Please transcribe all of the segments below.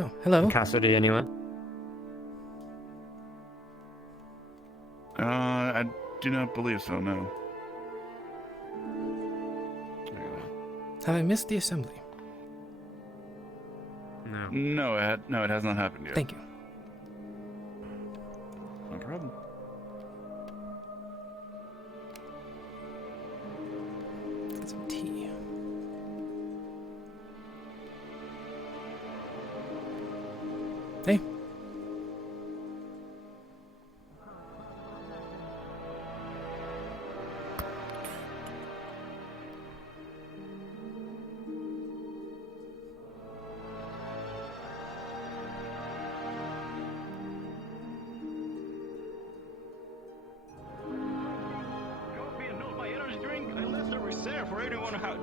Oh, hello. Cassidy, anyone? I do not believe so, no. Have I missed the assembly? No. No, it has not happened yet. Thank you. No problem. Get some tea. Hey.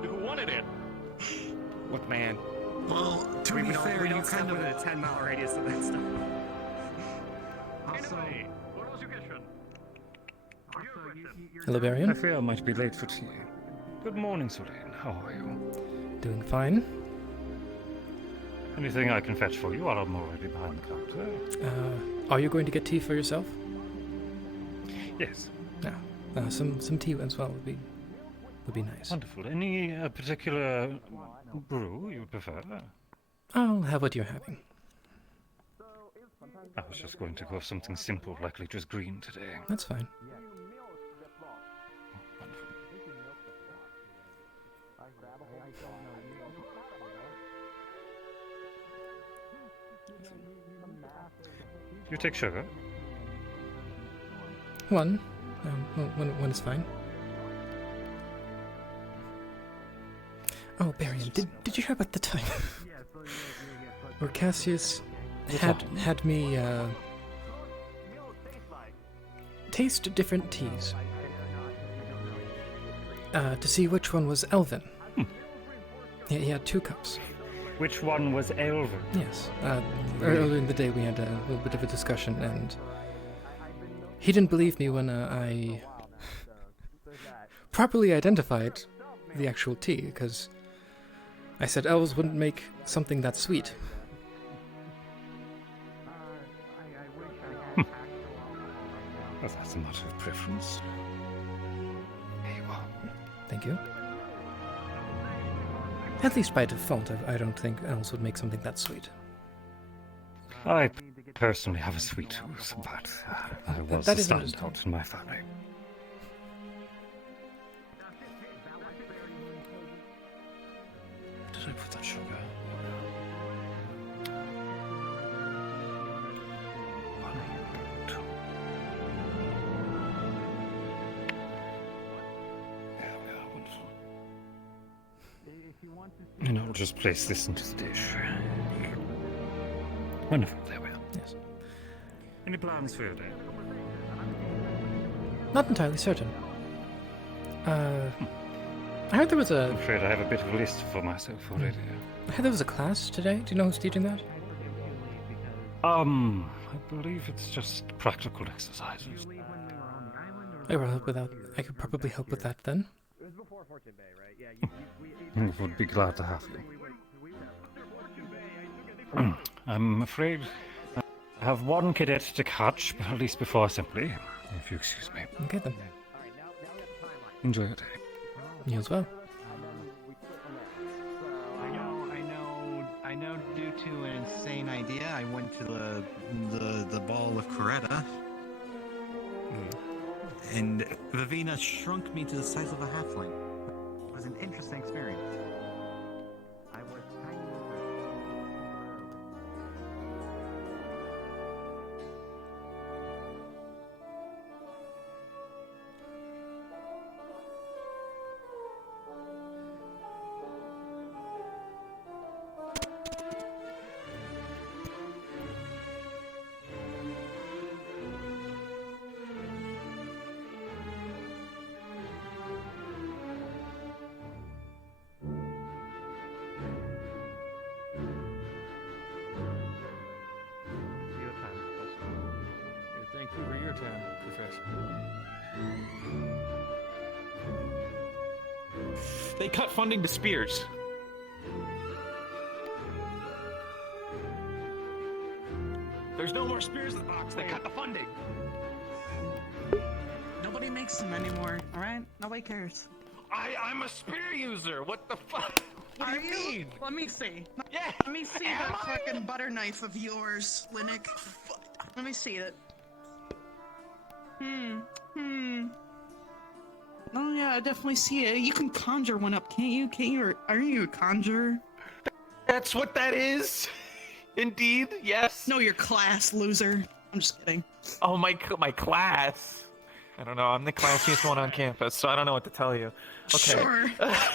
Who wanted it? Look, man. Well, to be fair, we you don't step kind of within a 10-mile radius of that stuff. Hello, Barian. I fear I might be late for tea. Good morning, Sûlain. How are you? Doing fine. Anything I can fetch for you while I'm already behind the counter? Are you going to get tea for yourself? Yes. Yeah. Some tea as well would be nice. Wonderful. Any particular brew you prefer? I'll have what you're having. I was just going to go for something simple, like Litra's Green today. That's fine. Wonderful. You take sugar? One. One is fine. Oh, Barian, did you hear about the time where Cassius had me taste different teas to see which one was Elven? He had 2 cups. Which one was Elven? Yes. Earlier in the day we had a little bit of a discussion, and he didn't believe me when I properly identified the actual tea, because I said elves wouldn't make something that sweet. Well, that's a matter of preference. There you are. Thank you. At least by default, I don't think elves would make something that sweet. I personally have a sweet tooth, but I was that the is standout understandable. in my family. Did I put that sugar? There we are, wonderful. And I'll just place this into the dish. Wonderful, there we are. Yes. Any plans for your day? Not entirely certain. I heard there was I'm a afraid I have a bit of a list for myself already. I heard there was a class today. Do you know who's teaching that? I believe it's just practical exercises. I will help with that. I could probably help with that then. I would be glad to have you. I'm afraid I have one cadet to catch, but at least before assembly, if you excuse me. Okay then. Enjoy your day. You as well. I know. Due to an insane idea, I went to the ball of Coretta, and Vivina shrunk me to the size of a halfling. It was an interesting experience. I was tiny. Thank you for your time, Professor. They cut funding to Spears. There's no more spears in the box. They cut the funding. Nobody makes them anymore, alright? Nobody cares. I'm a spear user. What the fuck? What do you mean? Let me see. Yeah. Let me see that fucking butter knife of yours, Linux. Let me see it. Oh yeah, I definitely see it. You can conjure one up, can't you? Can't you? Are you a conjurer? That's what that is. Indeed, yes. No, your class, loser. I'm just kidding. Oh, my class. I don't know. I'm the classiest one on campus, so I don't know what to tell you. Okay. Sure.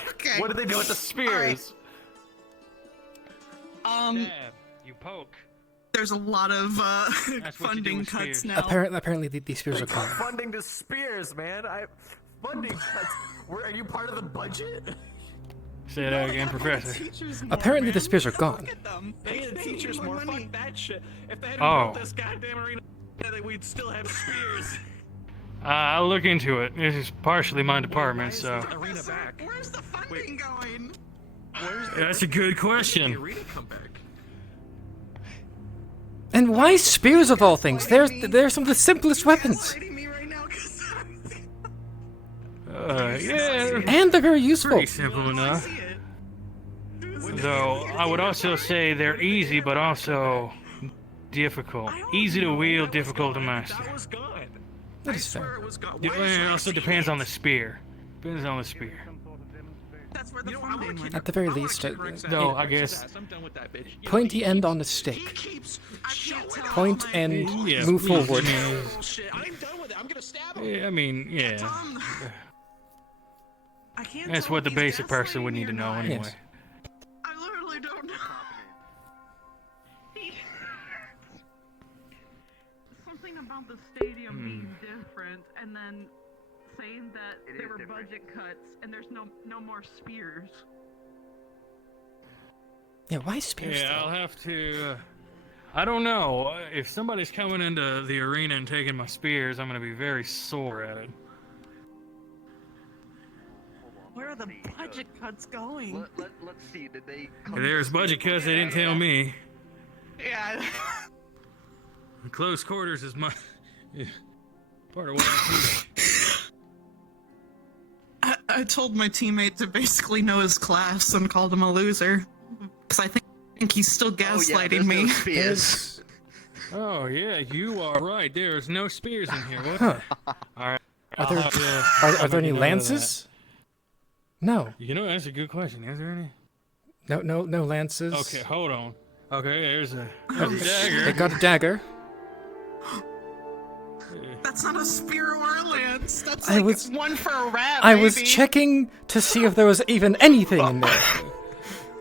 Okay. What do they do with the spears? Stab, you poke. There's a lot of That's what you do funding with cuts spears. now. Apparently these spears are gone. Funding to spears, man. Funding cuts. Are you part of the budget? Say that again, Professor. Apparently the spears are gone. Pay the teachers more. Fuck that shit. If they hadn't built this goddamn arena, we'd still have spears. I'll look into it. This is partially my department, so. Arena back. Where's the funding going? That's a good question. And why spears of all things? They're some of the simplest weapons. Yeah. And they're very useful. Pretty simple enough. Though, I would also say they're easy, but also difficult. Easy to wield, difficult to master. That was gone. That is fair. It also depends on the spear. Depends on the spear. That's where the funding went. At the very least, No, I guess. I'm done with that bitch. Pointy end on a stick. Point and Yeah, move forward. Bullshit. I'm done with it. I'm gonna stab him. Yeah, I mean, yeah. I can't That's tell what if the he's basic person gaslighting would me need or to know not. anyway. Yes. I literally don't know. Something about the stadium being different, and then saying that there were budget cuts, and there's no more spears. Yeah, why spears Yeah, I'll though? have to. I don't know. If somebody's coming into the arena and taking my spears, I'm gonna be very sore at it. Where are the budget cuts going? Let's see. Did they? If there's budget cuts, they didn't tell me. Yeah. Close quarters is my part of what I do. I told my teammate to basically know his class and called him a loser. Because I think he's still gaslighting me. There's- Oh yeah, you are right. There's no spears in here. What? Huh. All right. Are there, I'll are there any make a note of lances? No. that. You know, that's a good question. Is there any? No lances. Okay, hold on. Okay, there's a They dagger. got a dagger. That's not a spear or a lance. That's I like was- one for a rat. I was maybe. checking to see if there was even anything in there.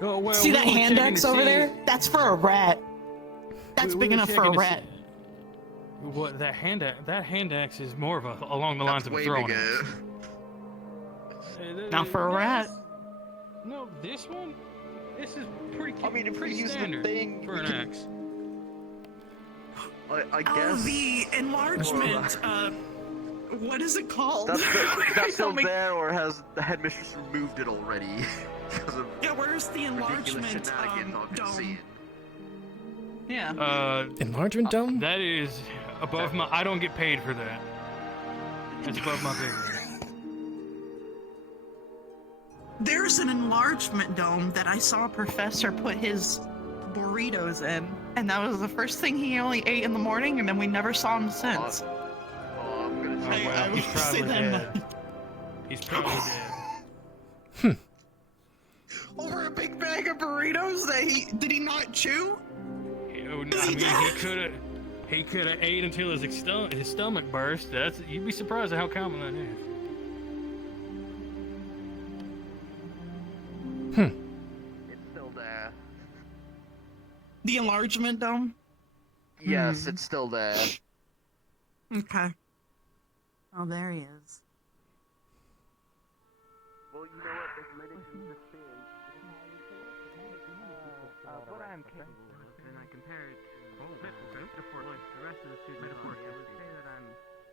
Oh, well, See we that were hand checking axe to over see- there? That's for a rat. That's we big were enough for a checking to rat. see- What that hand axe is more of along the lines of a way throwing bigger. axe. Not for a rat. No, this one. This is pretty. I mean, if we pretty use the standard thing, for we an can- axe. I Oh, guess the enlargement. What is it called? that's still Tell me. there, or has the headmistress removed it already? Because of Yeah, where's the ridiculous enlargement shenanigans I've been dome? seeing. Yeah. Enlargement dome? That is above my. I don't get paid for that. That's above my pay grade. There's an enlargement dome that I saw a professor put his burritos in, and that was the first thing he only ate in the morning, and then we never saw him since. Oh, I'm gonna Oh, say well, I he's would say probably that dead. He's probably dead. Over a big bag of burritos that did he not chew? I mean, he could have ate until his stomach burst. You'd be surprised at how common that is. it's still there. The enlargement dome? Yes, it's still there. Okay. Oh, there he is. Well, you know what? If Linux is the thing, What I'm capable of, and I compare it metaphorically. The rest of the students metaphorically. I would say that I'm.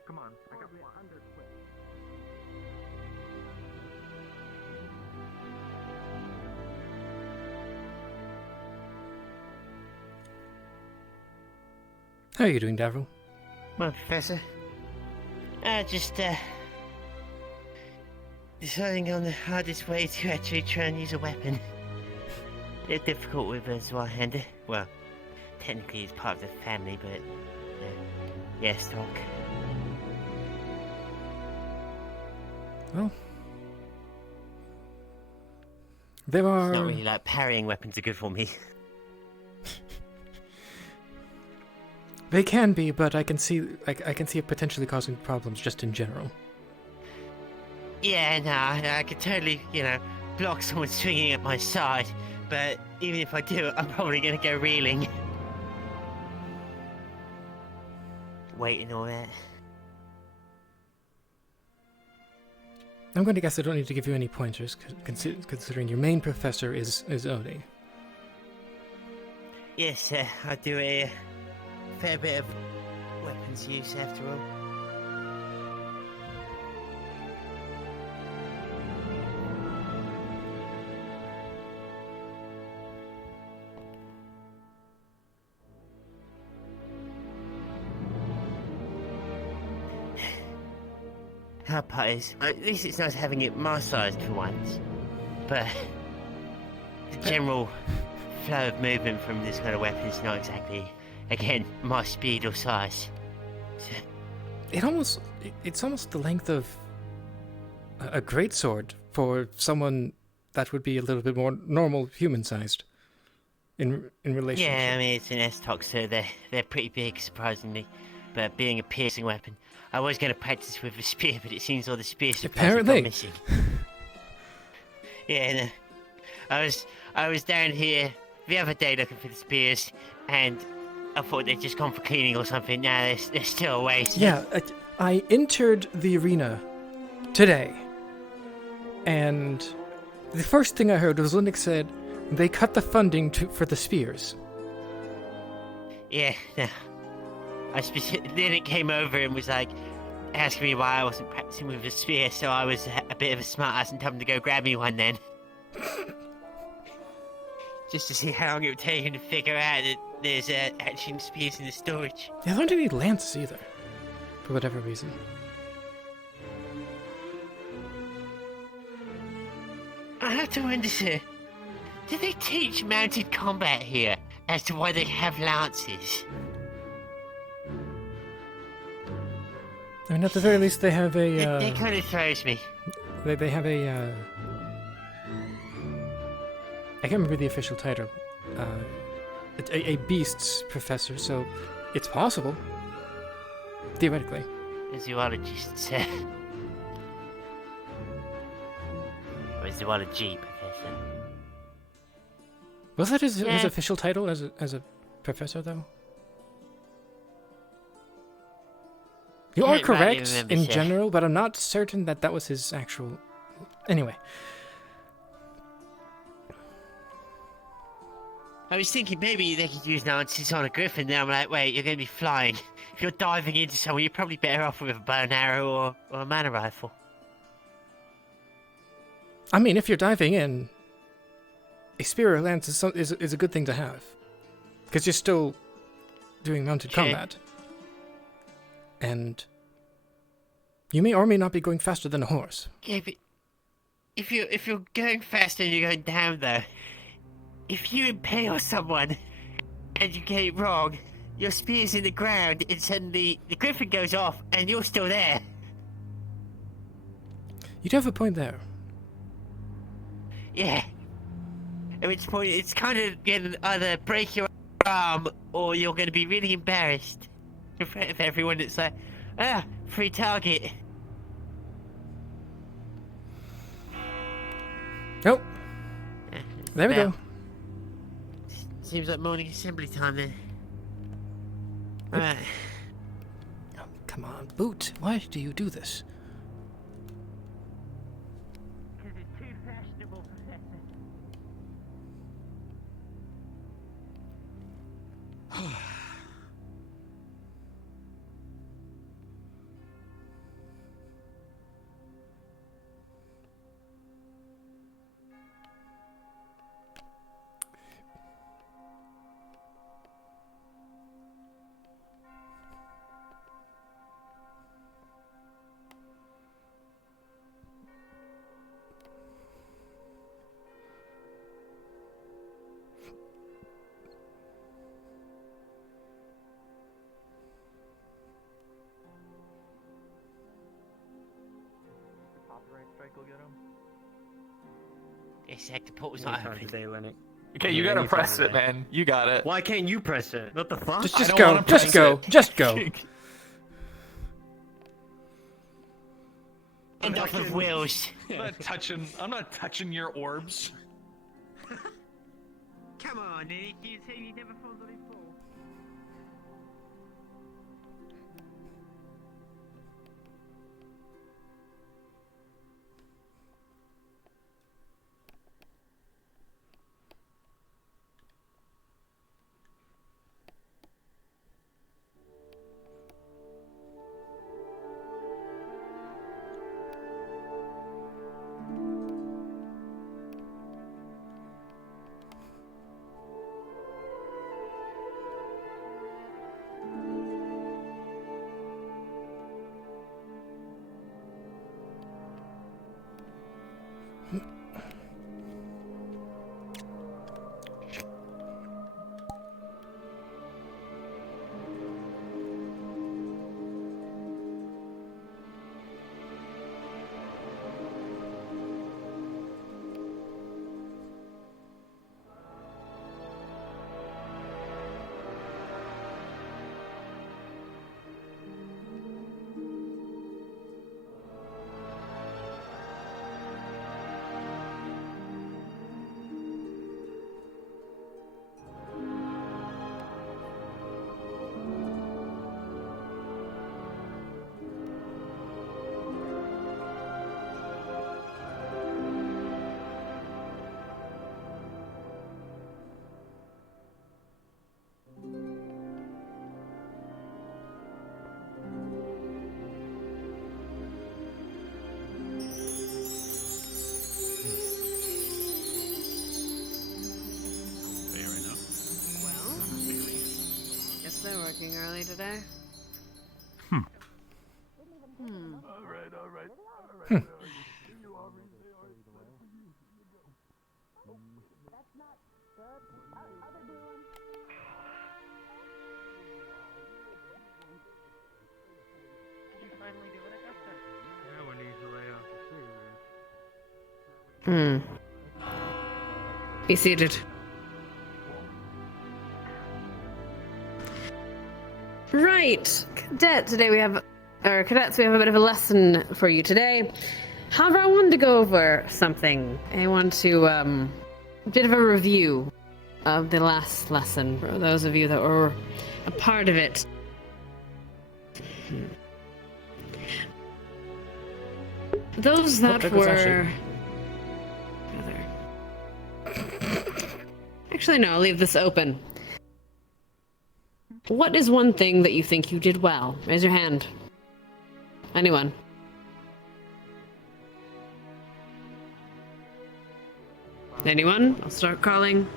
Come on, I got one. How are you doing, Davil? Well, Professor, just deciding on the hardest way to actually try and use a weapon. It's difficult with a Zweihander. Well, technically it's part of the family, but yes, talk. Well, there are. It's not really like parrying weapons are good for me. They can be, but I can see it potentially causing problems just in general. Yeah, no, I could totally, block someone swinging at my side, but even if I do, I'm probably gonna go reeling. Weight and all that. I'm going to guess I don't need to give you any pointers, considering your main professor is Odie. Yes, I do a fair bit of weapons use after all. Hard part is, at least it's nice having it massaged for once, but the general flow of movement from this kind of weapon is not exactly, again, my speed or size. So, it's almost the length of a greatsword for someone that would be a little bit more normal, human-sized in relation. yeah, I mean, it's an S-Tox, so they're pretty big, surprisingly, but being a piercing weapon, I was going to practice with a spear, but it seems all the spears are apparently missing. Yeah, no. I was down here the other day looking for the spears, and I thought they'd just gone for cleaning or something. Now they're still away. So. Yeah, I entered the arena today, and the first thing I heard was Linux said they cut the funding for the spears. Yeah, no. Then it came over and was like, asking me why I wasn't practicing with a spear, so I was a bit of a smartass and told him to go grab me one then. Just to see how long it would take him to figure out that there's actually spears in the storage. Yeah, I don't need lances either, for whatever reason. I have to wonder, sir, do they teach mounted combat here as to why they have lances? I mean, at the very least, they have a. It kind of throws me. They have a. I can't remember the official title. A beasts professor, so it's possible. Theoretically. A zoologist, sir. Or a zoology professor. Was that his official title as a professor, though? You are correct in general, but I'm not certain that was his actual... Anyway. I was thinking maybe they could use lances on a griffin, then I'm like, wait, you're going to be flying. If you're diving into someone, you're probably better off with a bow and arrow or a mana rifle. I mean, if you're diving in, a spear or lance is a good thing to have. Because you're still doing mounted combat. And you may or may not be going faster than a horse. Yeah, but if you're going faster and you're going down though, if you impale someone and you get it wrong, your spear's in the ground and suddenly the griffin goes off and you're still there. You'd have a point there. Yeah. At which point it's kind of going to either break your arm or you're going to be really embarrassed in front of everyone. It's like, free target. Oh, there we go. Seems like morning assembly time then. Alright. Oh, come on, Boot. Why do you do this? Because it's too fashionable, Professor. go get him? It's like the portal's not open. Today, Lenny. Okay, you gotta press it, man. You got it. Why can't you press it? What the fuck? Just go. Just go. Just go. And off of wheels. I'm not touching your orbs. Come on, Nick. You say you never falls on his ball. They're working early today. Alright. Yeah, we need to lay off the cigarette. Be seated. Right, cadets, we have a bit of a lesson for you today. However, I wanted to go over something. I want to, a bit of a review of the last lesson for those of you that were a part of it. Those that were... Actually, no, I'll leave this open. What is one thing that you think you did well? Raise your hand. Anyone? Anyone? I'll start calling.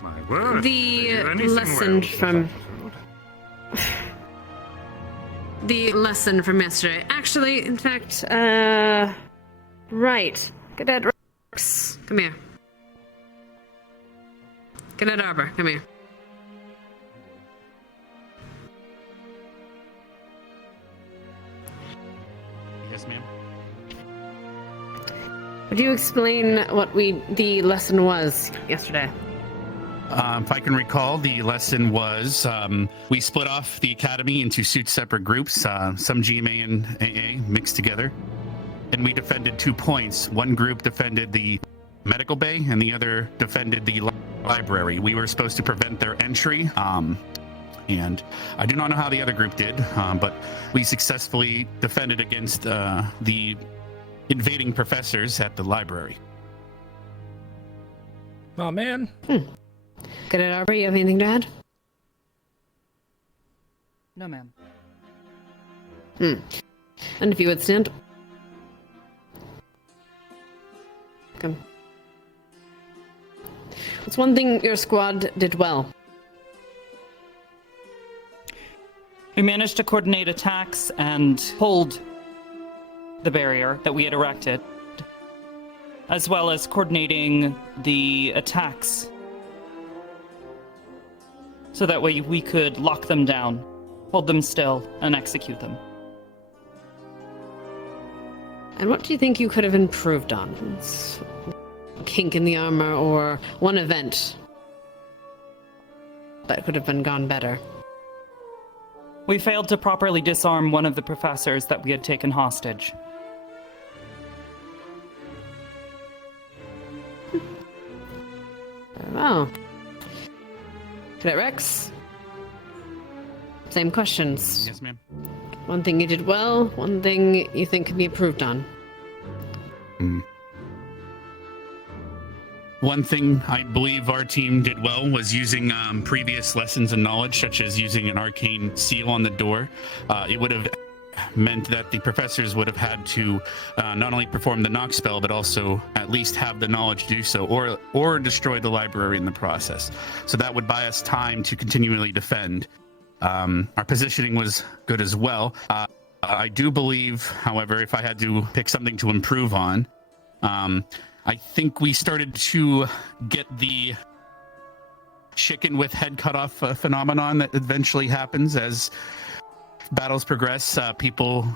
My word. The lesson from... the lesson from yesterday. Actually, in fact, right. Cadet Rex, come here. Cadet Arbor, come here. Yes, ma'am. Would you explain what the lesson was yesterday? If I can recall, the lesson was we split off the academy into separate groups, some GMA and AA mixed together, and we defended 2 points. One group defended the medical bay, and the other defended the library. We were supposed to prevent their entry, and I do not know how the other group did, but we successfully defended against the invading professors at the library. Oh, man. Cadet Arbor, you have anything to add? No, ma'am. And if you would stand. Come. What's one thing your squad did well? We managed to coordinate attacks and hold the barrier that we had erected, as well as coordinating the attacks, so that way we could lock them down, hold them still, and execute them. And what do you think you could have improved on? It's a kink in the armor or one event that could have been gone better? We failed to properly disarm one of the professors that we had taken hostage. Oh. Cadet Rex? Same questions. Yes, ma'am. One thing you did well, one thing you think could be improved on. One thing I believe our team did well was using previous lessons and knowledge, such as using an arcane seal on the door. It would have meant that the professors would have had to not only perform the knock spell, but also at least have the knowledge to do so, or destroy the library in the process. So that would buy us time to continually defend. Our positioning was good as well. I do believe, however, if I had to pick something to improve on, I think we started to get the chicken with head cut off phenomenon that eventually happens as battles progress. People,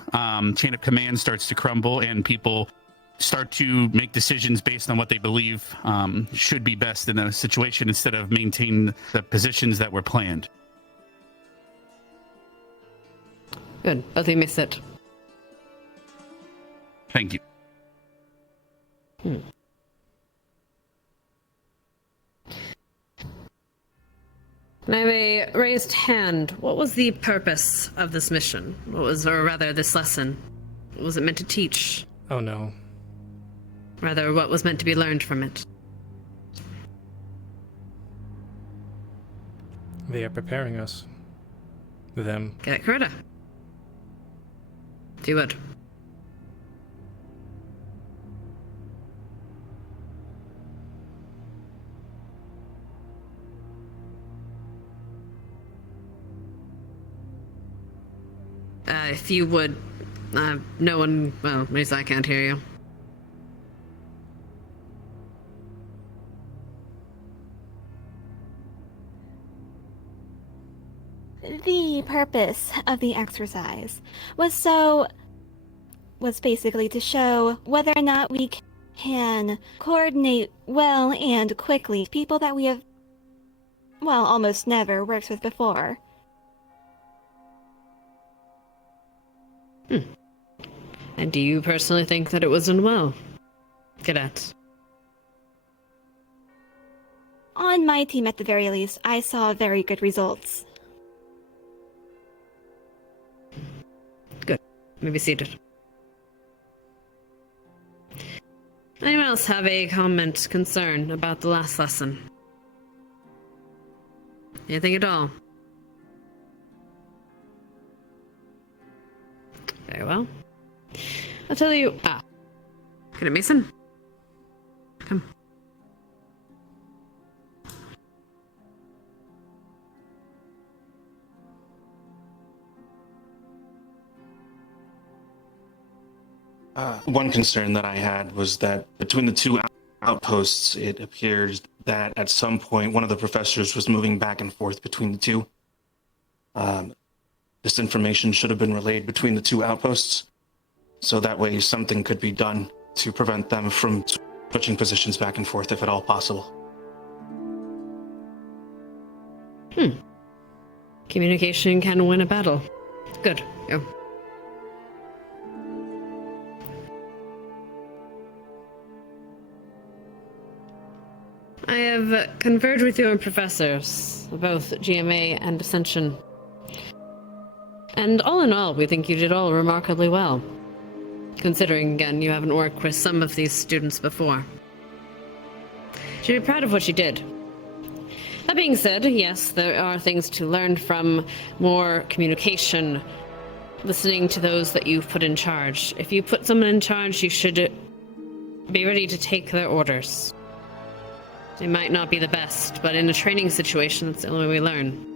chain of command starts to crumble, and people start to make decisions based on what they believe should be best in a situation instead of maintain the positions that were planned. Good, but they miss it. Thank you. I have a raised hand. What was the purpose of this mission? Or rather, this lesson? What was it meant to teach? Oh no. Rather, what was meant to be learned from it? They are preparing us. Them. Get it, Coretta. If you would. If you would, no one, well, at least I can't hear you. The purpose of the exercise was basically to show whether or not we can coordinate well and quickly people that we have, well, almost never worked with before. And do you personally think that it was done well, Cadet? On my team, at the very least, I saw very good results. Good. Maybe seated. Anyone else have a comment, concern about the last lesson? Anything at all? Very well. I'll tell you. Cadet Mason? Come. One concern that I had was that between the two outposts, it appears that at some point one of the professors was moving back and forth between the two. This information should have been relayed between the two outposts, so that way something could be done to prevent them from switching positions back and forth if at all possible. Communication can win a battle. Good. Go. I have conferred with your professors, both GMA and Ascension. And all in all, we think you did all remarkably well. Considering, again, you haven't worked with some of these students before. You should be proud of what you did. That being said, yes, there are things to learn from: more communication, listening to those that you've put in charge. If you put someone in charge, you should be ready to take their orders. They might not be the best, but in a training situation, that's the only way we learn.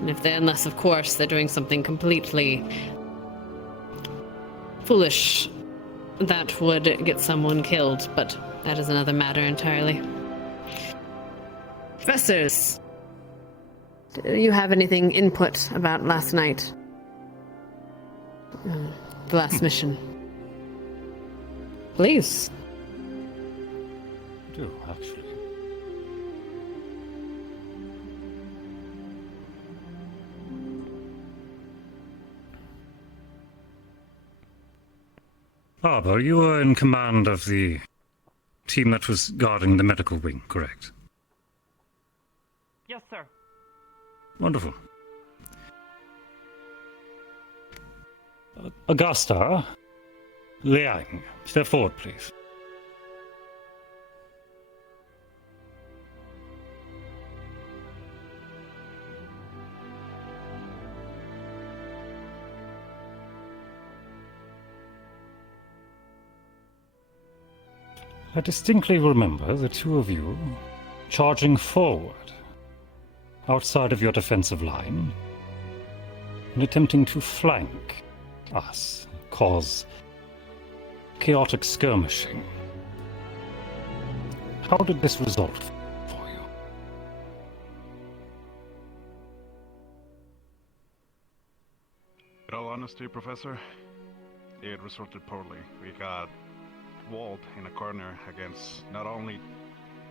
And unless, of course, they're doing something completely foolish that would get someone killed, but that is another matter entirely. Professors, do you have anything input about last night? the last mission. Please. I do, actually. Arbor, you were in command of the team that was guarding the medical wing, correct? Yes, sir. Wonderful. Augusta, Liang, step forward, please. I distinctly remember the two of you charging forward outside of your defensive line and attempting to flank us, cause chaotic skirmishing. How did this result for you? In all honesty, Professor, it resulted poorly. We got walled in a corner against not only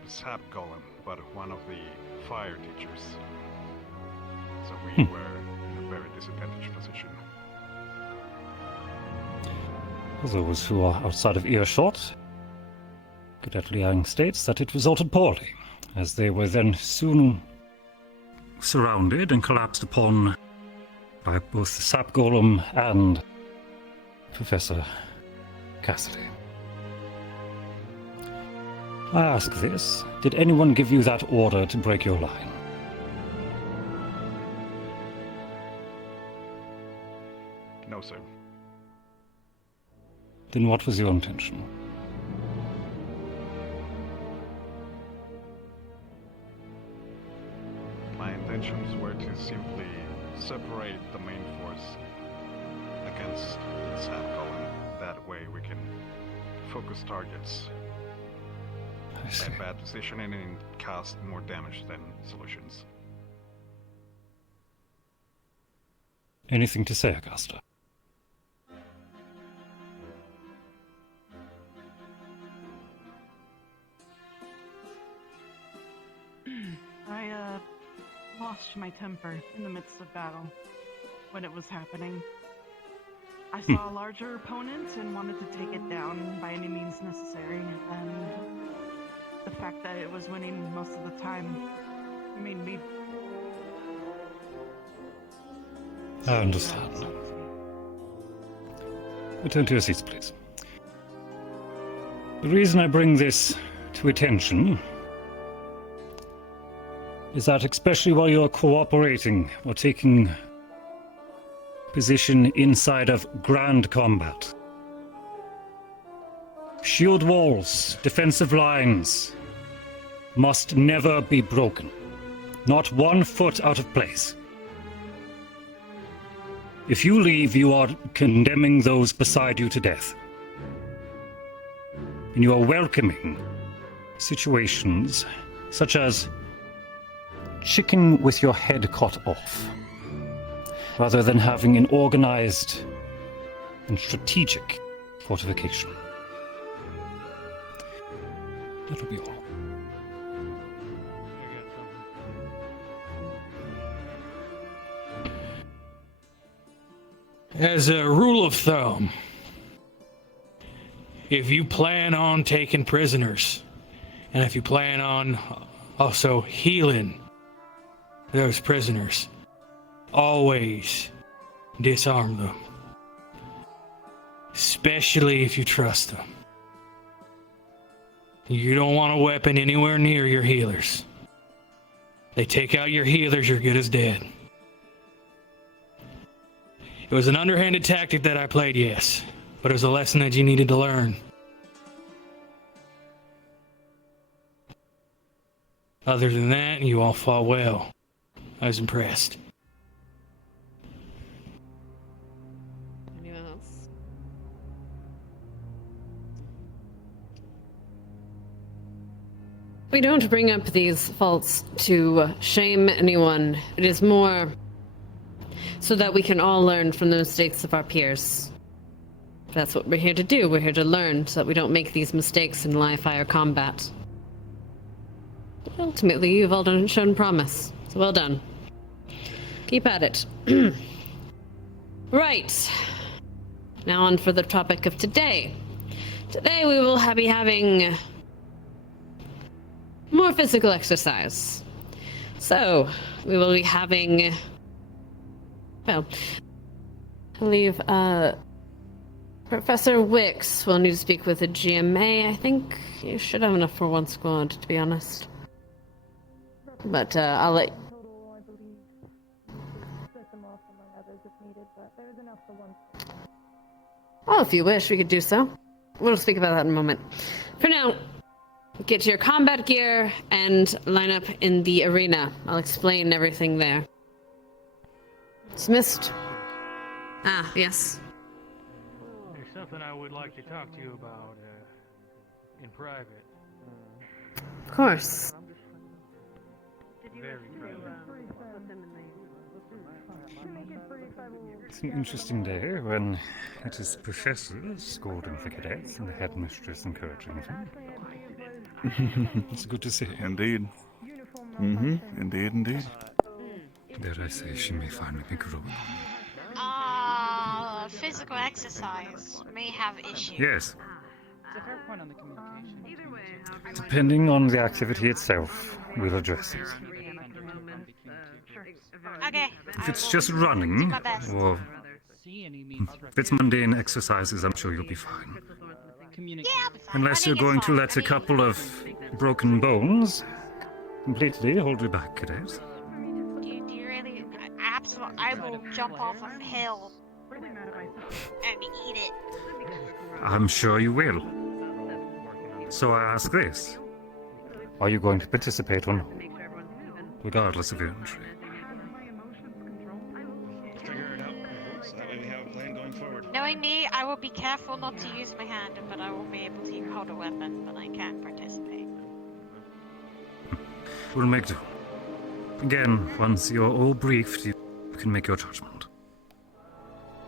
the sap golem, but one of the fire teachers. So we were in a very disadvantaged position. For those who are outside of earshot, Cadet Liang states that it resulted poorly, as they were then soon surrounded and collapsed upon by both the sap golem and Professor Cassidy. I ask this, did anyone give you that order to break your line? No, sir. Then what was your intention? My intentions were to simply separate the main force against the sap golem. That way we can focus targets. By bad positioning and cast more damage than solutions. Anything to say, Augusta? I lost my temper in the midst of battle when it was happening. I saw a larger opponent and wanted to take it down by any means necessary, and the fact that it was winning most of the time made me... I understand. Return to your seats, please. The reason I bring this to attention is that, especially while you're cooperating or taking position inside of grand combat, shield walls, defensive lines must never be broken. Not 1 foot out of place. If you leave, you are condemning those beside you to death. And you are welcoming situations such as chicken with your head cut off, rather than having an organized and strategic fortification. That'll be all. As a rule of thumb, if you plan on taking prisoners, and if you plan on also healing those prisoners, always disarm them. Especially if you trust them. You don't want a weapon anywhere near your healers. They take out your healers, you're good as dead. It was an underhanded tactic that I played, yes, but it was a lesson that you needed to learn. Other than that, you all fought well. I was impressed. Anyone else? We don't bring up these faults to shame anyone. It is more so that we can all learn from the mistakes of our peers. That's what we're here to do. We're here to learn so that we don't make these mistakes in live fire combat. Ultimately, you've all shown promise. So well done. Keep at it. Right. Now on for the topic of today. Today we will be having more physical exercise. So, we will be having... Well, I believe, Professor Wicks will need to speak with the GMA. I think you should have enough for one squad, to be honest. But, I'll let... Oh, if you wish, we could do so. We'll speak about that in a moment. For now, get your combat gear and line up in the arena. I'll explain everything there. Dismissed. Ah, yes. There's something I would like to talk to you about in private. Of course. Very private. It's an interesting day when it is professors scolding for cadets and the headmistress encouraging them. It's good to see. Indeed. Indeed. Dare I say she may finally be growing. Physical exercise may have issues. Yes. It's a fair point on the communication. Depending on the activity itself, we'll address it. Okay. If it's just running, or if it's mundane exercises, I'm sure you'll be fine. Yeah, Unless you're going to let a couple of broken bones completely hold you back, cadet. Do you really? Absolutely. I will jump off a hill and eat it. I'm sure you will. So I ask this. Are you going to participate or not? Regardless of your injury. Knowing me, I will be careful not to use my hand, but I will be able to hold a weapon, but I can't participate. We'll make do. Again, once you're all briefed, you can make your judgment.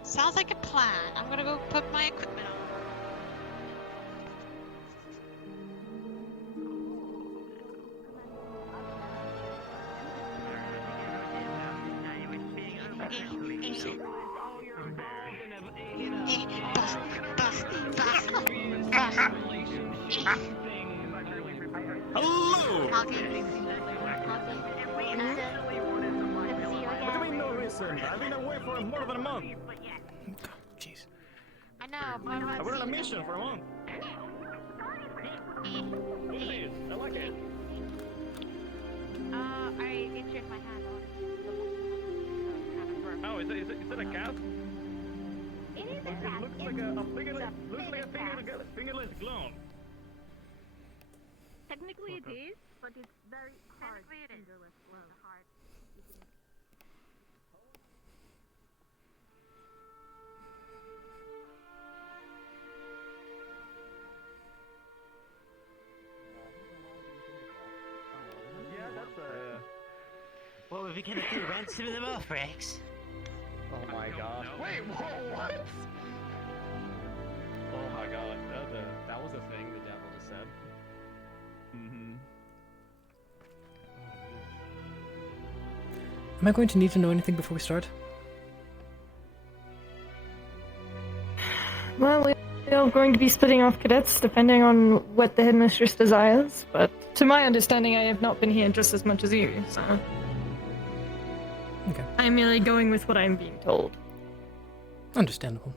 Sounds like a plan. I'm gonna go put my equipment on. Hello! What do you mean no reason? I've been away for more than a month. Jeez. I know, but I went on a mission for a month. What is this? I like it. I injured my hand on. Oh, is it a cat? It is a cat. It looks like a fingerless clone. Technically it is, but it's very hard. Fingerless clone. Yeah, that's What were we gonna do? Ransom them off, Rex? Oh my god. Wait, what? Oh my god, that was a thing the devil just said. Am I going to need to know anything before we start? Well, we're all going to be splitting off cadets depending on what the headmistress desires, but to my understanding, I have not been here just as much as you, so... Okay. I'm merely going with what I'm being told. Understandable.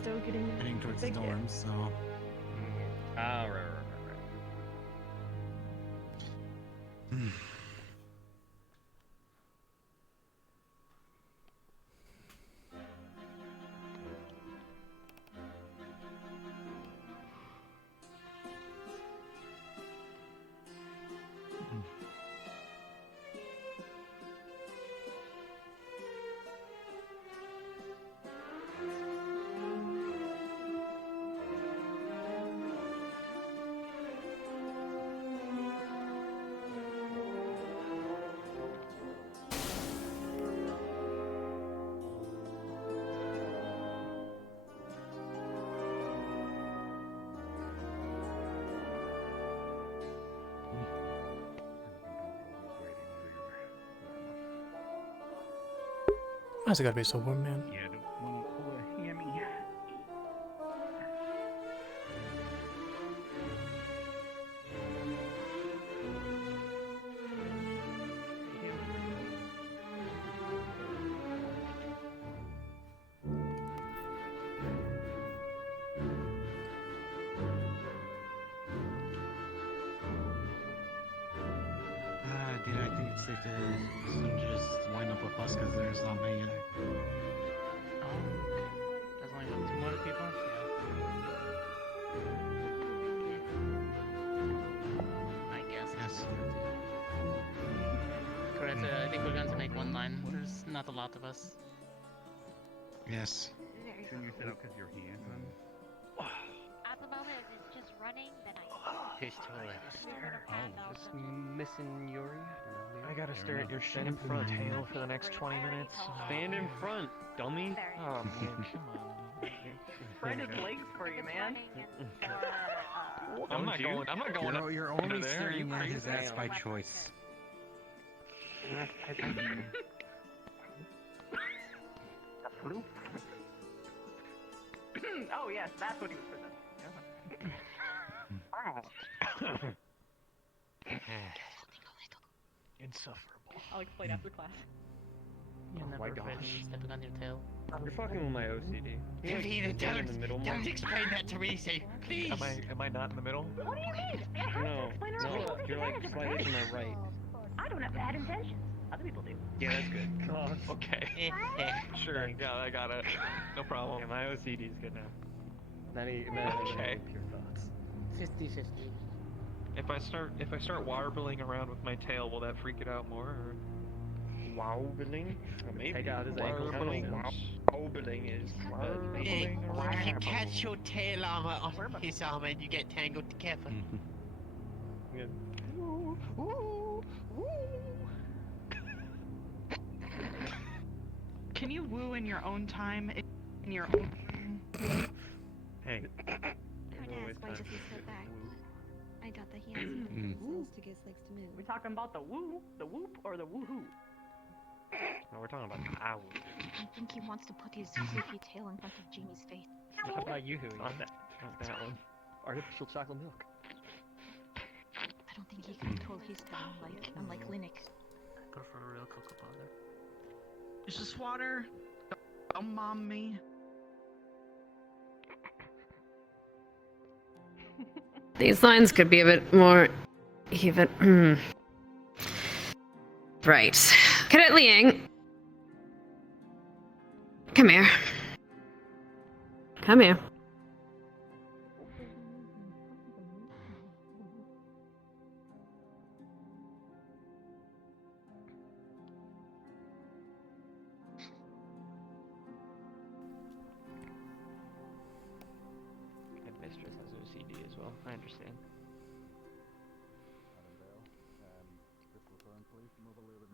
still getting Heading towards the big dorms, so. Ah, right. Why's it gotta be so warm, man? Yeah, don't wanna pull a hammy. Dude, I think it's safe to just line up with us because there's not many. There's only 2 more people? Yeah. I guess. Yes. Correct, I think we're going to make one line. There's not a lot of us. Yes. Shouldn't you sit up because your hands on? At the moment, if it's just running, then I. Who's taller? Just missing Yuri. I gotta stare at your shrimp tail for the next 20 minutes. Stand in front, dummy. Oh man, come on. Spread his legs for you, man. I'm not going. You're under only there. staring at his ass down. by choice. Oh yes, that's what he was presenting. Insufferable. I'll explain after class. You're never afraid of me stepping on your tail. You're fucking with my OCD. You like Davina, stand in the middle more? don't explain that to me, say, please. Am I not in the middle? What do you mean? No, you're like slightly to my right. I don't have bad intentions. Other people do. Yeah, that's good. Oh, okay. Sure. Yeah, I got it. No problem. Yeah, my OCD is good now. Okay. Pure thoughts. 50-50. If I start warbling around with my tail, will that freak it out more? Or? Wobbling? Maybe. Take out his ankle. Warbling. Wobbling is. Hey, you can catch your tail armor on his armor and you get tangled together. Yeah. Can you woo in your own time? In your own time? Hey. Why does he sit back? I got that he has muscles to get his legs to move. We talking about the woo, the whoop, or the woohoo? No, we're talking about the owl. I think he wants to put his sleepy tail in front of Jamie's face. How about you, Hui? Not that one. Artificial chocolate milk. I don't think he can control his tail unlike Linux. Go for a real cocoa powder. It's just water. Don't mom me. These lines could be a bit more even. Right. Cadet Liang. Come here. Come here. Mistress has OCD as well. I understand.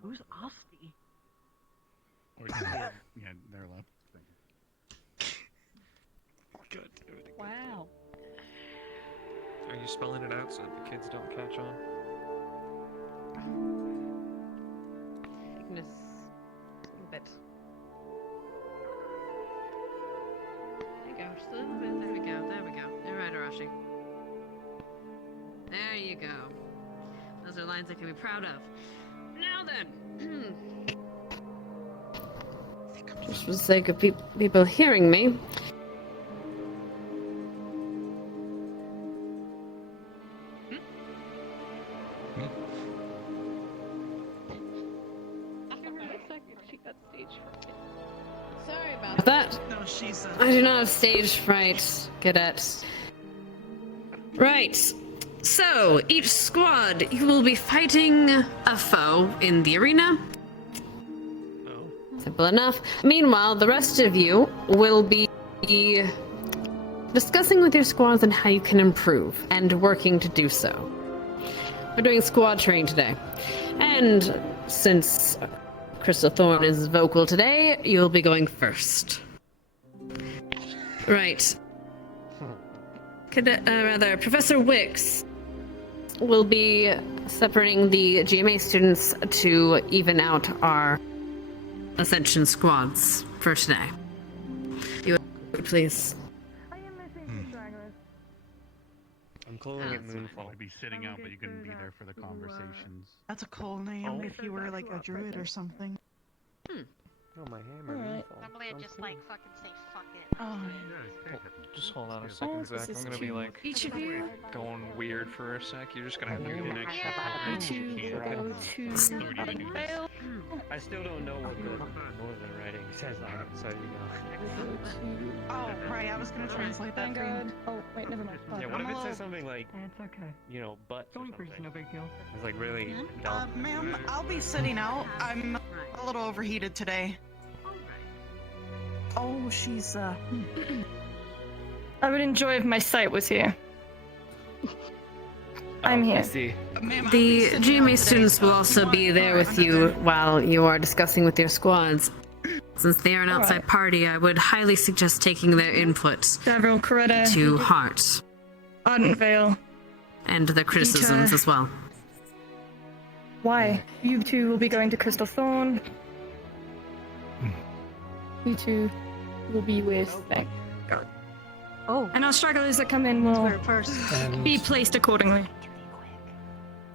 Who's Asti? Yeah, they're allowed. Good. Wow. Are you spelling it out so the kids don't catch on? Ignis. A bit. There you go. Just a little bit. There we go. There we go. All right, Arashi. There you go. Those are lines I can be proud of. Now then. Just for the sake of people hearing me, Sorry about that. No, she's. I do not have stage fright, cadets. Right. So, each squad, you will be fighting a foe in the arena. Simple enough. Meanwhile, the rest of you will be discussing with your squads on how you can improve and working to do so. We're doing squad training today. And since Crystal Thorn is vocal today, you'll be going first. Right. Professor Wicks will be separating the GMA students to even out our Ascension squads for today. You would please. I'm calling it Moonfall. I'd be sitting out, but you couldn't be there for the conversations. That's a cool name if you were like a druid or something. Oh, my hammer. Alright. Normally I just like fucking say fuck it. Oh, Just hold on a second, Zach. I'm gonna be like Each of you going weird for a sec. You're just gonna have to give me an extra I still don't know what the northern writing says on it, so you know. Oh, right, I was gonna translate that for you. Oh, wait, never mind. Yeah, what if it says something like, It's okay. you know, but or something? No big deal. It's like really dumb. Ma'am, I'll be sitting out. I'm a little overheated today. Oh, she's, I would enjoy if my sight was here. I'm here. I see. The GMA students will also be there with you while you are discussing with your squads. Since they are an outside party, I would highly suggest taking their input Several Coretta, to heart. Ardent Veil. And their criticisms as well. Why? You two will be going to Crystal Thorn. You two will be with thank God. Oh. And our stragglers that come in will be placed accordingly.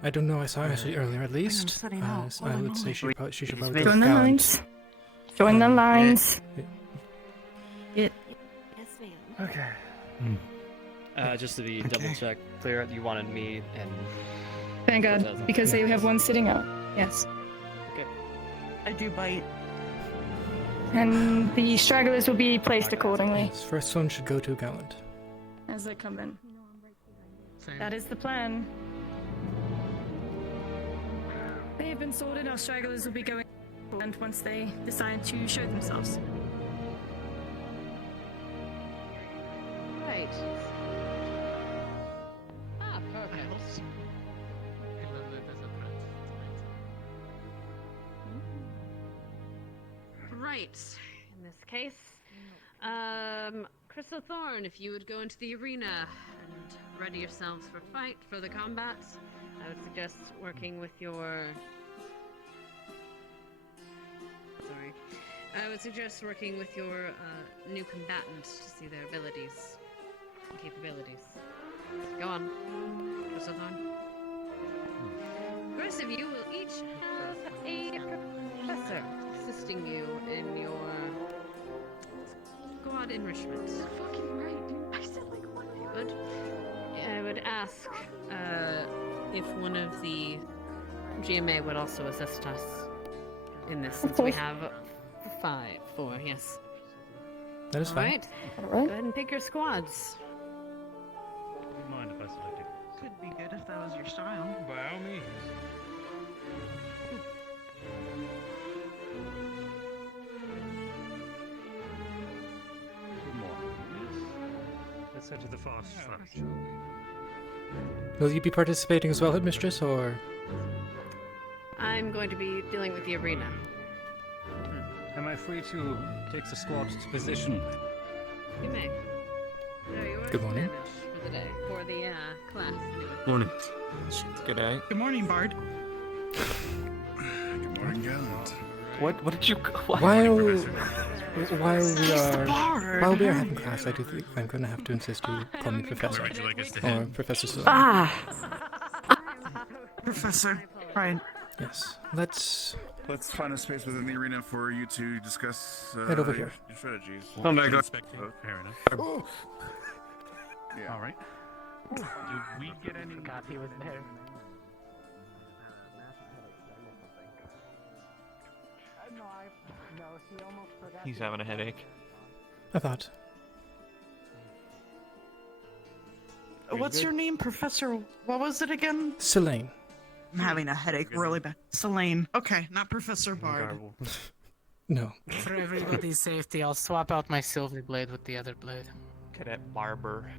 I don't know, I saw Ashley earlier at least. I would say she should probably Join the lines. Join the lines. Okay. Just to be double check, clear, you wanted me and... Thank God, because they have one sitting out. Yes. Okay. I do bite. And the stragglers will be placed accordingly. Yes, first one should go to Gallant. As they come in. That is the plan. They have been sorted, our stragglers will be going and once they decide to show themselves. Right. Ah, perfect. Right. In this case, Crystal Thorn, if you would go into the arena and ready yourselves for fight, for the combat, I would suggest working with your... Sorry. I would suggest working with your new combatant to see their abilities and capabilities. Go on, Crystal Thorn. The rest of you will each have a professor assisting you in your squad enrichment. Fucking right. I said like one of you would. I would ask if one of the GMA would also assist us in this, since we have four, yes. That is fine. Alright. Go ahead and pick your squads. Wouldn't mind if I selected. Could be good if that was your style. By all means. Good morning. Yes. Let's head to the fast track. Will you be participating as well, Headmistress, or...? I'm going to be dealing with the arena. Am I free to take the squad's position? You may. No, you are Good morning. finished for the day, for the class. Morning. Good day. Good morning, Bard. Good morning, Gallant. What did you... What? While we are Bard. having class, I do think I'm going to have to insist you call me Professor. Would you like us to Or head? Professor Sûlain. Professor. Right. Yes. Let's find a space within the arena for you to discuss head over here. your strategies. Oh my God. Fair enough. Oh. Yeah. All right. Did we get any? Forgot he was there. He's having a headache. I thought. What's your name, Professor? What was it again? Sûlain. I'm having a headache really bad. Sûlain. Okay, not Professor Bard. No. For everybody's safety, I'll swap out my silver blade with the other blade. Cadet Barber.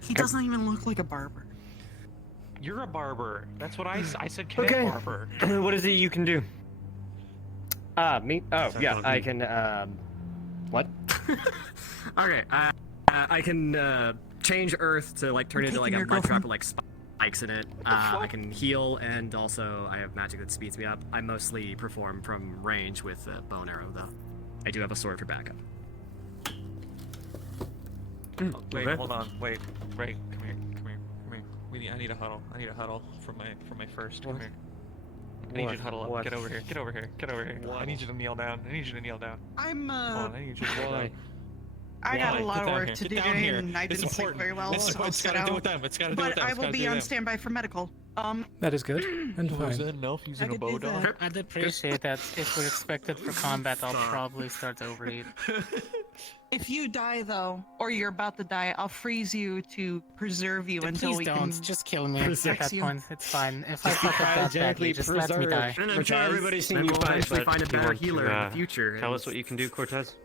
He doesn't even look like a barber. You're a barber. That's what I said. Cadet Barber. What is it you can do? Me? Oh, yeah, I can, what? Okay, I can, change Earth to, like, turn into, like, a mud trap with, like, spikes in it. I can heal, and also I have magic that speeds me up. I mostly perform from range with a bow and arrow, though. I do have a sword for backup. Oh, wait, hold on. Wait, Ray, come here. I need a huddle. I need a huddle for my first. Come here. I need you to huddle up. Get over here. Get over here. I need you to kneel down. I'm, Hold on, I need you to kneel down. I got a lot of work to do today, and I didn't sleep very well, so I'll sit out. But I will be on standby for medical. That is good and fine. Is that an elf using a bow dog? I'd appreciate that. If we're expected for combat, I'll probably start to overeat. If you die, though, or you're about to die, I'll freeze you to preserve you until Please we don't. can Just kill me at that point. It's fine. If I Just fuck up that badly, just let me die. And I'm sure everybody's seen you eventually find a better healer in the future. Tell us what you can do, Cortez.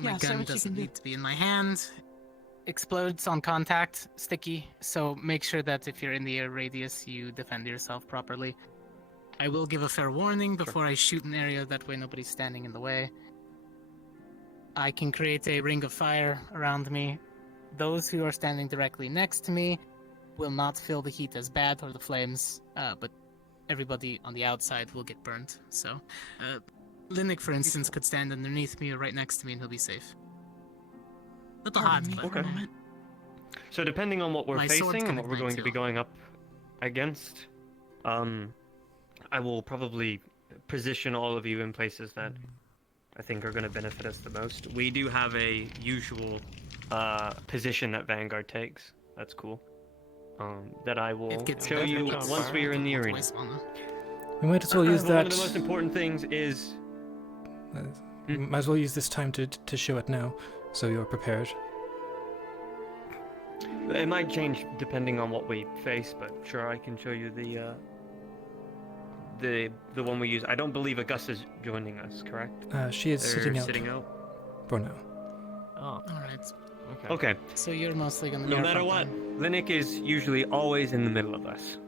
My gun doesn't need to be in my hand. Explodes on contact, sticky, so make sure that if you're in the air radius, you defend yourself properly. I will give a fair warning before I shoot an area, that way nobody's standing in the way. I can create a ring of fire around me. Those who are standing directly next to me will not feel the heat as bad or the flames, but everybody on the outside will get burnt. So, Linux, for instance, could stand underneath me or right next to me and he'll be safe. Little hot, but Okay. So depending on what we're My sword's facing and gonna what we're going to be going up against, I will probably position all of you in places that I think are going to benefit us the most. We do have a usual position that Vanguard takes. That's cool. That I will show you once we are in the arena. We might as well use that. One of the most important things is... Might as well use this time to show it now, so you're prepared. It might change depending on what we face, but sure, I can show you the one we use. I don't believe Augusta's joining us, correct? She is They're sitting out. For now. Oh. Alright. Okay. So you're mostly gonna be No our matter front what, Linux is usually always in the middle of us.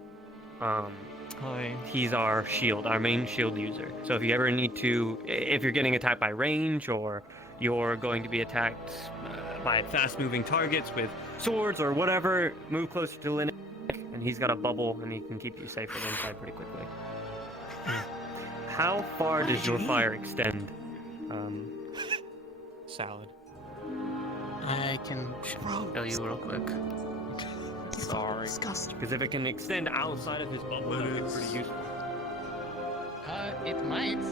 He's our shield, our main shield user. So if you ever need to, if you're getting attacked by range, or you're going to be attacked by fast-moving targets with swords or whatever, move closer to Linux, and he's got a bubble, and he can keep you safe from inside pretty quickly. How far does your fire extend? Salad. I can show you real quick. Sorry. Because if it can extend outside of his bubble, that would be pretty useful. It might.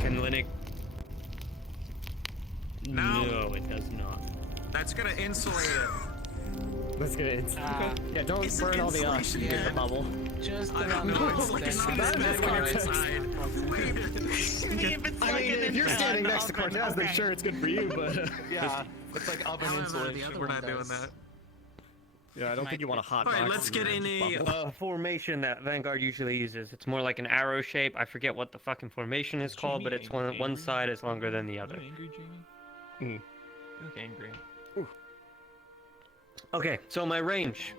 Can Linux? No. No, it does not. That's gonna insulate it. Let's get it. Yeah, don't burn all the oxygen in the bubble. Just around if you're standing next to Cortez, then sure, it's good for you, but... Yeah, it's like oven insulation. We're not doing that. Yeah, I don't think you want a hot Alright, box let's in get your in bubble. a formation that Vanguard usually uses. It's more like an arrow shape. I forget what the fucking formation is called, but it's one side is longer than the other. Are you angry, Jamie? You look angry. Okay, so my range.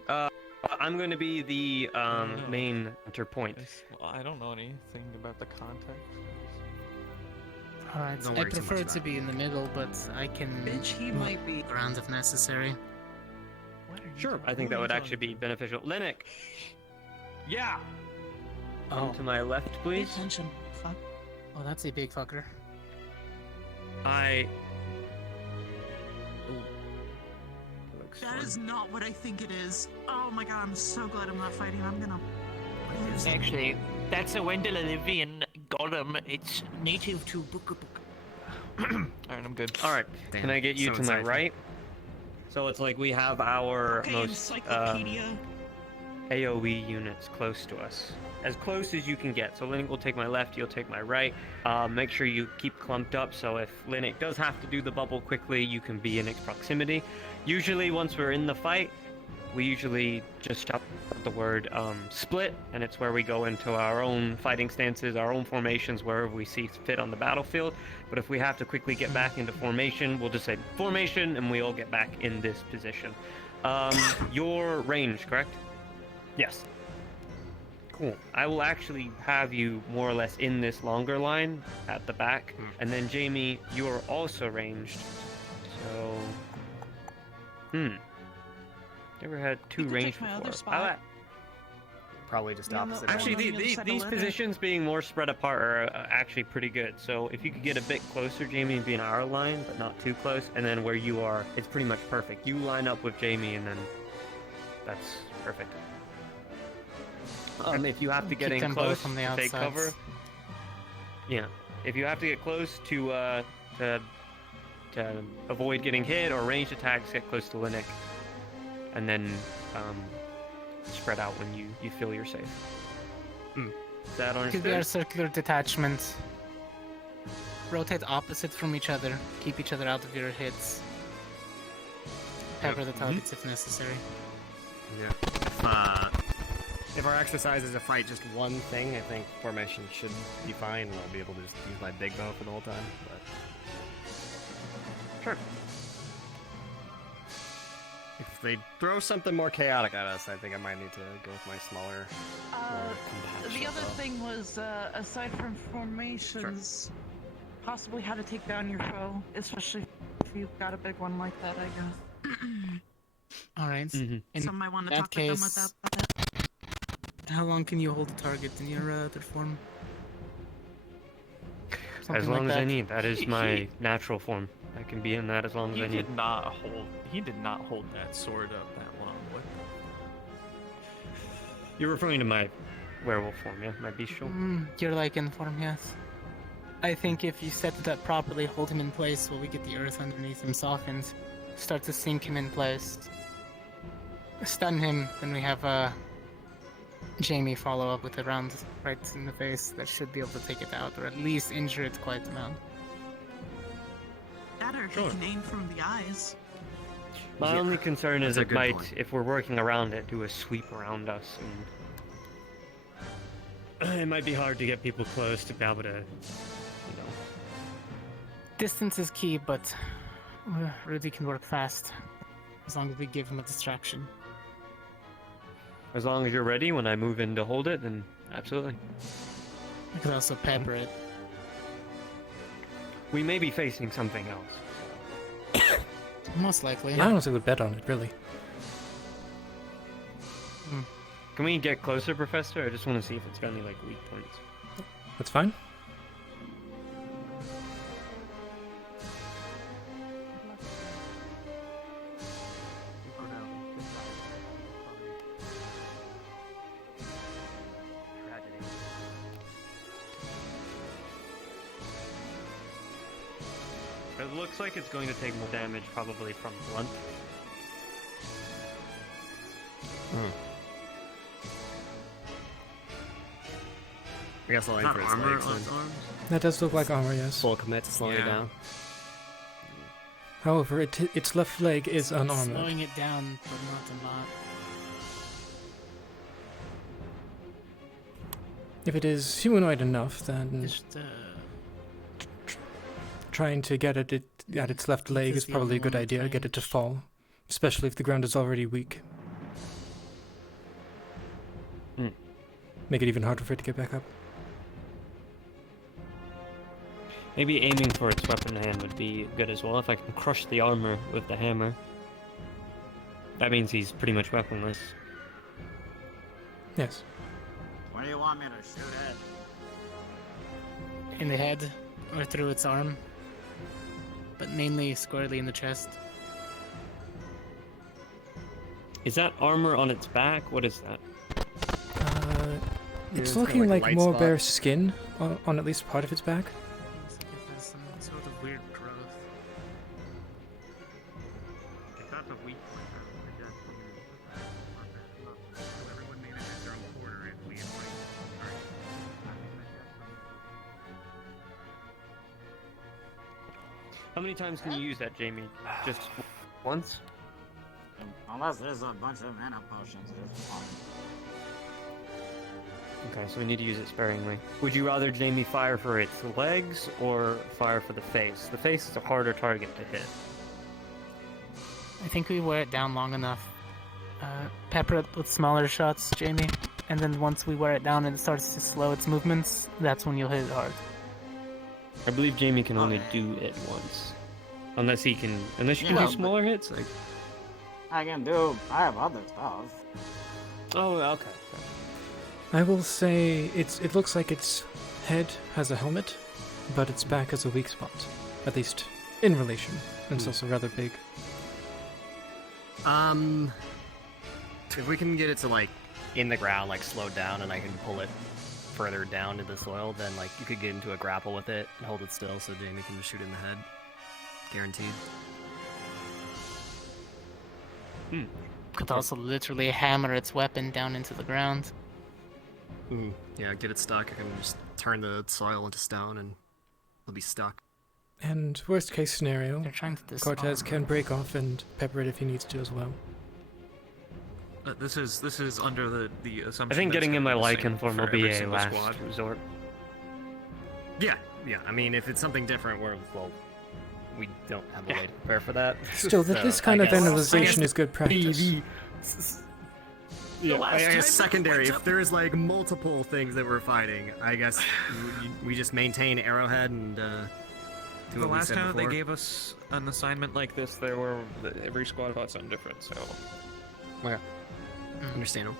I'm going to be the main enter point. I don't know anything about the context. Alright, Don't I worry too prefer much to be in the middle, but I can he might be around if necessary. Sure, I think that would actually be beneficial. Linux! Yeah! Come to my left, please. Pay attention. Fuck. Oh, that's a big fucker. That is not what I think it is. Oh my god, I'm so glad I'm not fighting. I'm gonna... Actually, that's a Wendell-Olivian golem. It's native to Book. Alright, I'm good. Alright, can I get you so to my exciting. right? So it's like we have our Okay, most... encyclopedia. AoE units close to us. As close as you can get. So Linux will take my left, you'll take my right. Make sure you keep clumped up, so if Linux does have to do the bubble quickly, you can be in its proximity. Usually, once we're in the fight, we usually just shout the word split, and it's where we go into our own fighting stances, our own formations, wherever we see fit on the battlefield. But if we have to quickly get back into formation, we'll just say formation, and we all get back in this position. Your range, correct? Yes. Cool. I will actually have you more or less in this longer line at the back, and then Jamie, you are also ranged. So, never had two ranged before. Probably just opposite. Actually, these positions being more spread apart are actually pretty good. So if you could get a bit closer, Jamie, and be in our line, but not too close, and then where you are, it's pretty much perfect. You line up with Jamie, and then that's perfect. If you have to get in close to take cover, yeah. If you have to get close to avoid getting hit or ranged attacks, get close to Linux, and then spread out when you feel you're safe. Is that understood? Could be our circular detachment. Rotate opposite from each other. Keep each other out of your hits. Pepper the targets if necessary. Yeah. If our exercise is to fight just one thing, I think formation should be fine, and I'll be able to just use my big bow for the whole time. But sure. If they throw something more chaotic at us, I think I might need to go with my smaller. The other thing was, aside from formations, possibly how to take down your foe, especially if you've got a big one like that, I guess. Alright. In Some might want to that talk with them case, about that. how long can you hold the target in your other form? As long as I need. That is my natural form. I can be in that as long as I need. He did not hold that sword up that long. What? You're referring to my werewolf form, yeah? My bestial? Your Lycan form, yes. I think if you set it up properly, hold him in place while we get the earth underneath him softened, start to sink him in place, stun him, then we have Jamie follow up with a round right in the face that should be able to take it out, or at least injure it quite a amount. That or he can aim from the eyes. My only concern is That's a it good might, point. if we're working around it, do a sweep around us, and it might be hard to get people close to be able to, Distance is key, but Rudy can work fast, as long as we give him a distraction. As long as you're ready when I move in to hold it, then absolutely. I could also pepper it. We may be facing something else. Most likely. I honestly would bet on it, really. Can we get closer, Professor? I just want to see if it's got any, weak points. That's fine. It looks like it's going to take more damage probably from blunt. I guess I'll aim for his legs then. That does look like armor, yes. Full commit to slowing it down. However, its left leg is unarmored. Slowing it down, but not a lot. If it is humanoid enough, then trying to get at its left leg is probably a good idea. Get it to fall, especially if the ground is already weak. Make it even harder for it to get back up. Maybe aiming for its weapon hand would be good as well. If I can crush the armor with the hammer, that means he's pretty much weaponless. Yes. Where do you want me to shoot at? In the head, or through its arm. But mainly squarely in the chest. Is that armor on its back? What is that? It's looking like more bare skin on at least part of its back. Looks like it has some sort of weird growth. If that's a weak point, How many times can you use that, Jamie? Just once? Unless there's a bunch of mana potions, it's fine. Okay, so we need to use it sparingly. Would you rather Jamie fire for its legs or fire for the face? The face is a harder target to hit. I think we wear it down long enough. Pepper it with smaller shots, Jamie. And then once we wear it down and it starts to slow its movements, that's when you'll hit it hard. I believe Jamie can only do it once. Unless you can do smaller hits? Like... I have other stuff. Oh, okay. I will say it looks like its head has a helmet, but its back has a weak spot. At least in relation. And it's also rather big. If we can get it to like in the ground, like slowed down, and I can pull it further down into the soil, then like you could get into a grapple with it and hold it still, so Jamie can just shoot in the head. Guaranteed. Could also literally hammer its weapon down into the ground. Yeah, get it stuck. I can just turn the soil into stone, and it'll be stuck. And worst case scenario, Cortez can break off and pepper it if he needs to as well. This is under the assumption. I think getting in my Lycan form will be a last squad. resort. Yeah. I mean, if it's something different, we don't have a way to prepare for that. Still, So, this kind of analyzation is good practice. Yeah, I guess secondary. If there's like multiple things that we're fighting, I guess we just maintain Arrowhead and do The what we last said time before. they gave us an assignment like this, every squad fought something different. So, yeah, understandable.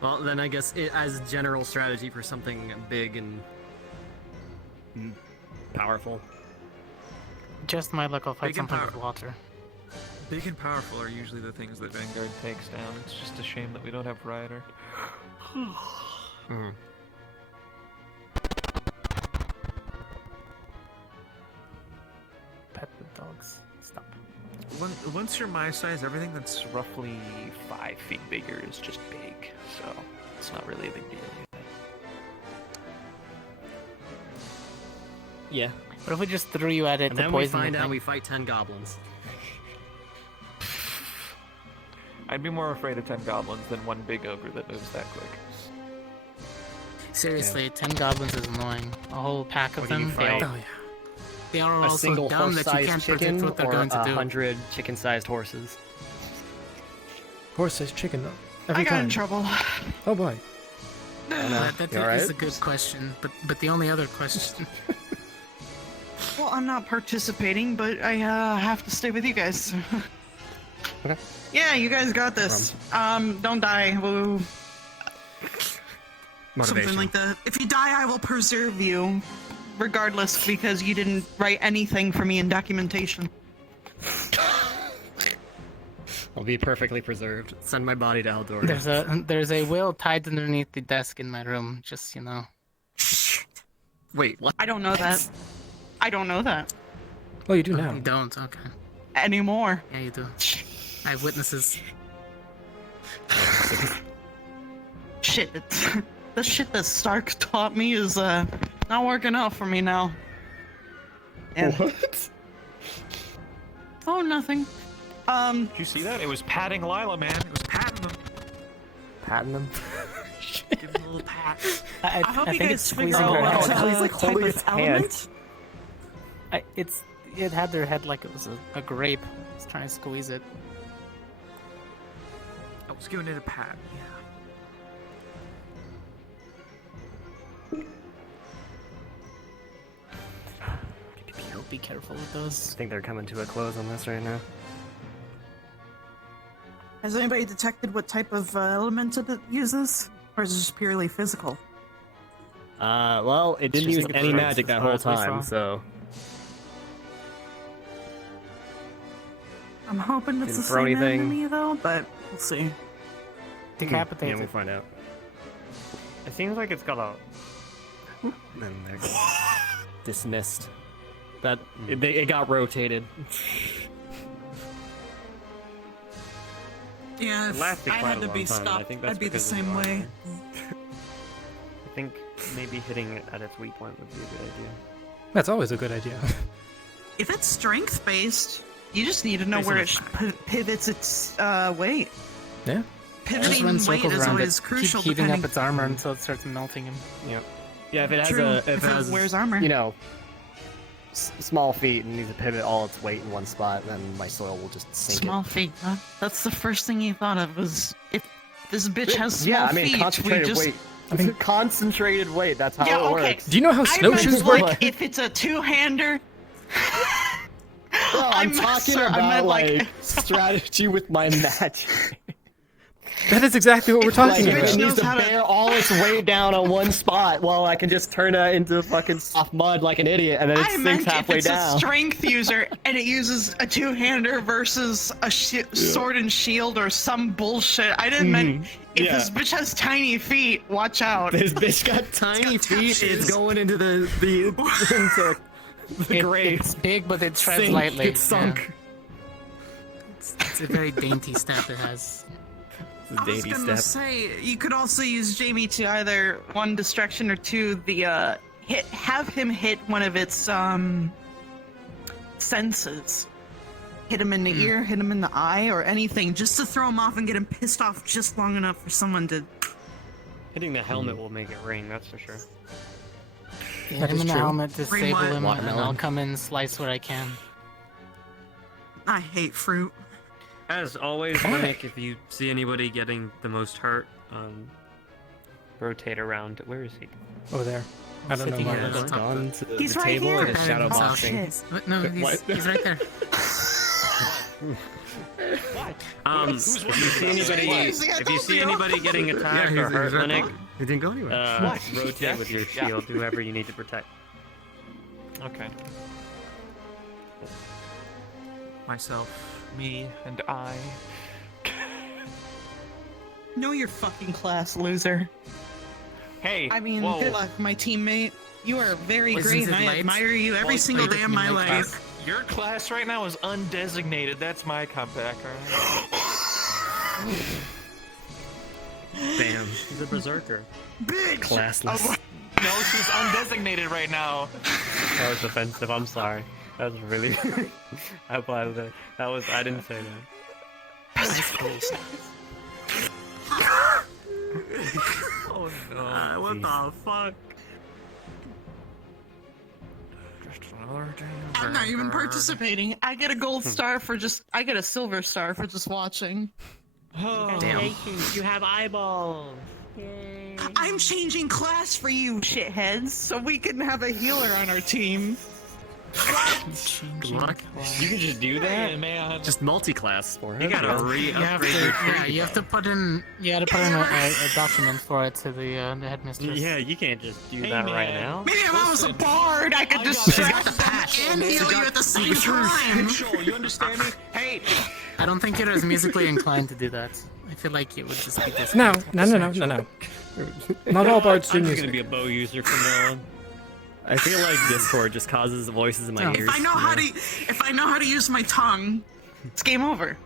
Well, then I guess as general strategy for something big and powerful. Just my luck, I'll fight Big and something with water. big and powerful are usually the things that Vanguard takes down. It's just a shame that we don't have Rider. Pet the dogs. Stop. Once you're my size, everything that's roughly 5 feet bigger is just big, so it's not really a big deal. Yeah. What if we just threw you at it And to then we poison find the out thing? we fight 10 goblins. I'd be more afraid of 10 goblins than one big ogre that moves that quick. Seriously, 10 goblins is annoying. A whole pack of What do you them. fight? They are A also single dumb that you horse-sized can't chicken predict what they're or going to do. 100 chicken-sized horses? Horse-sized chicken, though. Every I got time. in trouble. Oh boy. That You alright? is a good question, but the only other question. Well, I'm not participating, but I have to stay with you guys. Okay. Yeah, you guys got this. Don't die. Woo. Something Motivation. like that. If you die, I will preserve you, regardless, because you didn't write anything for me in documentation. I'll be perfectly preserved. Send my body to Eldor. There's a will tied underneath the desk in my room. Just Wait, what? I don't know that. I don't know that. Oh, you do now. You don't. Okay. Anymore. Yeah, you do. I have witnesses. Shit. The shit that Stark taught me is not working out for me now. And... What? Oh, nothing. Did you see that? It was patting Lila, man. It was patting them. Patting them? Give him a little pat. I hope you think guys it's figure squeezing out her what head. He's like holding its hand. It had their head like it was a grape. It's trying to squeeze it. I was giving it a pat. Be careful with those. I think they're coming to a close on this right now. Has anybody detected what type of element it uses? Or is it just purely physical? Well, it didn't use any magic that whole time, so... I'm hoping it's Didn't the throw same anything. enemy, though, but we'll see. Decapitated. Yeah, we'll find out. It seems like it's got a... And there goes. Dismissed. That it got rotated. Yeah, It lasted I quite had a to long be time, and I stopped, think that's I'd be the because of same the way. I think maybe hitting it at its weak point would be a good idea. That's always a good idea. If it's strength based, you just need to know where it pivots its weight. Yeah. Pivoting weight is always crucial. Keep heating depending... up its armor until it starts melting him. Yeah. Yeah, if it has True. if it has, wears armor. you know, small feet and needs to pivot all its weight in one spot, then my soil will just sink Small it. feet. Huh? That's the first thing you thought of was if this bitch has small Yeah, I mean feet. concentrated we just... weight. I mean concentrated weight. That's how it works. Do you know how snowshoes work? Like, if it's a two-hander. Well, I'm talking about like strategy with my magic. That is exactly what we're talking Like, about. it needs to bear all its weight down on one spot while I can just turn it into fucking soft mud like an idiot, and then it sinks halfway if it's down. a strength user and it uses a two-hander versus a sword and shield or some bullshit. I didn't mean if this bitch has tiny feet, watch out. This bitch got tiny feet. It's going into the grave. It's big, but it treads Sink. lightly. It's sunk. It's a very dainty step it has. I was gonna say you could also use Jamie to either one distraction or two the have him hit one of its senses. Hit him in the ear, hit him in the eye, or anything, just to throw him off and get him pissed off just long enough for someone to. Hitting the helmet will make it ring, that's for sure. Hit him in the helmet, disable what? him, and I'll come in and slice what I can. I hate fruit. As always, Nick, if you see anybody getting the most hurt, rotate around. Where is he? Over there. I don't know Sitting where here it at is. the top. Gone to the He's right table here. and is shadow Oh, boxing. shit. No, he's right there. If you see anybody getting attacked or hurt, Nick, He didn't go anywhere. rotate with your shield, whoever you need to protect. Okay. Myself, me, and I. Know your fucking class, loser. Hey, I mean, whoa. good luck, my teammate. You are very Wasn't great, it and I light? admire you every single day of my life. Your class right now is undesignated. That's my comeback, alright? Damn, she's a berserker. Bitch! Classless. No, she's undesignated right now. That was offensive. I'm sorry. That was really. I apologize. That was. I didn't say that. Oh no! What the fuck? Just another damn I'm not even bird. participating. I get a gold star for just. I get a silver star for just watching. Congratulations, you have eyeballs. I'm changing class for you, shitheads, so we can have a healer on our team. Good luck. You can just do that. Hey, man. Just multi-class for her. You gotta You have to, yeah, you have to put in. You gotta put in a document for it to the headmistress. Yeah, you can't just do that right now. Maybe if I was a bard, I could distract them and heal you at the same time. You understand me? Hey! I don't think you're as musically inclined to do that. I feel like it would just be this. No. Not all bards do I'm just music. gonna be a bow user from now on. I feel like Discord just causes voices in my ears. If I know how to use my tongue, it's game over.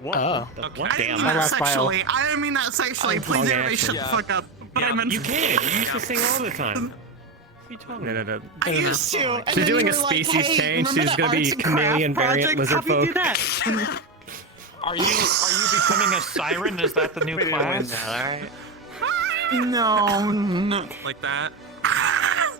What? Okay. I didn't mean that sexually. I didn't mean that sexually. Please, everybody, shut the fuck up. But I meant You can. You used to sing all the time. No. I used to. And She's then doing you a were like, species hey, change. remember She's that gonna be arts and chameleon craft variant project? lizard How do you do folk. that? Are you becoming a siren? Is that the new class? No. Like that?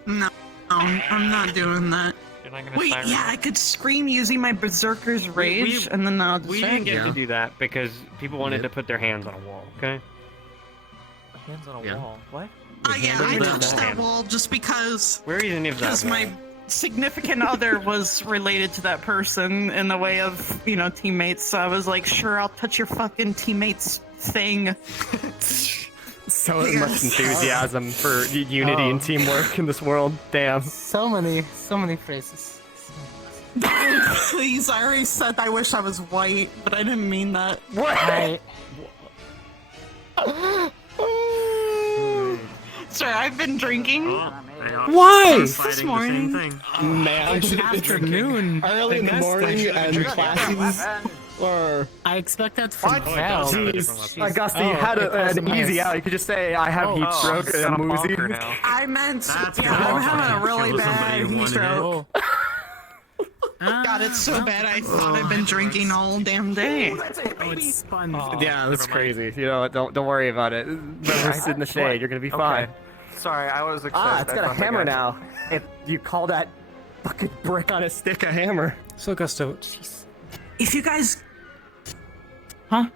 No, I'm not doing that. You're not gonna Wait, siren yeah, I could scream using my berserker's rage, and then I'll We distract didn't get you. to do that because people wanted to put their hands on a wall. Okay. Hands on a wall. What? Yeah, I touched that wall just because. Where is any of that? Because my significant other was related to that person in the way of, teammates. So I was like, sure, I'll touch your fucking teammate's thing. So much enthusiasm for unity and teamwork in this world. Damn. So many phrases. Please, I already said I wish I was white, but I didn't mean that. What? Sir, I've been drinking. Why? This morning. Man, Afternoon. early in the morning and classes. Or I expect that from Val. Augusta, you had an easy out. You could just say, I have heat stroke and I'm woozy. I meant, I'm having a really bad heat stroke. God, it's so bad. I thought I'd been drinking all damn day. Oh, it's fun. Yeah, that's crazy. You know, don't worry about it. Never sit in the shade. You're gonna be fine. Sorry, I was excited. It's got a hammer now. If you call that fucking brick on a stick a hammer. So, Augusto, If you guys... Huh?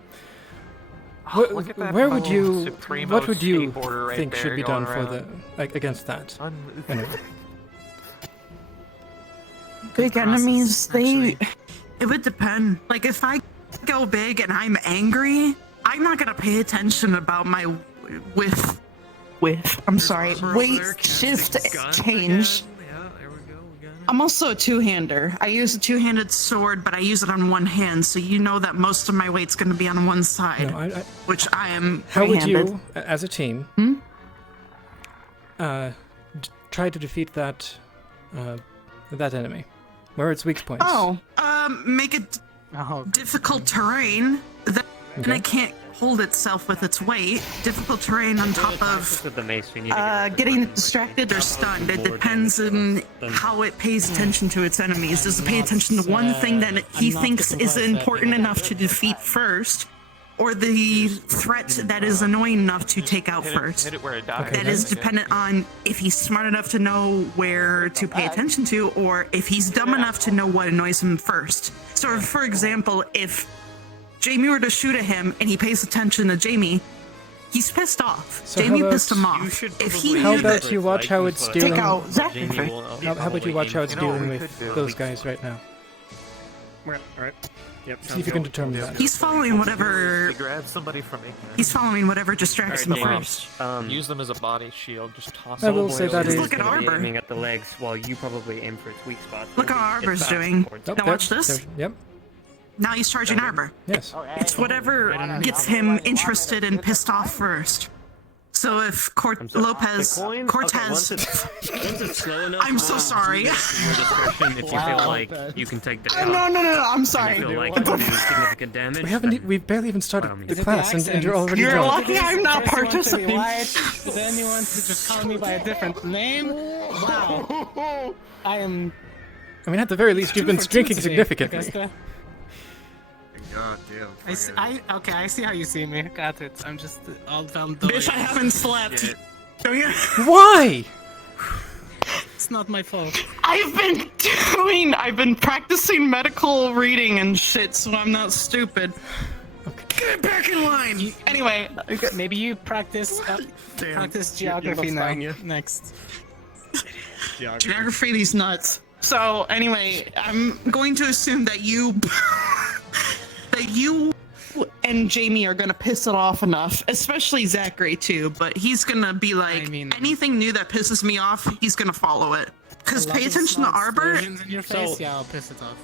Look at that Where would you? Supremo What would you skateboarder right think there should be going done for the around. against that? Anyway. Big enemies, they... It would depend. Like, if I go big and I'm angry, I'm not gonna pay attention about my weight shift change. I'm also a two-hander. I use a two-handed sword, but I use it on one hand, so you know that most of my weight's gonna be on one side, No, which I am How would three-handed. you, as a team, try to defeat that that enemy? Where are its weak points? Make it difficult terrain. Then it can't hold itself with its weight. Difficult terrain on top of With the mace, we need to getting distracted or stunned. It depends on how it pays attention to its enemies. Does it pay attention to one thing that he thinks is important enough to defeat first, or the threat that is annoying enough to take out first? Hit it where it dies. That is dependent on if he's smart enough to know where to pay attention to, or if he's dumb enough to know what annoys him first. So, for example, if Jamie were to shoot at him and he pays attention to Jamie, he's pissed off. So Jamie how about- pissed him off. If he How knew about that, you watch how it's dealing? take out Zachary. How about you watch how it's dealing with those guys right now? Alright. Yep. See if you can determine that. He's following whatever. Grab somebody from me. He's following whatever distracts him first. Use them as a body shield. Just toss I them. will say that is. Look at Arbor. aiming at the legs while you probably aim for its weak spot. Look how Arbor's doing. Now watch this. Yep. Now he's charging Arbor. Yes. It's whatever gets him interested and pissed off first. So if Cortez, I'm so sorry. If you feel like you can take the shot. No, I'm sorry. If you feel like you can do significant damage. We've barely even started the class, and you're already You're drunk. lucky I'm not participating. Is anyone to just call me by a different name? Wow. I am. I mean, at the very least, you've been drinking significantly. Augusta. God damn. Okay, I see how you see me. Got it. I'm just all found. Bitch, I haven't slept. Why? It's not my fault. I've been practicing medical reading and shit, so I'm not stupid. Get back in line. Anyway, maybe you practice geography now. Next. Geography, these nuts. So anyway, I'm going to assume that you and Jamie are gonna piss it off enough, especially Zachary too. But he's gonna be like, anything new that pisses me off, he's gonna follow it. Cause pay attention to Arbor. In your face, yeah, I'll piss it off.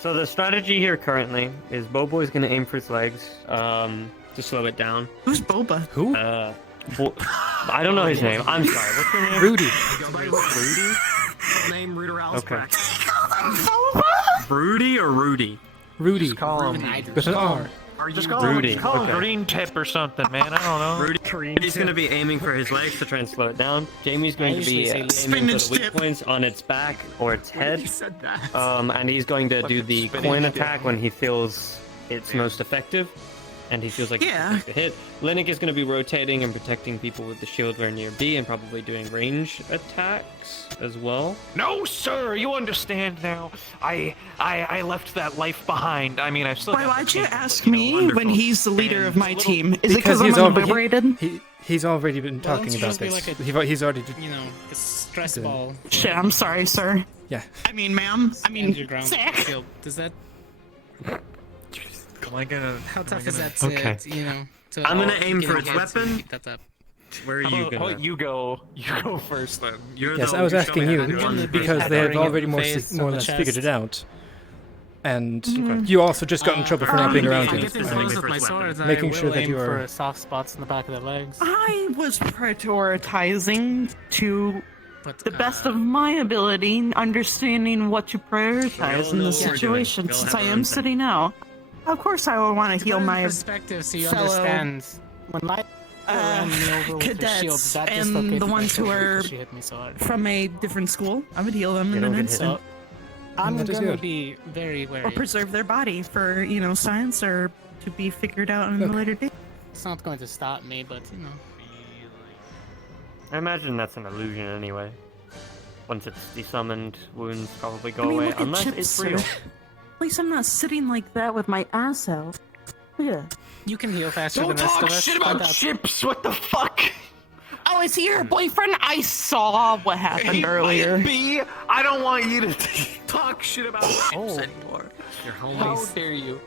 So the strategy here currently is Bobo's gonna aim for its legs, to slow it down. Who's Boba? Who? I don't know his name. I'm sorry. What's your name? Rudy. Rudy? Name Rooter Owl's Okay. Rudy or Rudy? Rudy. Just call him. With an R. Just call him, Rudy, just call him okay. Green Tip or something, man. I don't know. Rudy's going to be aiming for his legs to try and slow it down. Jamie's going to be aiming for the weak points on its back or its head. And he's going to do the coin attack when he feels it's most effective. And he feels like it's supposed to hit. Linux is going to be rotating and protecting people with the shield where near B and probably doing range attacks as well. No, sir. You understand now. I left that life behind. I mean, I've still. Why'd you ask me when he's the leader of my team? Is it Because because I'm liberated? He's already been talking about this. He's already. A stress ball. Shit, I'm sorry, sir. Yeah. I mean, ma'am. I mean, Zach. Shield. Does that? Am I gonna? How tough is that? Okay. I'm gonna aim for its weapon. Where are you going? You go first then. Yes, I was asking you because they have already more or less figured it out. And you also just got in trouble for not being around here. Making sure that you are. For soft spots in the back of the legs. I was prioritizing to the best of my ability, understanding what to prioritize in this situation, since I am sitting out. Of course, I would want to heal my perspective, so you fellow understand. When light cadets and the ones who are from a different school. I would heal them in an instant. I'm that is gonna good. be very wary. Or preserve their body for, science or to be figured out in a later date. It's not going to stop me, but I imagine that's an illusion anyway. Once it's desummoned, wounds probably go I mean, away, look at unless Chipz, it's sir. real. At least I'm not sitting like that with my ass out. Yeah. You can heal faster Don't than the rest talk of us. shit about Find out. Chipz. What the fuck? Oh, is he your boyfriend? I saw what happened earlier. B, I don't want you to talk shit about Chipz anymore. Your How homies. dare you?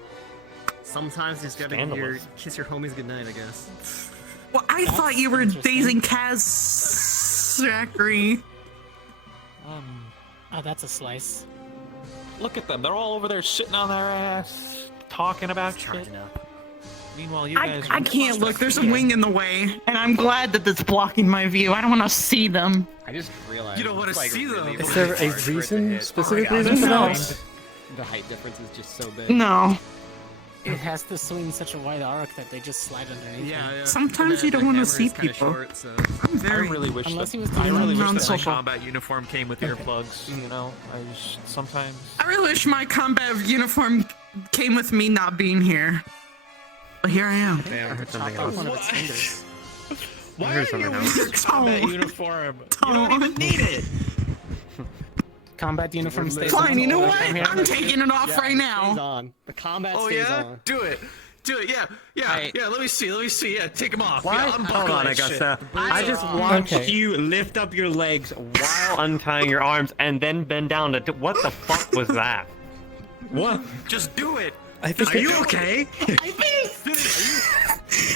Sometimes you just gotta kiss your homies goodnight, I guess. Well, I thought you were dating Kaz Zachary. Oh, that's a slice. Look at them. They're all over there sitting on their ass, talking about shit. Meanwhile, you guys. I can't look. There's a wing in the way, and I'm glad that it's blocking my view. I don't want to see them. I just realized. You don't want to see them. Is there a reason, specific reason for No. that? The height difference is just so big. No. It has to swing such a wide arc that they just slide underneath. Yeah. Sometimes you don't want to see people. I'm very. I really wish Unless that, he was I really wish that my non-social. combat uniform came with earplugs. You know, I just sometimes. I really wish my combat uniform came with me not being here. But here I am. Damn, I heard Chopped off one of its fingers. Why are you wearing your combat uniform? You don't even need it. Combat uniform stays Fine, on. you know what? From here. I'm taking it off right Stays now. on. The combat Oh stays yeah, on. do it. Yeah. Let me see. Yeah, take them off. Why? Yeah, Hold unbuckle on, that shit. Augusta. I just watched Okay. you lift up your legs while untying your arms and then bend down to. What the fuck was that? What? Just do it. I think Are you okay?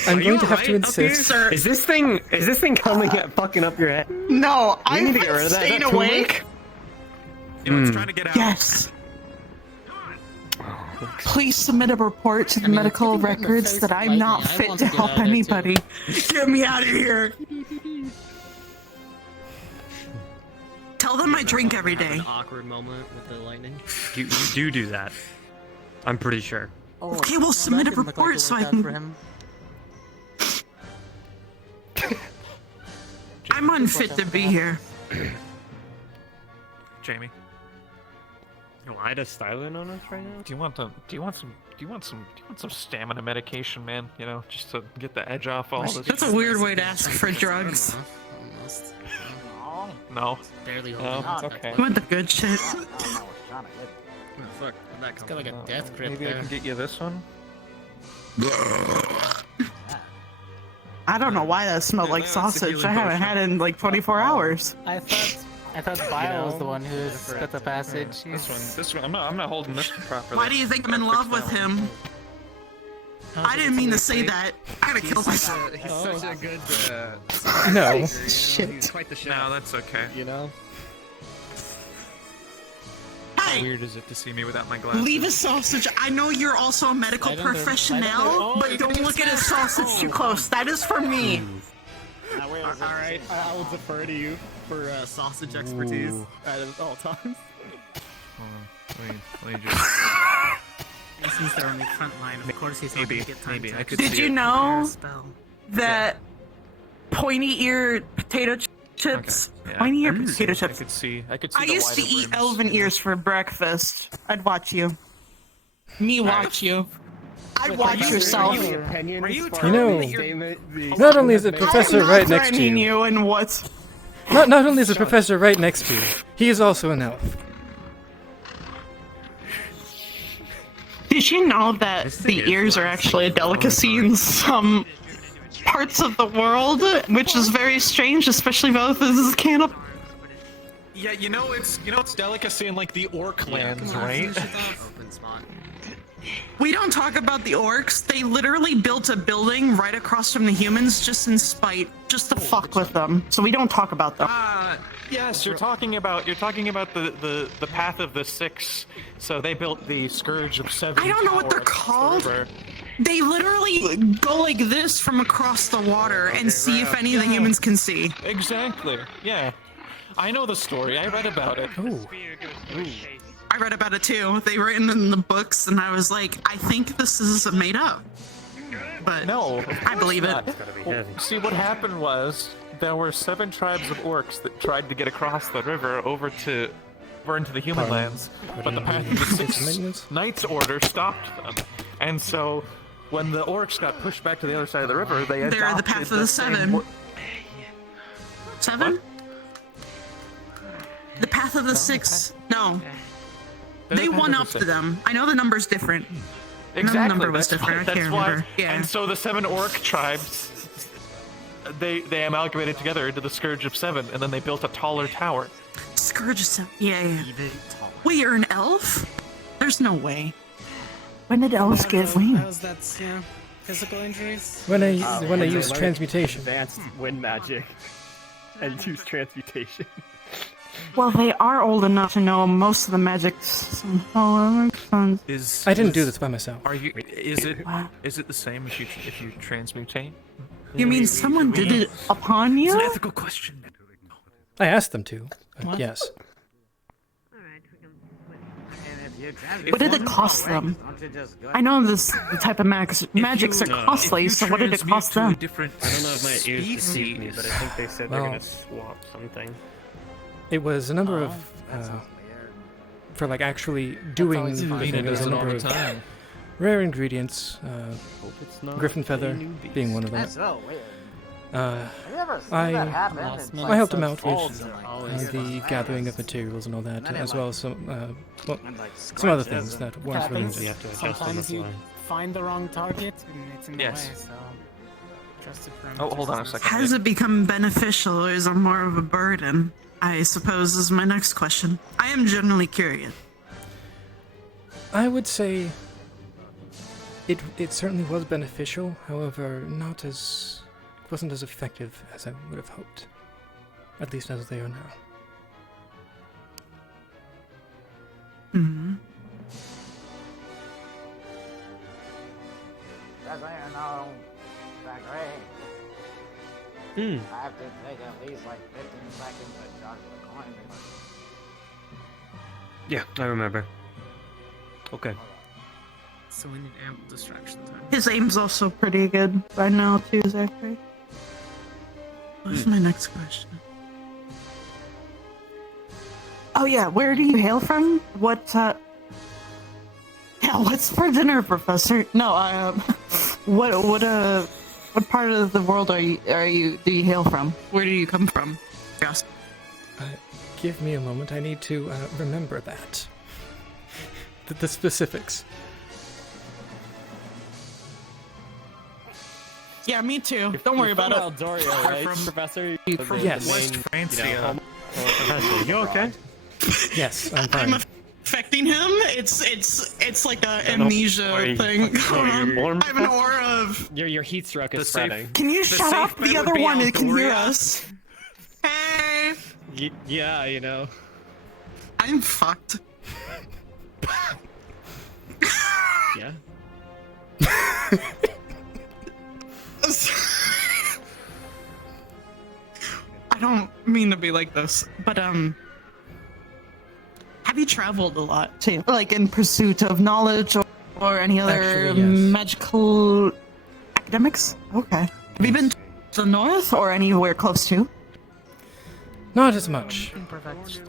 I'm Are going you to have to alright up here? insist. Is this thing coming at fucking up your head? No, We I've need to get been rid of that. Is staying that tumor? awake. It's trying to get out. Yes. Please submit a report to the medical records that I'm not fit to help anybody. Get me out of here. Tell them I drink every day. An awkward moment with the lightning. You do that. I'm pretty sure. Okay, we'll submit a report so I can. I'm unfit to be here. Jamie, No, Ida's styling on us right now. do you want some stamina medication, man? You know, just to get the edge off all this. That's a weird way to ask for drugs. Almost. No. Barely No, holding it's on. okay. You want the good shit? Oh, fuck. Where'd that It's come got like a from? death grip Maybe I there. can get you this one. I don't know why that smelled like sausage. I haven't had it in like 24 hours. I thought Bio was the one who's got the passage. This one. I'm not holding this one properly. Why do you think I'm in love with him? I didn't mean to say that. I gotta kill myself. He's such a good. No. Shit. He's quite the chef. No, that's okay. You know. How weird is it to see me without my glasses? Leave a sausage. I know you're also a medical Right under- professional, right under- oh, but you're don't getting look at his sausage too close. That is for me. Alright, I will defer to you for sausage expertise at all times. Hold on. Let me just. Since they're on the front line, of course he's not Maybe, gonna get time maybe to I could Did see you it. know spell. that pointy-eared potato chips? Yeah, Pointy-eared I could potato see- chips. I could see I the used to wider eat rims. elven ears for breakfast. I'd watch you. Me watch you. I'd watch yourself. Were you You know, not only is the professor I'm not right next to threatening you, and what? not only is the professor right next to you, he is also an elf. Did you know that the ears are actually a delicacy in some parts of the world, which is very strange, especially both as a can of. Yeah, you know it's delicacy in like the orc lands, right? Open spot. We don't talk about the orcs. They literally built a building right across from the humans just in spite, just to fuck with them. So we don't talk about them. Yes, you're talking about the path of the six. So they built the Scourge of Seven. I don't know what they're Tower across the called. river. They literally go like this from across the water and see if any of the humans can see. Exactly. Yeah, I know the story. I read about it. Ooh. I read about it too. They were in the books, and I was like, I think this is made up. But No, I believe it. not. Well, see, what happened was there were 7 tribes of orcs that tried to get across the river over to over into the human lands, but the Path of the Six Knights Order stopped them. And so, when the orcs got pushed back to the other side of the river, they adopted They're the Path of the Seven. Seven? The Path of the Six. No. They one-upped them. I know the number's different. Exactly. The number was different. I can't remember. Yeah. And so the 7 orc tribes, they amalgamated together into the Scourge of 7, and then they built a taller tower. Scourge of 7. Yeah. Wait, you're an elf? There's no way. When did elves get wings? How's that, physical injuries? When I use transmutation. Advanced wind magic and use transmutation. Well, they are old enough to know most of the magics. I didn't do this by myself. Are you? Is it the same if you transmutate? You mean someone did it upon you? It's an ethical question. I asked them to. Yes. What did it cost them? I know this type of magics are costly, so what did it cost them? I don't know if my ears deceived me, but I think they said they're gonna swap something. It was a number of for like actually doing the thing. It was a number of rare ingredients. Griffin feather being one of them. I helped him out with the gathering of materials and all that, as well as some other things that weren't related. Sometimes you find the wrong target and it's in the way, so trust it for hold on a second. Has it become beneficial or is it more of a burden? I suppose is my next question. I am generally curious. I would say it certainly was beneficial, however, wasn't as effective as I would have hoped. At least as they are now. Mm-hmm. I have to take at least like 15 seconds to charge the coin. Yeah, I remember. Okay. So we need ample distraction time. His aim's also pretty good right now too, Zachary. What's my next question? Oh yeah, where do you hail from? What what's for dinner, Professor? No, what part of the world do you hail from? Where do you come from? Yes. Give me a moment. I need to remember that. The specifics. Yeah, me too. Don't worry about it. Eldoria, right, Professor? Yes. West Francia. Professor, you okay? Yes, I'm fine. I'm affecting him. It's like a amnesia thing going on. I have an aura of. Your heat struck is spreading. Can you shut up? The other one that can hear us. Hey. Yeah, you know. I'm fucked. Yeah. I don't mean to be like this, but have you traveled a lot too? Like in pursuit of knowledge or any other Actually, yes. magical academics? Okay. Have you been to the north or anywhere close to? Not as much.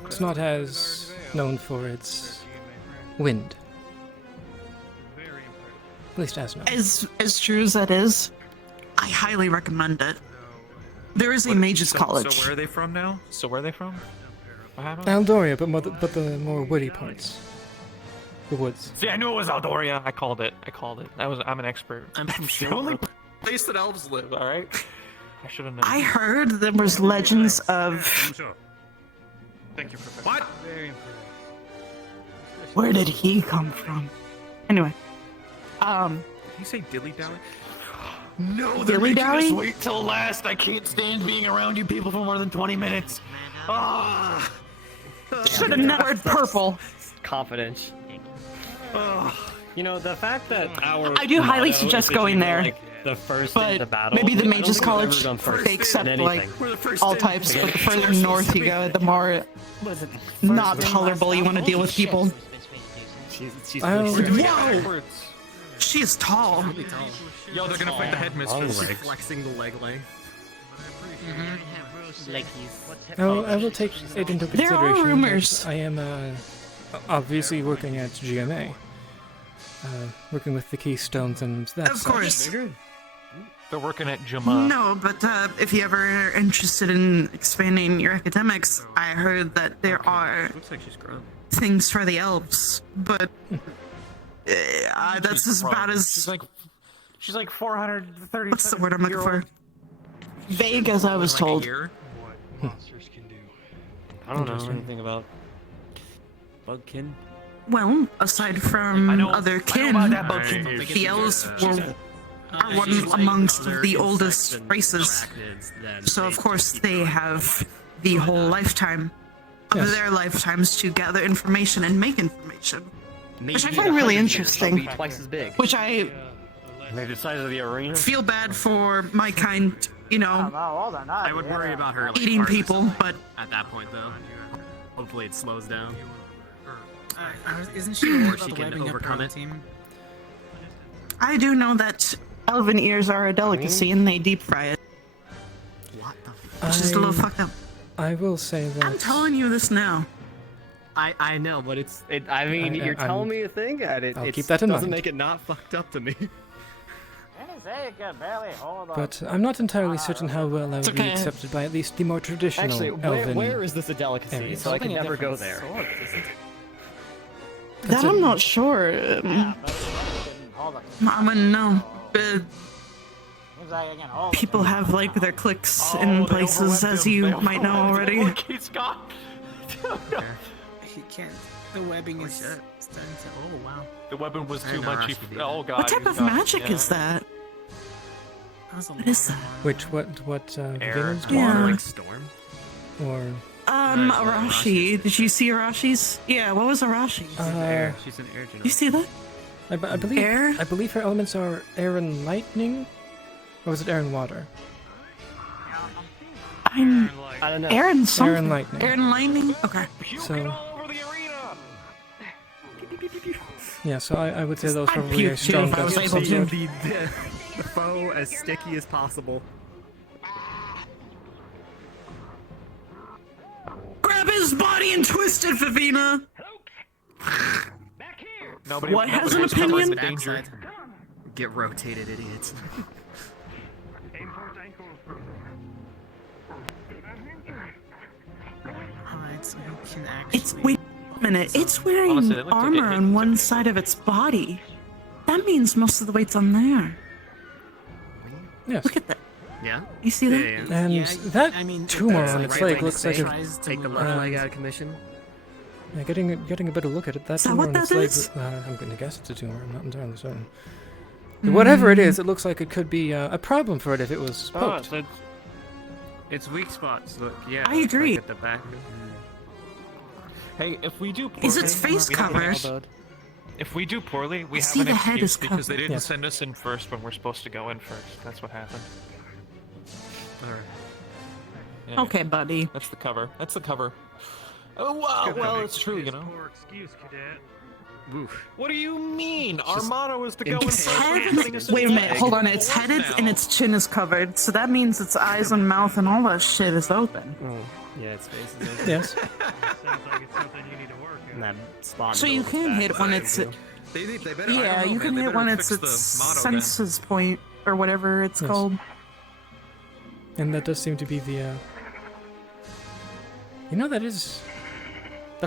It's not as known for its wind. At least as known. As true as that is, I highly recommend it. There is a mages college. So where are they from now? What happened? Eldoria, but the more woody parts. The woods. See, I knew it was Eldoria. I called it. I'm an expert. I'm from the only place that elves live. All right. I should have known. I heard there was legends of. Thank you, Professor. What? Very impressed. Where did he come from? Anyway, Did you say dilly dally? No, they're making us wait till last. I can't stand being around you people for more than 20 minutes. Ah. Should have never purple. Confidence. You know, the fact that I do highly suggest going there. Like, the first but in the battle, maybe the I don't mages think I've ever college gone first they accept in like anything. all types, but the further north you go, the more not tolerable you want to deal with people. She's Whoa! She is tall. Yo, they're gonna fight the headmistress. Flexing the leg length. I will take it into There are consideration. rumors. That I am obviously working at GMA, working with the keystones and that. Of course. They're working at GMA. No, but if you ever are interested in expanding your academics, I heard that there are Looks like she's grown. things for the elves, but that's as bad as. She's like 430. What's the word I'm looking for? Vague, as I was told. I don't know anything about bugkin. Well, aside from other kin, the elves are one amongst the oldest races. So of course they have the whole lifetime of their lifetimes to gather information and make information. Which I find really interesting. Twice as big. Which I Maybe the size of the arena. feel bad for my kind, you know, I would worry about her like, eating people, but at that point though. Hopefully it slows down. Isn't she worried Or about she the can webbing up her overcome own it. team? I do know that elven ears are a delicacy and they deep fry it. Which is a little fucked up. I will say that. I'm telling you this now. I know, but I mean, you're telling me a thing, and I'll it keep that in doesn't mind. make it not fucked up to me. But I'm not entirely certain how well I would be accepted by at least the more traditional Actually, elven. where is this a delicacy? areas. So I can never go there. That I'm not sure. I wouldn't know. But people have like their cliques in places, as you might know already. He's got. He can't. The webbing is starting to. Oh wow. The weapon was too much. Oh god. What type of magic is that? What is that? What Air. villains Yeah. Like storm? Or Arashi. Did you see Arashi's? Yeah, what was Arashi? She's an air You see that? I believe Air? I believe her elements are air and lightning, or was it air and water? I don't know. Air and something. Air and lightning. Air and lightning? Okay. So. Yeah, so I would say those probably puke are too strong if I was gusts. able to. The foe as sticky as possible. Grab his body and twist it, Vivina! What has an opinion? Danger. Get rotated, idiots. Alright, so he can actually. It's wait a minute. It's wearing Honestly, it looked like armor it on one side of its body. That means most of the weight's on there. Yes. Look at that. Yeah? You see that? And that tumor on its leg looks like it. Take the left leg out of commission. Yeah, getting a better look at it. That Is that tumor what on its that leg. is? I'm going to guess it's a tumor. I'm not entirely certain. Whatever it is, it looks like it could be a problem for it if it was poked. so it's weak spots. Look, yeah. I agree. Like at the back. Hey, if we do poorly, Is its face we have an covered? ex- If we do poorly, we have See, an the head excuse is because they covered. didn't Yes. send us in first when we're supposed to go in first. That's what happened. Alright. Yeah. Okay, buddy. That's the cover. That's the cover. Oh wow! Well, it's true, you know. Poor excuse, cadet. Oof. What do you mean? Our motto is to go in Its first. head. You're putting us in Wait a minute. lag. Hold on. It's headed Now. and its chin is covered. So that means its eyes and mouth and all that shit is open. Yeah, its face is open. Yes. Sounds like it's something you need to work on. And that spot. So in the you middle of can the hit back when side, it's. too. They better, Yeah, I don't know, you can man. They hit when better it's fix its the motto then. senses point or whatever it's Yes. called. And that does seem to be the. You know, that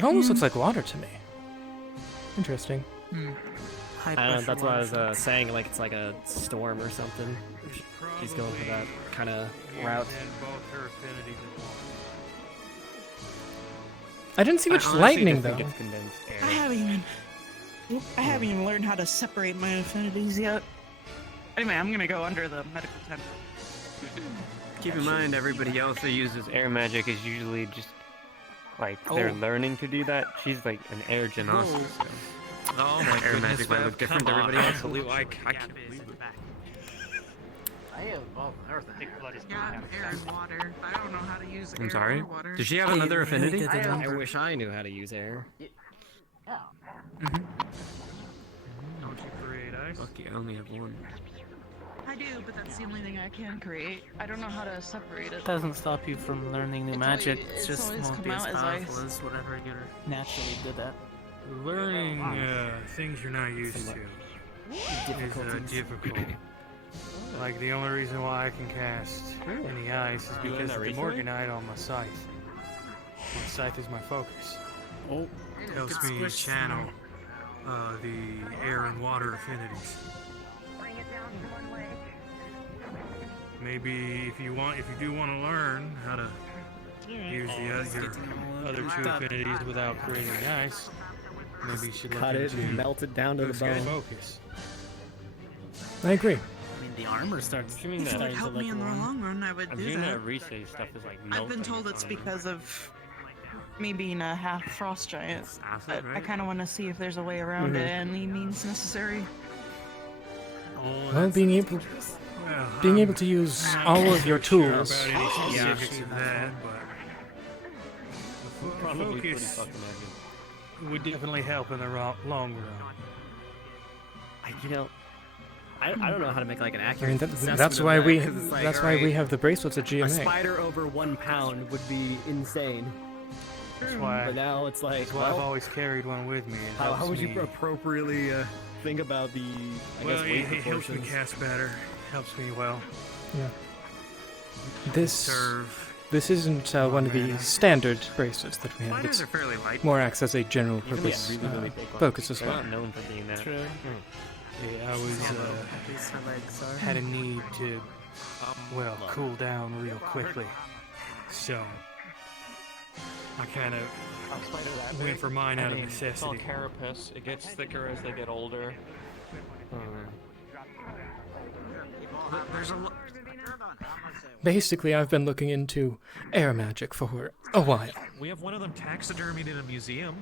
almost looks like water to me. Interesting. I don't know, that's what I was saying, like it's like a storm or something. He's going for that kind of route. I didn't see much honestly lightning think though. it's condensed air. I haven't even learned how to separate my affinities yet. Anyway, I'm gonna go under the medical tent. Keep in mind, everybody else that uses air magic is usually just like they're learning to do that. She's like an air genocist. So. Oh Her my air goodness, magic might Bev, look different come to everybody on. else. I can't believe it. I use both earth and Air and water. I don't know how to use I'm sorry? Does she have another affinity? I wish I knew how to use air. Yeah. Don't you create ice? Lucky I only have one. I do, but that's the only thing I can create. I don't know how to separate it. Doesn't stop you from learning new magic. It's It just always won't come be as out as powerful ice. as whatever you're naturally good at. Learning things you're not used to is difficult. Like, the only reason why I can cast in the ice is You learned because that of the recently? Morganite on my scythe. My scythe is my focus. Oh. It helps me channel the air and water affinities. Maybe if you do want to learn how to use your other two affinities without creating ice, maybe you should look Cut it into and melt it down to the bone. focus. I agree. I mean, the armor starts. If it would help me in the long run, I would I'm do doing that. that Riese stuff is like I've melting. been told it's because of me being a half frost giant. Acid, I right? kind of want to see if there's a way around it Mhm. any means necessary. Well, being able to use all of your tools. Yeah. Specifics of that, but Probably pretty focus fucking accurate. would definitely help in the long run. I don't know how to make like an I accurate. mean, assessment that's of why that, we 'cause it's like, that's why we alright, have the bracelets at GMA. A spider over 1 pound would be insane. That's why. But now it's like, That's why I've well, always carried one with me. It how helps would you me- appropriately think about the? I Well, guess, weight it helps me proportions? cast better. Helps me well. Yeah. This isn't one of the standard bracelets that we have. Spiders It's are fairly light. more acts as a general Even purpose really, really big ones. focus as They're well. not known for being that. True. Yeah, I was had a need to cool down real quickly, so I kind of went for mine out of It's all necessity. carapace. It gets thicker as they get older. There's a lot. Basically, I've been looking into air magic for a while. We have one of them taxidermied in a museum.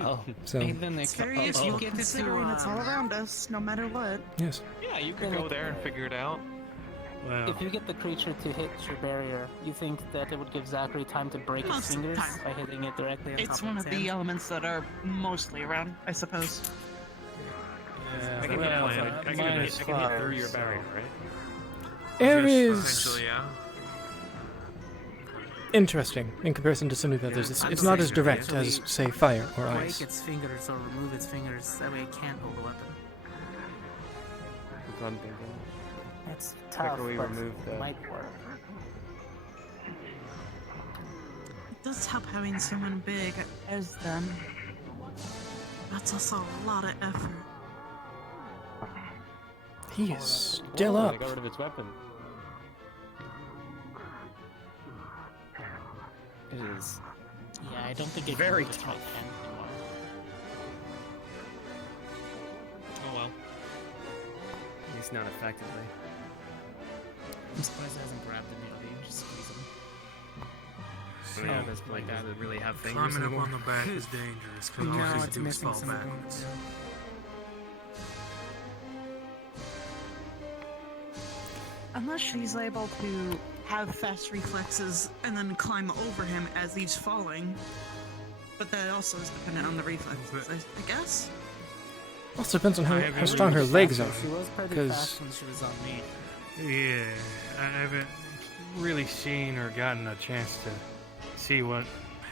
Oh, So It's very useful considering it's all around us, no matter what. yes. Yeah, you could go there and figure it out. Wow. If you get the creature to hit your barrier, you think that it would give Zachary time to break Most his of the fingers time. by hitting it directly on It's top one of of its the hand? elements that are mostly around, I suppose. Yeah, I can well, hit mine is through fire, your so- barrier, right? Air Just is potentially, yeah. interesting in comparison to some of the others. It's not as direct as, say, fire or break ice. its fingers or remove its fingers. That way it can't hold the weapon. That's what I'm thinking. It's tough, Quicker we but remove the- it might work. It does help having someone big as them. That's also a lot of effort. He is still Whoa, up. I got rid of its weapon. It is. Yeah, I don't think it Very can use its tough. right hand anymore. Oh well. At least not effectively. I'm surprised it hasn't grabbed him yet. You just squeeze him. So yeah, this like that would really have fingers Climbing up anymore. on the back is dangerous because No, all it's these dudes missing fall some of them. backwards. Unless she's able to have fast reflexes and then climb over him as he's falling. But that also is dependent on the reflexes, I guess. Also depends on I how haven't strong her really legs are. She was pretty Because fast when she was on me. Yeah, I haven't really seen or gotten a chance to see what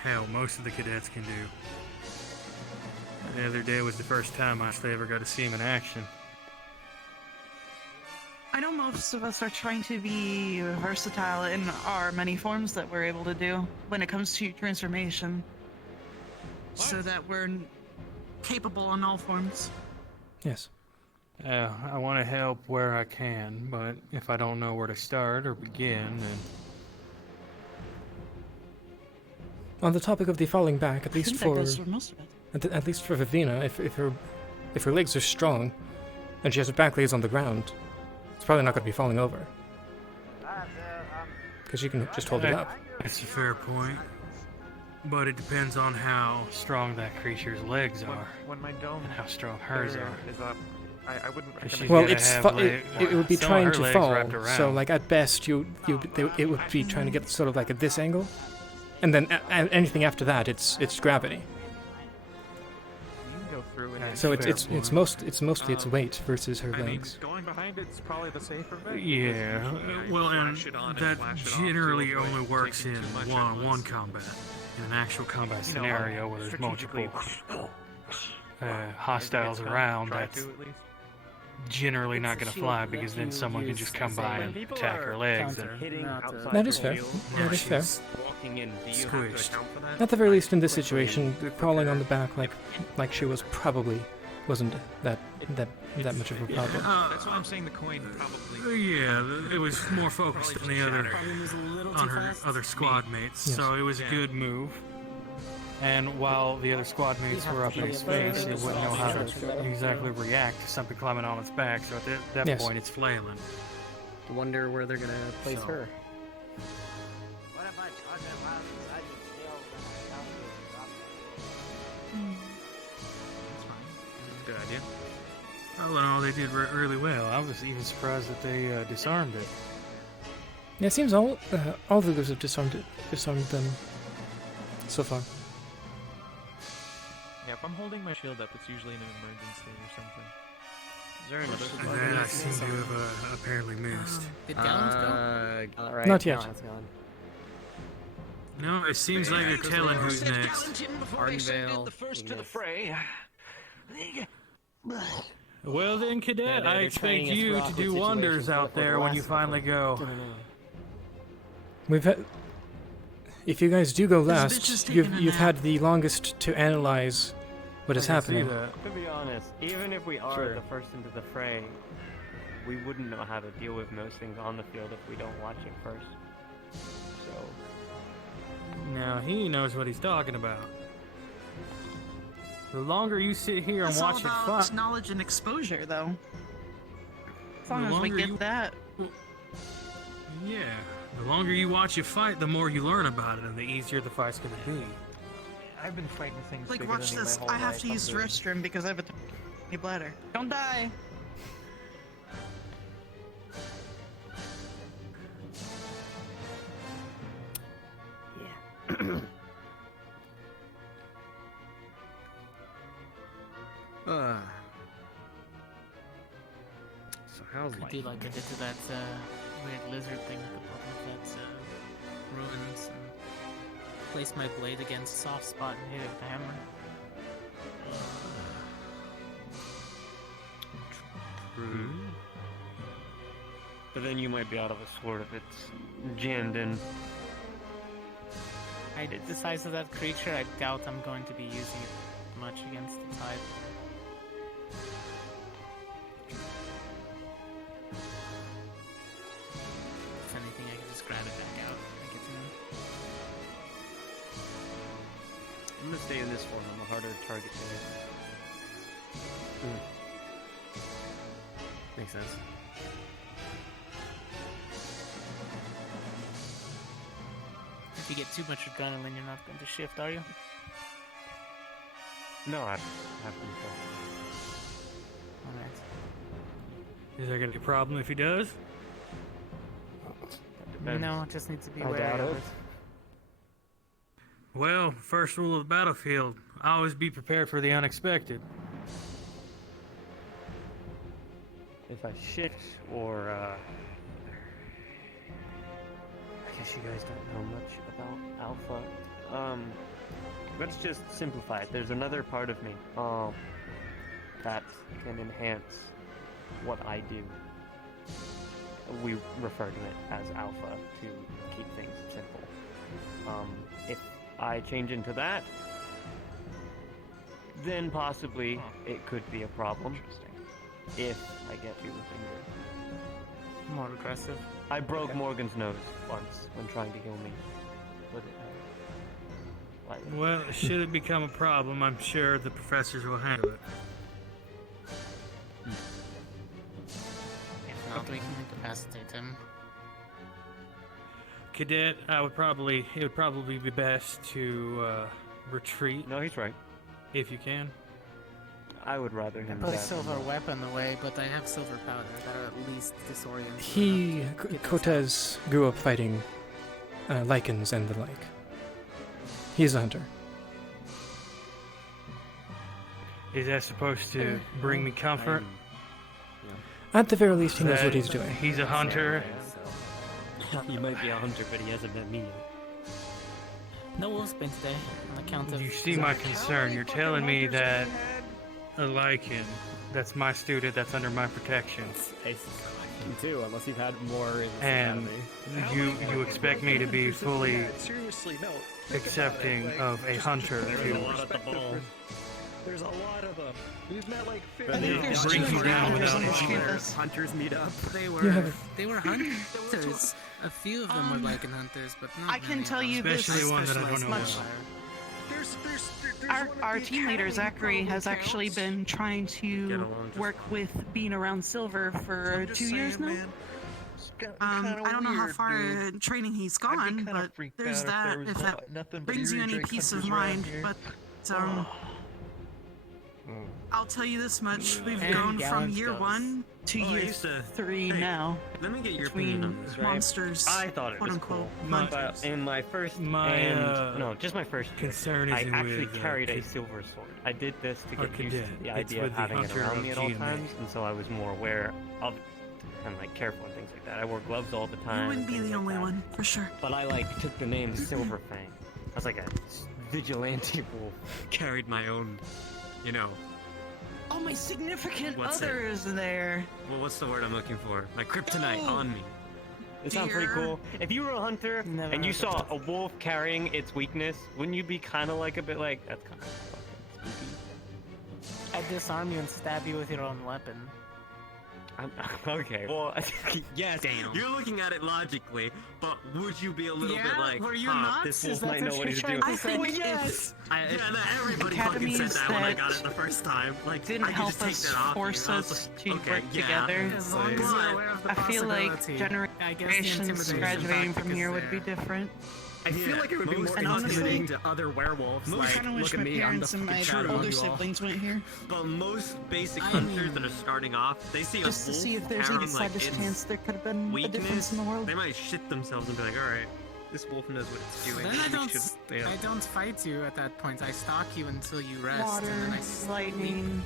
hell most of the cadets can do. The other day was the first time I actually ever got to see him in action. I know most of us are trying to be versatile in our many forms that we're able to do when it comes to transformation. So that we're capable in all forms. yes. I want to help where I can, but if I don't know where to start or begin, then On the topic of the falling back, at I least think that for goes for most of it. at least for Vivina, if her legs are strong, and she has her back legs on the ground, it's probably not going to be falling over. Because she can just hold it up. That's a fair point. But it depends on how strong that creature's legs are. When my dome and how strong hers barrier are. is up, I wouldn't recommend. Well, gotta it's have it would be some of trying her to legs fall. wrapped So, around. like at best, it would be trying to get sort of like at this angle, and then anything after that, it's gravity. You can go through it. So it's mostly its weight versus her legs. Going behind coined, it's probably the safer bet. Yeah, well, and Flash it on and that flash it off to generally avoid only works in taking too much at one-on-one once. combat. In an actual combat You know, scenario where there's multiple strategically- hostiles around, Try that's to, at least. generally not going to fly because then someone can just come by and attack her legs. That is fair. That is fair. Walking in, do you Squished. have to account for that? At the very least, in this situation, crawling on the back like she was probably wasn't that much of a problem. That's why I'm saying the coin probably. Yeah, it was more focused on the other, on her other squad mates, so it was a good move. And while the other squad mates were up in space, it wouldn't know how to exactly react to something climbing on its back, so at that point it's flailing. I wonder where they're gonna place her. What if I charge it while inside you still Good idea. Oh, no, they did really well. I was even surprised that they disarmed it. Yeah, it seems all the groups have disarmed them so far. Yeah, if I'm holding my shield up, it's usually in an emergency or something. Is there another That I seem to have apparently missed. Did Gallons go? Right, Not yet. Gallon's gone. No, it seems like they're telling who's next. Ardenvale. The first to the fray. Well then, Cadet, Yeah, I they're expect training us you for to awkward do wonders situations, out but for there the when you last finally go. We've had. If you guys do go This bitch last, is taking a you've nap. had the longest to analyze what is happening. To be honest, even if we are the first into the fray, we wouldn't know how to deal with most things on the field if we don't watch it first. So. Now he knows what he's talking about. The longer you sit here and It's all watch it about fight, knowledge and exposure, though. As long The as we longer get you- that. yeah, the longer you watch it fight, the more you learn about it, and the easier the fight's gonna be. I've been fighting things Like, bigger watch than me this. my whole I have life. to use the I'm good. restroom because I have a tiny bladder. Don't die. So how's Could life? do like I did to that weird lizard thing at the bottom of that ruins and place my blade against a soft spot and hit it with the hammer. But then you might be out of a sword if it's jammed in. The size of that creature, I doubt I'm going to be using it much against the type. If anything, I can just grab it back out and get to him. I'm gonna stay in this form. I'm a harder target to hit. Makes sense. If you get too much adrenaline, you're not going to shift, are you? No, I have control. Alright. Is there gonna be a problem if he does? No, it just needs to be I wary doubt of it. it. Well, first rule of the battlefield, always be prepared for the unexpected. If I shift or I guess you guys don't know much about Alpha. Let's just simplify it. There's another part of me that can enhance what I do. We refer to it as Alpha to keep things simple. If I change into that, then possibly it could be a problem. If I get you with injured. More aggressive. I broke Morgan's nose once when trying to heal me. With it. Well, should it become a problem, I'm sure the professors will handle it. If not, we can incapacitate him. Cadet, it would probably be best to retreat. No, he's right. If you can. I would rather him. Put a silver weapon away, but I have silver powder that are at least disoriented. Cortez grew up fighting lichens and the like. He's a hunter. Is that supposed to bring me comfort? At the very least, he knows what he's doing. He's a hunter. He might be a hunter, but he hasn't met me yet. No wolf's been today on account of. You see my concern. You're telling me that a lichen, that's my student, that's under my protection. Hey, you too, unless you've had more in this and academy. you expect me to be fully Seriously, no. accepting of a hunter There's a lot at the ball. There's a lot of them. We've met like 50. Bring you down without Hunters meet up. They were hunters. A few of them were lichen hunters, but not I can many tell of them. you this. Especially one that I don't know much. about. Our team leader Zachary has actually been trying to work with being around Silver for 2 years now. I don't know how far in training he's gone, but there's that. If that brings you any peace of mind, but I'll tell you this much: we've gone from year 1 to year 3 now. Let me get your between opinion on this, right? monsters. I thought it was quote-unquote, cool. hunters. But in my first just my first concern I is actually with, carried a silver sword. I did this to Our get used to cadet. the It's idea of with the having it hunter around of me at all GMA. times, and so I was more aware of and like careful and things like that. I wore gloves all the time. You wouldn't be the only one, for sure. But I like took the name Silver Fang. I was like a vigilante wolf. Carried my own, you know. Oh, my significant What's other is there. Well, what's the word I'm looking for? My kryptonite on me. It sounds pretty cool. If you were a hunter and you saw a wolf carrying its weakness, wouldn't you be kind of like a bit like, that's kind of fucking spooky? I'd disarm you and stab you with your own weapon. Okay, well, Yes, you're looking at it logically, but would you be a little bit like, were you huh, not? this Is wolf that might know what he's doing? I think yes! Yeah, no, everybody fucking academies said that when I that got it the first time. Like, didn't I could help just take us that off force you, and I was us like, to okay, work yeah. together. As long as you're aware of the I feel like possibility. I guess the generations intimidation graduating tactic from is here would be there. different. I feel like it would be more And honestly, intimidating to other werewolves. I Like, kinda wish look at my me, I'm the parents and fucking my shadow older of you all. siblings went here. But most basic hunters that are starting off, they see a Just to wolf see if there's any carrying, like, slightest its chance there could have been a difference weakness, in the world. they might shit themselves and be like, alright, this wolf knows what it's doing. Then We should, I don't fight you at that point. I stalk you until you rest, Water, and then I sleep lightning.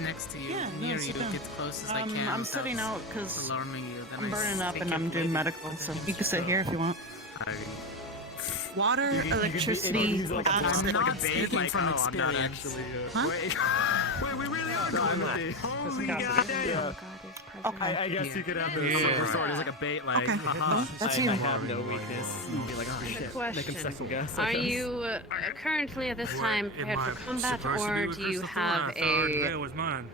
next to you, Yeah, near no, you, sit down. get as close as I can. I'm without sitting out because alarming you. Then I'm I burning up take and your I'm doing blade. medical, so you can sit here if you want. Water, electricity, gas. I'm not speaking like, from oh, I'm not experience. actually, Huh? Wait, we really are going that. Holy goddamn. Okay. I guess you could have the Yeah. silver sword as like a bait, like, haha. That's I you. have no weakness. You'd be like, oh shit, make him second guess. Are you currently at this time prepared for combat, or do you have a was mine.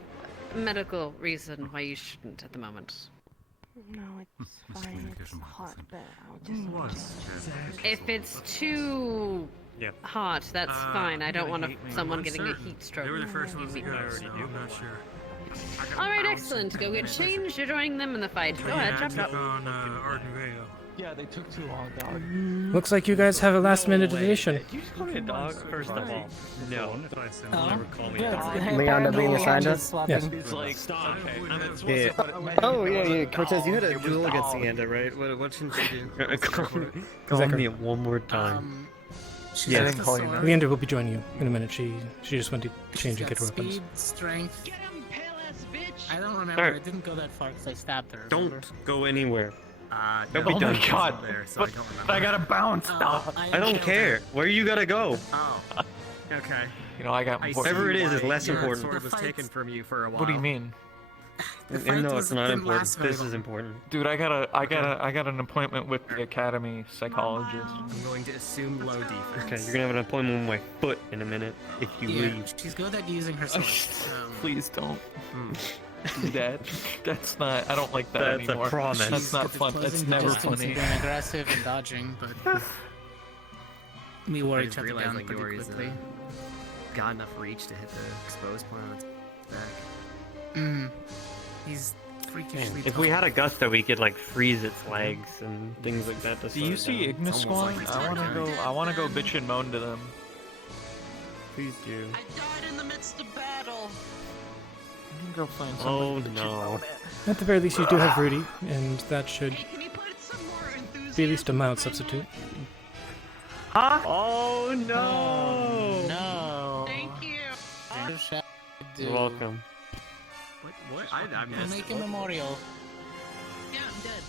medical reason why you shouldn't at the moment? No, it's fine. It's hot, but If it's too hot, that's fine. I don't want someone getting a heat stroke. They were the first ones to go, I'm so. not sure. Alright, excellent. Go get changed. You're joining them in the fight. Go ahead, chop chop. On Arden Vale. Yeah, they took too long, dog. Looks like you guys have a last-minute addition. Did you just call me a dog? First of all, no. Never call me a Yeah, dog. it's- Leon being assigned us? Yes. It's like, stop. Yeah. Oh, yeah. Cortez, you had a duel against Leander, right? What shouldn't you do? Call me it one more time. Yeah, has the sword. Leander will be joining you in a minute. She just went to change She's and get her got weapons. speed, strength. Get him, pale ass bitch! I don't remember. Alright. I didn't go that far because I stabbed her. Remember? Don't go anywhere. No, Don't be done. there, so I don't remember. I gotta bounce. I don't care. Where you gotta go? Oh. Okay. You know, I got. I Whatever see it is why less your important. sword was taken from you for a while. What do you mean? And no, it's not didn't important. last very This is long. important. Dude, I got an appointment with the Academy psychologist. I'm going to assume low defense. Okay, you're gonna have an appointment with my foot in a minute if you Yeah, leave. she's good at using her sword. Please don't do that. That's not. I don't like that That's a anymore. promise. That's not fun. That's Closing never distance and funny. being aggressive and dodging, but we wore I each just other realized, down like, pretty yours, quickly. got enough reach to hit the exposed point on its back. He's freakishly If we had a Gusta, we could like freeze its legs and things like that. To Do you slow see it down. Ignis Swan? I wanna go bitch and moan to them. Please do. I died in the midst of battle. You can go find Oh somebody to bitch and no. moan at. At the very least, you do have Rudy, and that should be at least a mild substitute. Huh? Oh no! No. Thank you. You're You're welcome. What? I'll missed make it. a memorial. Yeah, I'm dead.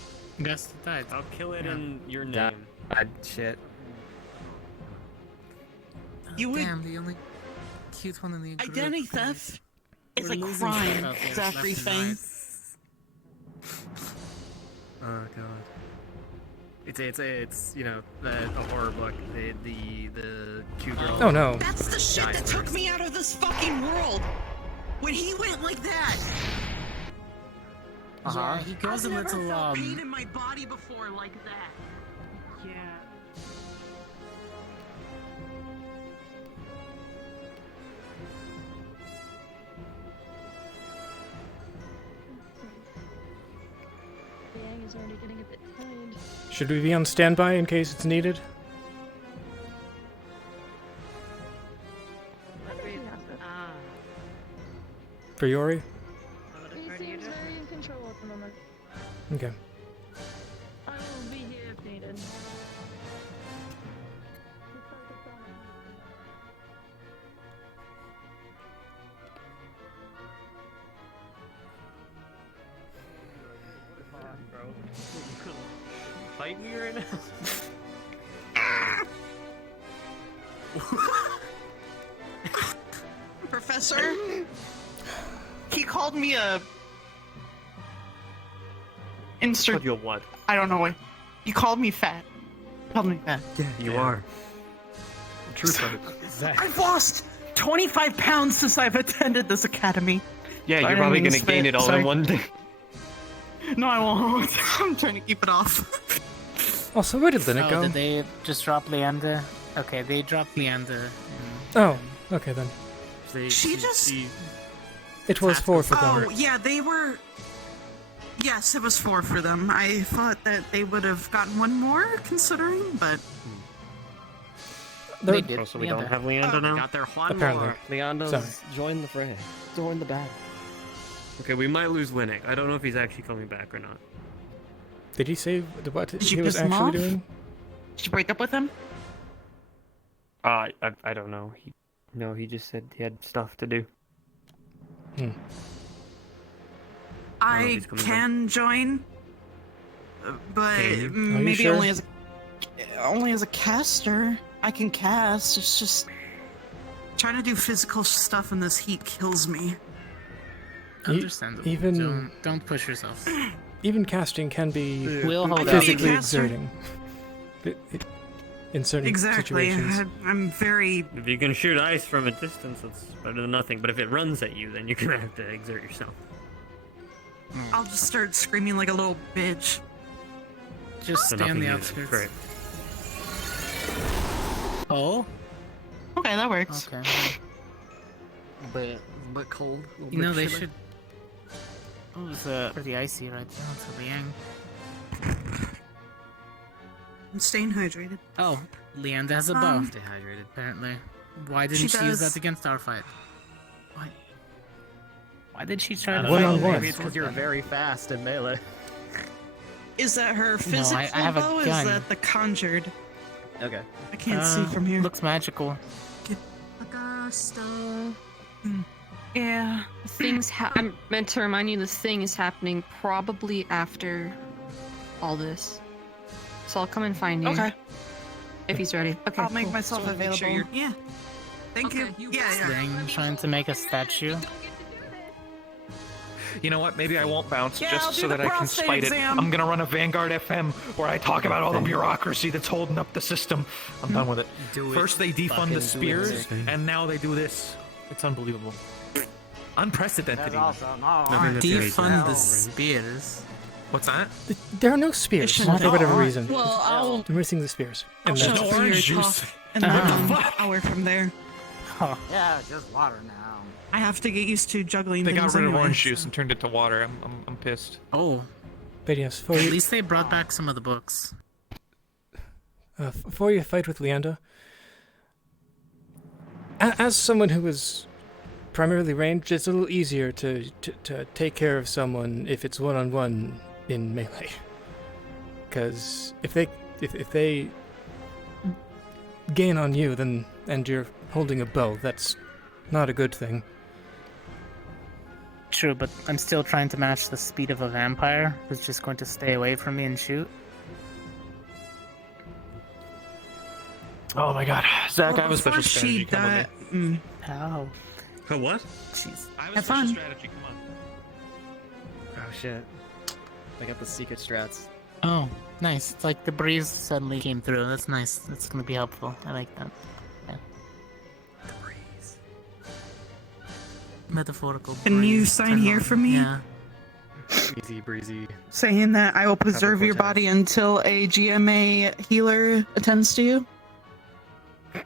Gus died. I'll kill it in your name. Shit. You would. Damn, the only cute one in the group. Identity theft is We're a losing crime. shit out there, It's left and everything. right. Oh god. It's you know a horror book. The cute girl. Oh no. That's the shit dies that took first. me out of this fucking world. When he went like that. Yeah, he goes a I've never little felt pain in my body before like that. Yeah. Yang is already getting a bit tired. Should we be on standby in case it's needed? For Yori? He seems very in control at the moment. Okay. I will be here if needed. Fight me right now? Professor, he called me a insert. You what? I don't know what. He called me fat. He called me fat. Yeah, you are. Truth of it. I've lost 25 pounds since I've attended this academy. Yeah, So I you're didn't probably mean to gonna gain spit, it all sorry. in one day. No, I won't. I'm trying to keep it off. Also, where did Linnet go? Did they just drop Leander? Okay, they dropped Leander. Oh, okay then. She just. It was 4 for them. Oh, yeah, they were. Yes, it was 4 for them. I thought that they would have gotten one more, considering, but. They did. Oh, so we don't have Leander now? Got their Juan Apparently. Moore. Leando's Sorry. join the fray. Join the battle. Okay, we might lose Linnet. I don't know if he's actually coming back or not. Did he say what Did he you was piss him actually off? doing? Did you break up with him? I don't know. He just said he had stuff to do. Hmm. I coming can join, but Are you maybe sure? only as a caster. I can cast. It's just trying to do physical stuff in this heat kills me. Understandable. even- don't push yourself. Even casting can be We'll hold out. physically Be a caster. exerting. In certain Exactly. situations. I'm very. If you can shoot ice from a distance, it's better than nothing. But if it runs at you, then you're gonna have to exert yourself. I'll just start screaming like a little bitch. Just So stay on the nothing is outskirts. great. Oh? Okay, that works. Okay. But cold. You know, they should. Oh, it's pretty icy right now. It's a Liang. I'm staying hydrated. Oh, Leander has a bow. Stay hydrated. Apparently. Why didn't She she use does. that against our fight? Why did she try to One fight on with one. me? Maybe it's because you're very fast in melee. Is that her No, physical I have a bow? Or is gun. that the conjured? Okay. I can't see from here. Looks magical. Augusta. Yeah. I'm meant to remind you this thing is happening probably after all this. So I'll come and find you. Okay. If he's ready. Okay. I'll make cool. myself So make available. sure you're- Yeah. Thank you. Yeah. Liang trying to make a statue. You know what? Maybe I won't bounce Yeah, I'll just do so the that I can prostate spite exam. it. I'm gonna run a Vanguard FM where I talk about all the bureaucracy that's holding up the system. I'm done with it. Do it. First they defund Fucking do the it, spears, man. and now they do this. It's unbelievable. Unprecedented. That's even. also not Defund the spears. What's that? There are no spears It should for whatever not. reason. Well, I'll They're missing the spears. I'll And shut that's the orange juice. And then I'll work from there. Yeah, it's just water now. I have to get used to juggling They things got rid of anyway, orange so- juice and turned it to water. I'm pissed. Oh. But yes, for At you, least they brought back some of the books. for your fight with Leander, as someone who is primarily ranged, it's a little easier to take care of someone if it's one-on-one in melee. Because if they gain on you, then and you're holding a bow, that's not a good thing. True, but I'm still trying to match the speed of a vampire who's just going to stay away from me and shoot. Oh my god. Zach, I have a special Before strategy. she Come died. with me. How? Oh, what? Jeez. I have a Have special fun. strategy. Come on. Oh shit. I got the secret strats. Oh, nice. It's like the breeze suddenly came through. That's nice. That's gonna be helpful. I like that. Yeah. The breeze. Metaphorical. Can you breeze. sign Turn here on. for me? Yeah. Easy breezy. Saying that I will preserve your Cortez. body until a GMA healer attends to you.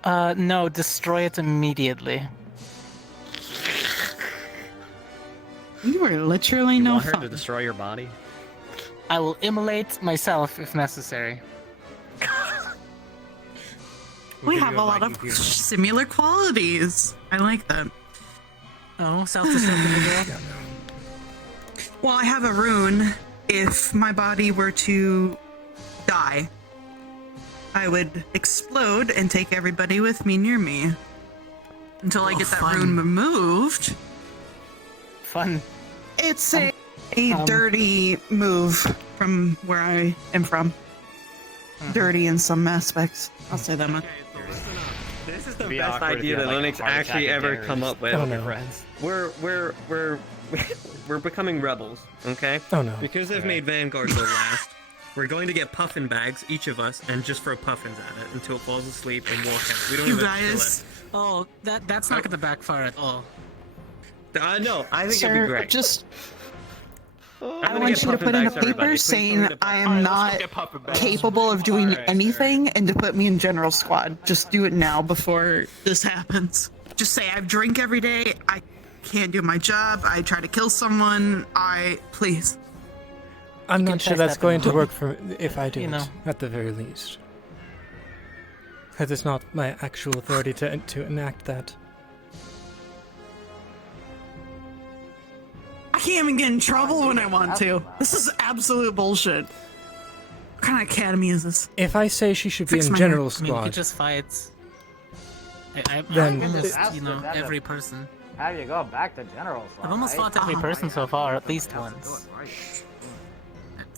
No, destroy it immediately. You were literally You no want her to fun. destroy your body? I will immolate myself if necessary. We give have you a a lot of Viking funeral. similar qualities. I like that. Oh, self-destructive as well? Well, I have a rune. If my body were to die, I would explode and take everybody with me near me until I get that fun. rune removed. Fun. It's a dirty move from where I am from. Dirty in some aspects. I'll say that much. This is the Be best awkward if idea you that had, like, a Linux heart attack actually at ever dinner and come just up with. killed your friends. We're becoming rebels, okay? Oh no. Because they've made Vanguard go last, we're going to get puffin bags, each of us, and just throw puffins at it until it falls asleep and walk out. We don't You even guys, kill Oh, that's not gonna backfire at all. it. No, I think it'd be sir, great. just I'm I gonna want get you to puffin put in a bags for everybody. paper Please throw me saying the I puffin am bags. not Get puppet bags. capable of doing anything and to put me in general squad. Just do it now before this happens. Just say I drink every day. I can't do my job. I try to kill someone. Please. I'm You not can sure test that's that going to one. work for if I do You it, know. at the very least. Because it's not my actual authority to enact that. I can't even get in trouble when I want to. This is absolute bullshit. What kind of academy is this? If I say she should be Fix in my general I mean, you could squad, just fight. I've Then- almost, That's you know, the kind of- every person. How do you go back to general? I've almost fought every person so far, at least once.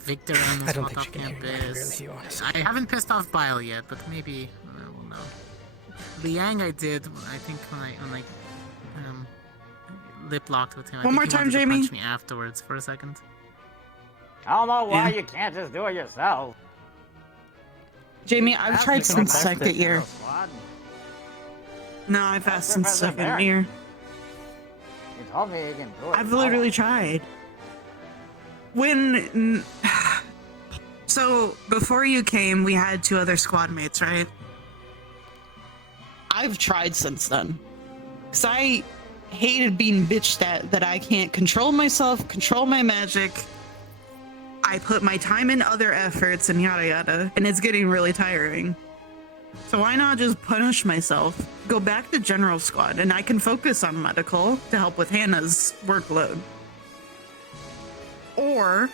Victor almost I don't fought think she off can hear you, campus. really, honestly. I haven't pissed off Bile yet, but maybe we'll know. Liang I did, I think when I lip locked with him. I One think more he time, wanted to Jamie. punch me afterwards for a second. I don't know why Yeah. you can't just do it yourself. Jamie, I've That's tried the since best second year. general squad. No, I've That's asked since Professor second Barrett. year. You told me you can do it. I've literally tried. When so before you came, we had 2 other squad mates, right? I've tried since then. Cause I hated being bitched at that I can't control myself, control my magic. I put my time in other efforts and yada yada, and it's getting really tiring. So why not just punish myself? Go back to general squad, and I can focus on medical to help with Hannah's workload. Or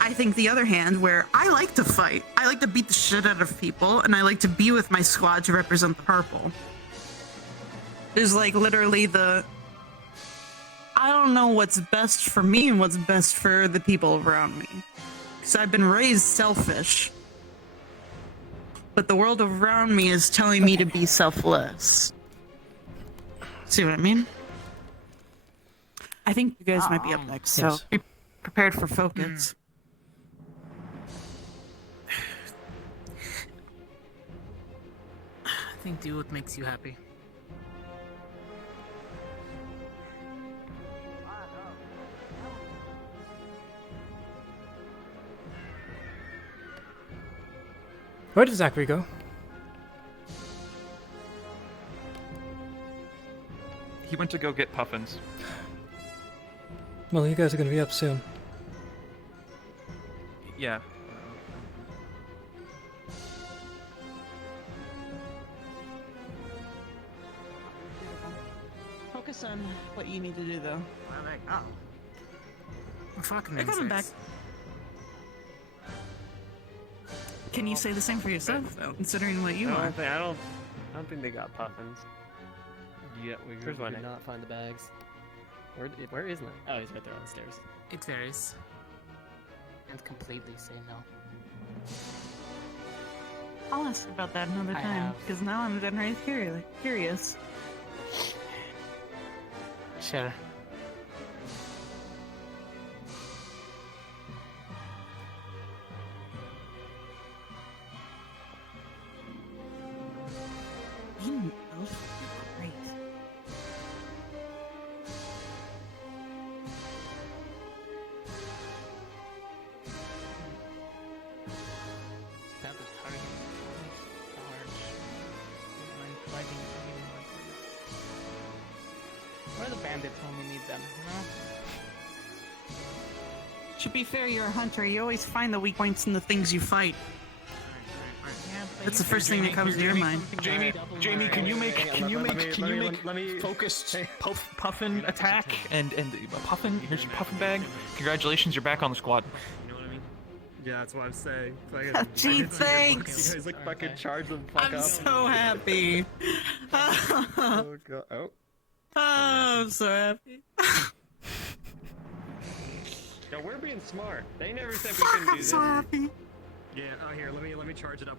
I think the other hand, where I like to fight. I like to beat the shit out of people, and I like to be with my squad to represent the purple. There's like literally I don't know what's best for me and what's best for the people around me. Because I've been raised selfish. But the world around me is telling me to be selfless. See what I mean? I think you guys might be up next, so Yes. be prepared for focus. I think do what makes you happy. where did Zachary go? He went to go get puffins. Well, you guys are going to be up soon. Yeah. Focus on what you need to do, though. Fucking They're coming back. insects. Can you say the same for yourself, though, considering what you I are? don't think they got puffins. Yeah, we Here's one. did not find the bags. Where is Link? Oh, he's right there on the stairs. It varies. And completely say no. I'll ask about that another time, because now I'm downright curious. Sure. Great. That the target is large. When fighting anyone like that. Where are the bandits when we need them, you know? To be fair, you're a hunter. You always find the weak points in the things you fight. That's the first thing that comes to your mind. Jamie, can you make focused puffin attack and puffin? Here's your puffin bag. Congratulations, you're back on the squad. You know what I mean? Yeah, that's what I'm saying. Gee, thanks. You guys like fucking charge them fuck up. I'm so happy. Oh god. Oh. I'm so happy. Yo, we're being smart. They never said we couldn't do I'm this. so happy. Yeah. Oh, here. Let me charge it up.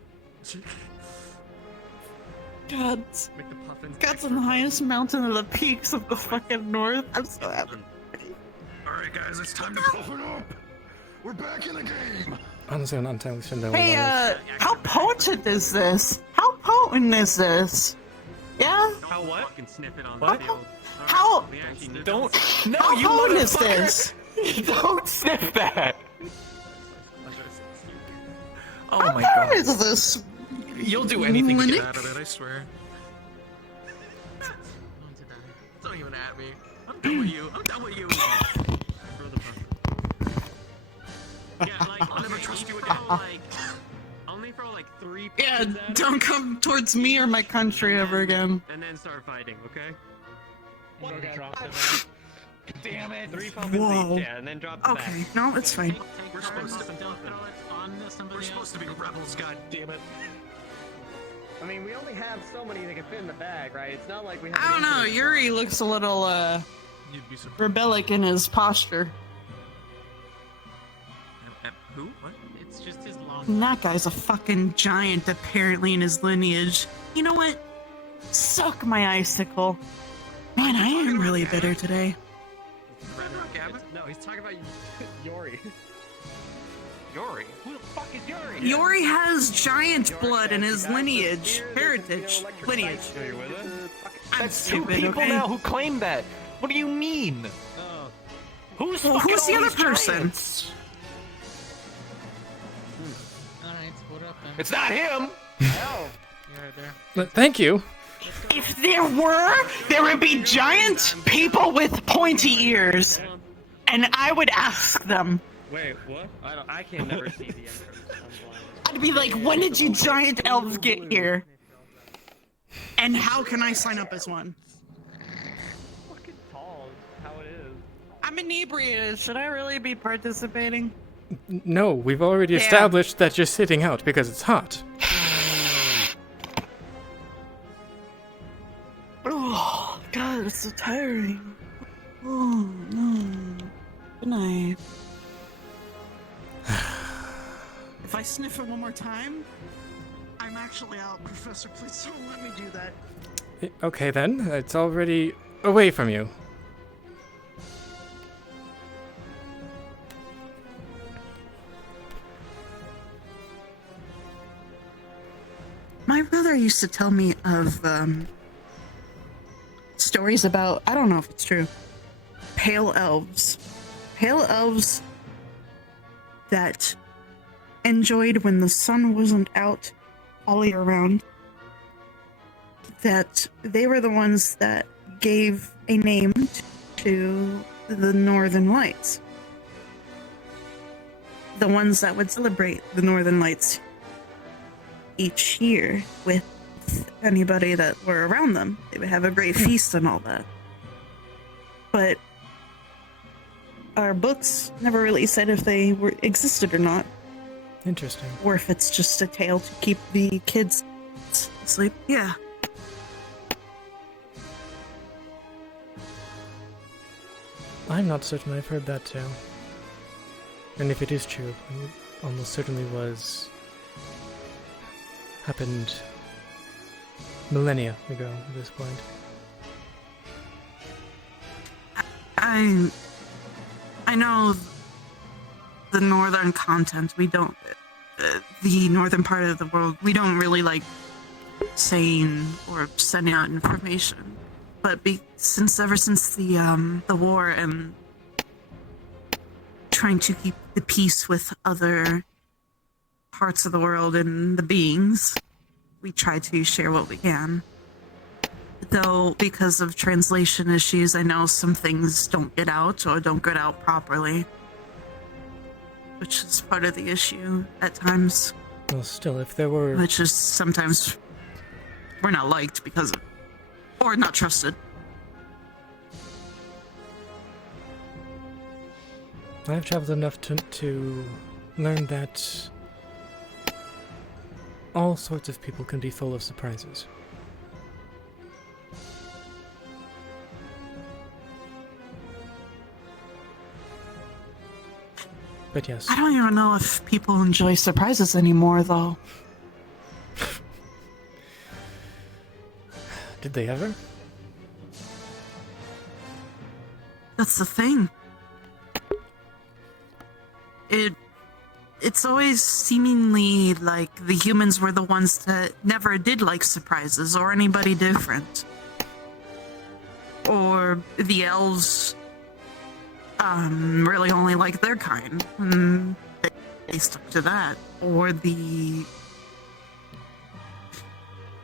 God. Make the puffins. God's on the highest mountain of the peaks of the fucking north. I'm so happy. Alright guys, it's time to puff it up! We're back in the game! Honestly, I'm not entirely sure that Hey, how potent is this? How potent is this? Yeah? How what? Fucking sniff it on What? the field. How? Don't. No, How you potent is motherfucker! this? Don't sniff that! Oh How my potent god. is this? You'll do anything to Linux? get out of it, I swear. Don't even at me. I'm done with you. I'm done with you. Yeah, like, I'll never trust you again. Only throw like 3 Yeah, puffins at don't him, come towards me or my country ever again. and then start fighting, okay? Damn it. 3 puffins Whoa. each, yeah, and then drop the Okay, back. no, it's fine. We're supposed to be rebels, god damn it. I mean, we only have so many that can fit in the bag, right? It's not like we have. I don't know, Yuri looks a little, You'd be surprised. rebellic in his posture. Who? What? It's just his long. And that guy's a fucking giant, apparently, in his lineage. You know what? Suck my icicle. Man, I am really bitter today. No, he's talking about Yori. Yori? Who the fuck is Yori? Yori has giant blood in his lineage. Heritage. Lineage. I'm That's 2 stupid, people okay? now who claim that. What do you mean? Who's Well, fucking who's the all other these person? giants? Alright, what up then? It's not him! You're right there. But thank you. If there would be giant people with pointy ears. And I would ask them. Wait, what? I can never see the entrance. I'm blind. I'd be like, when did you giant elves get here? And how can I sign up as one? Fucking tall, how it is. I'm inebriated. Should I really be participating? No, we've already Damn. established that you're sitting out because it's hot. Oh, God, it's so tiring. Oh, no. Good night. If I sniff it one more time, I'm actually out, Professor. Please don't let me do that. Okay then, it's already away from you. My brother used to tell me of stories about, I don't know if it's true, pale elves. Pale elves that enjoyed when the sun wasn't out all year round. That they were the ones that gave a name to the Northern Lights. The ones that would celebrate the Northern Lights each year with anybody that were around them. They would have a great feast and all that. But our books never really said if they existed or not. Interesting. Or if it's just a tale to keep the kids asleep. Yeah. I'm not certain I've heard that tale. And if it is true, it almost certainly happened millennia ago at this point. I know the northern continent, we don't, the northern part of the world, we don't really like saying or sending out information. But ever since the war and trying to keep the peace with other parts of the world and the beings, we try to share what we can. Though, because of translation issues, I know some things don't get out or don't get out properly, which is part of the issue at times. Well, still, if there were... Which is sometimes we're not liked because of, or not trusted. I've traveled enough to learn that all sorts of people can be full of surprises. But yes. I don't even know if people enjoy surprises anymore, though. Did they ever? That's the thing. It's always seemingly like the humans were the ones that never did like surprises or anybody different. Or the elves really only like their kind. They stuck to that. Or I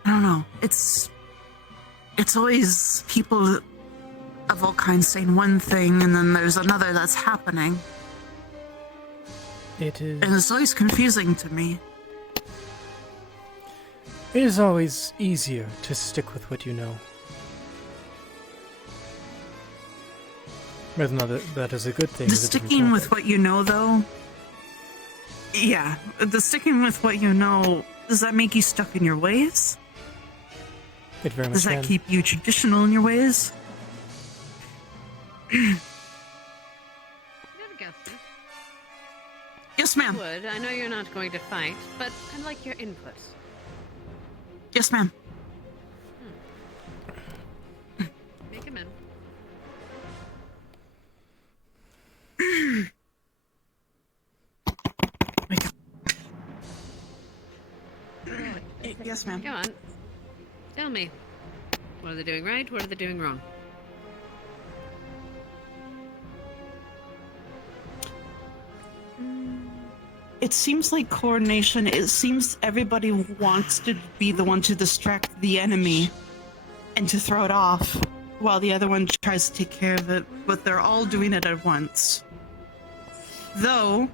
don't know. It's always people of all kinds saying one thing and then there's another that's happening. It is... And it's always confusing to me. It is always easier to stick with what you know. Whether or not that is a good thing. The sticking with what you know, though... Yeah, the sticking with what you know, does that make you stuck in your ways? It very much Does that can. keep you traditional in your ways? Yes, ma'am. Would. I know you're not going to fight, but I'd like your input. Yes, ma'am. Make him in. Yes, ma'am. Go on. Tell me. What are they doing right? What are they doing wrong? It seems like coordination. It seems everybody wants to be the one to distract the enemy and to throw it off, while the other one tries to take care of it, but they're all doing it at once. Though,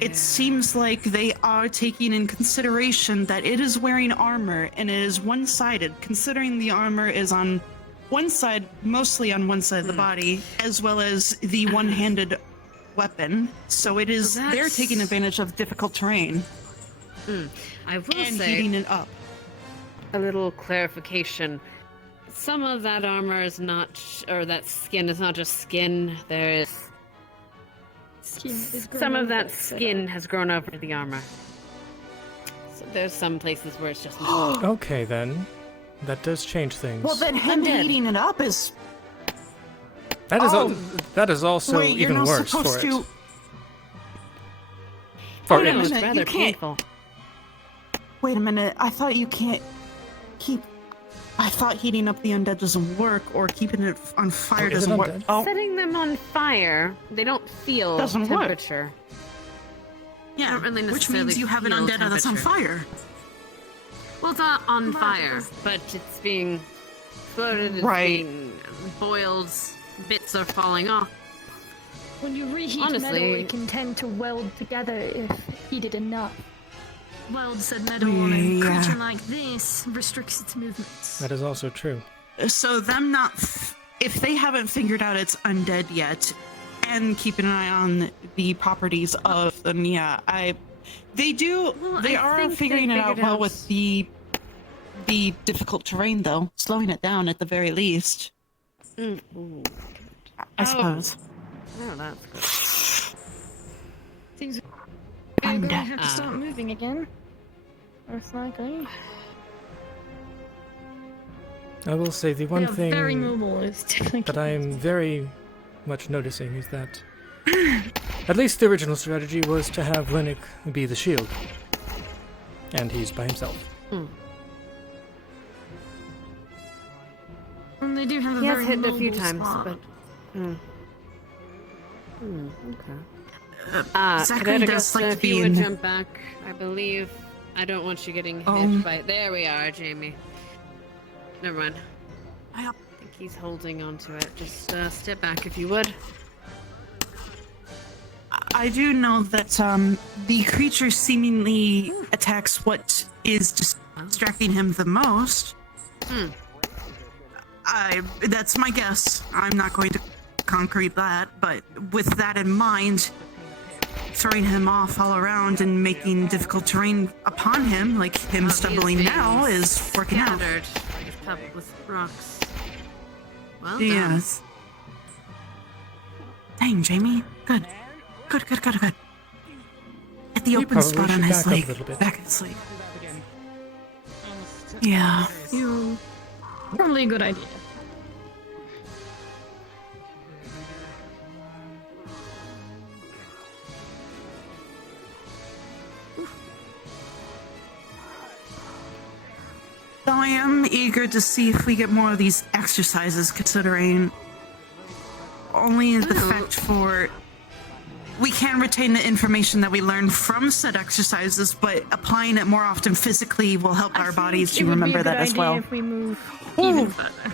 it seems like they are taking in consideration that it is wearing armor and it is one-sided, considering the armor is on one side, mostly on one side of the body, as well as the one-handed weapon. So it is, they're taking advantage of difficult terrain. I will and say, heating it up. A little clarification. Some of that armor is not, or that skin is not just skin. There is some of that skin has grown over the armor. So there's some places where it's just. Okay, then. That does change things. Well, then him heating it up is. That is that is also wait, even you're not worse supposed for to... it. For Wait a it. minute, It's rather you can't... painful. Wait a minute, I thought you can't keep... I thought heating up the undead doesn't work, or keeping it on fire doesn't work. Setting them on fire, they don't feel Doesn't work. temperature. Yeah, Don't really which necessarily means you have an feel undead that's on temperature. fire. Well, it's not on fire, but it's being floated, it's Right. being boiled, bits are falling off. When you reheat Honestly- metal, it can tend to weld together if heated enough. Weld said metal on a Yeah. creature like this restricts its movements. That is also true. So them not... If they haven't figured out it's undead yet, and keeping an eye on the properties of them, yeah, They do... Well, they I are think figuring they it out figured well out- with the difficult terrain, though. Slowing it down at the very least. Ooh. I suppose. Oh, that's good. Seems we're going to have to start moving again. Most likely. I will say the one thing very mobile is that I am very much noticing is that at least the original strategy was to have Linux be the shield. And he's by himself. And they do have a He has very hit a mobile few times, spot. but... okay. Zachary Cadet does Augusta, like to if be you would in- jump back, I believe. I don't want you getting hit by... There we are, Jamie. Never mind. I think he's holding onto it. Just step back if you would. I do know that the creature seemingly attacks what is distracting him the most. That's my guess. I'm not going to concrete that, but with that in mind, throwing him off all around and making difficult terrain upon him, like him stumbling now, is working out. With rocks. Well done. Yes. Dang, Jamie. Good. Good. At the open probably spot on should his back up a leg. little bit. Back his leg. Yeah. Probably a good idea. So I am eager to see if we get more of these exercises, considering only the fact for we can retain the information that we learn from said exercises, but applying it more often physically will help our bodies to remember that as well. If we move even further.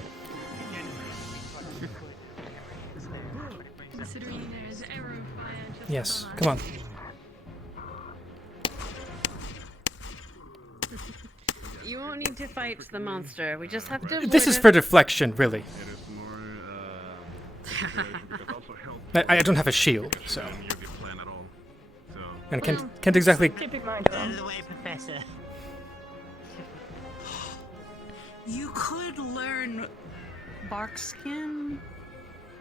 Yes, come on. You won't need to fight the monster. We just have to. This is for deflection, really. I don't have a shield, so. And I can't exactly. Out of the way, Professor. You could learn bark skin,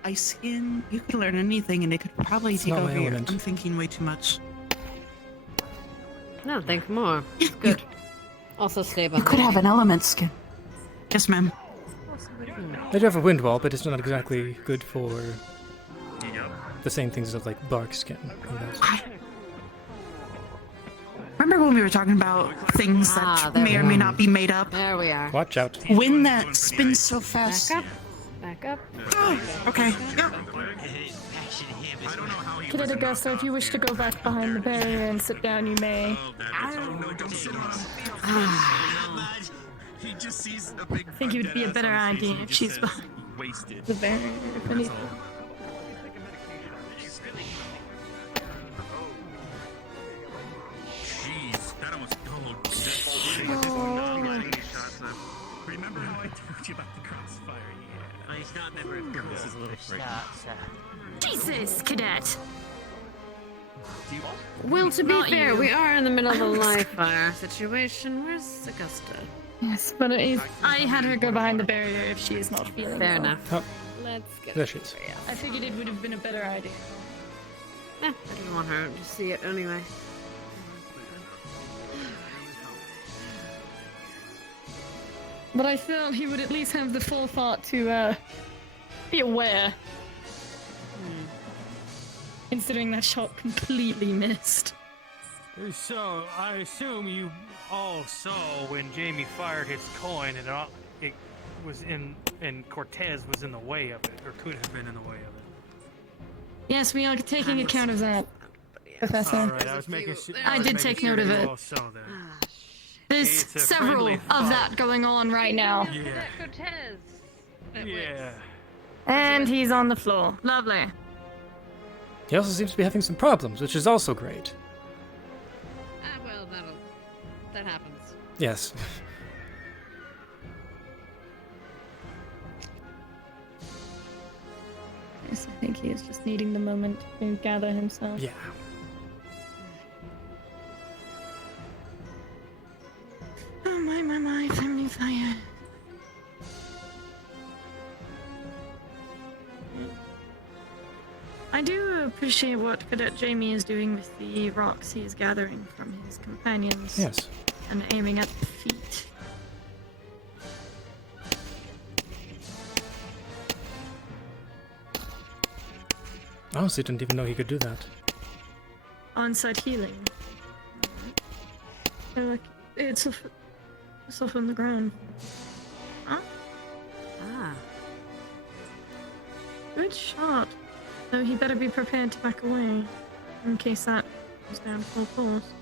ice skin. You could learn anything, and it could probably take not my over your. element. I'm thinking way too much. No, think more. Good. Also stay behind. You could have an element skin. Yes, ma'am. I do have a wind wall, but it's not exactly good for the same things as like bark skin. Remember when we were talking about things that may or may not be made up? There we are. Watch out. Wind that spins so fast. Back up. Okay. Yep. Cadet Augusta, if you wish to go back behind the barrier and sit down, you may. Don't sit on He just sees a big I think it would be a better idea if she's behind wasted. the barrier, if anything. Jeez, that almost Remember how I told you about the crossfire? Yeah. Well, he's not a member of This is a little start, so. Jesus, Cadet! Well, to be Not fair, you. we are in the middle of a live fire situation. Where's Augusta? Yes, but if I had her go behind the barrier if she is not feeling Fair well. enough. Oh, Let's get there she is. I figured it would have been a better idea. I didn't want her to see it anyway. But I felt he would at least have the forethought to be aware. Considering that shot completely missed. So, I assume you all saw when Jamie fired his coin and it was and Cortez was in the way of it, or could have been in the way of it. Yes, we are taking account of that, Professor. Alright, I was making sure. I did take note of it. There's It's a several friendly of that going on right now. Yeah. Yeah. And he's on the floor. Lovely. He also seems to be having some problems, which is also great. Well, that happens. Yes. Yes, I think he is just needing the moment to gather himself. Yeah. Oh my, friendly fire. I do appreciate what Cadet Jamie is doing with the rocks he is gathering from his companions. Yes. And aiming at the feet. I honestly didn't even know he could do that. On-site healing. Oh, look, it's off on the ground. Huh? Ah. Good shot. Though he better be prepared to back away, in case that goes down full force.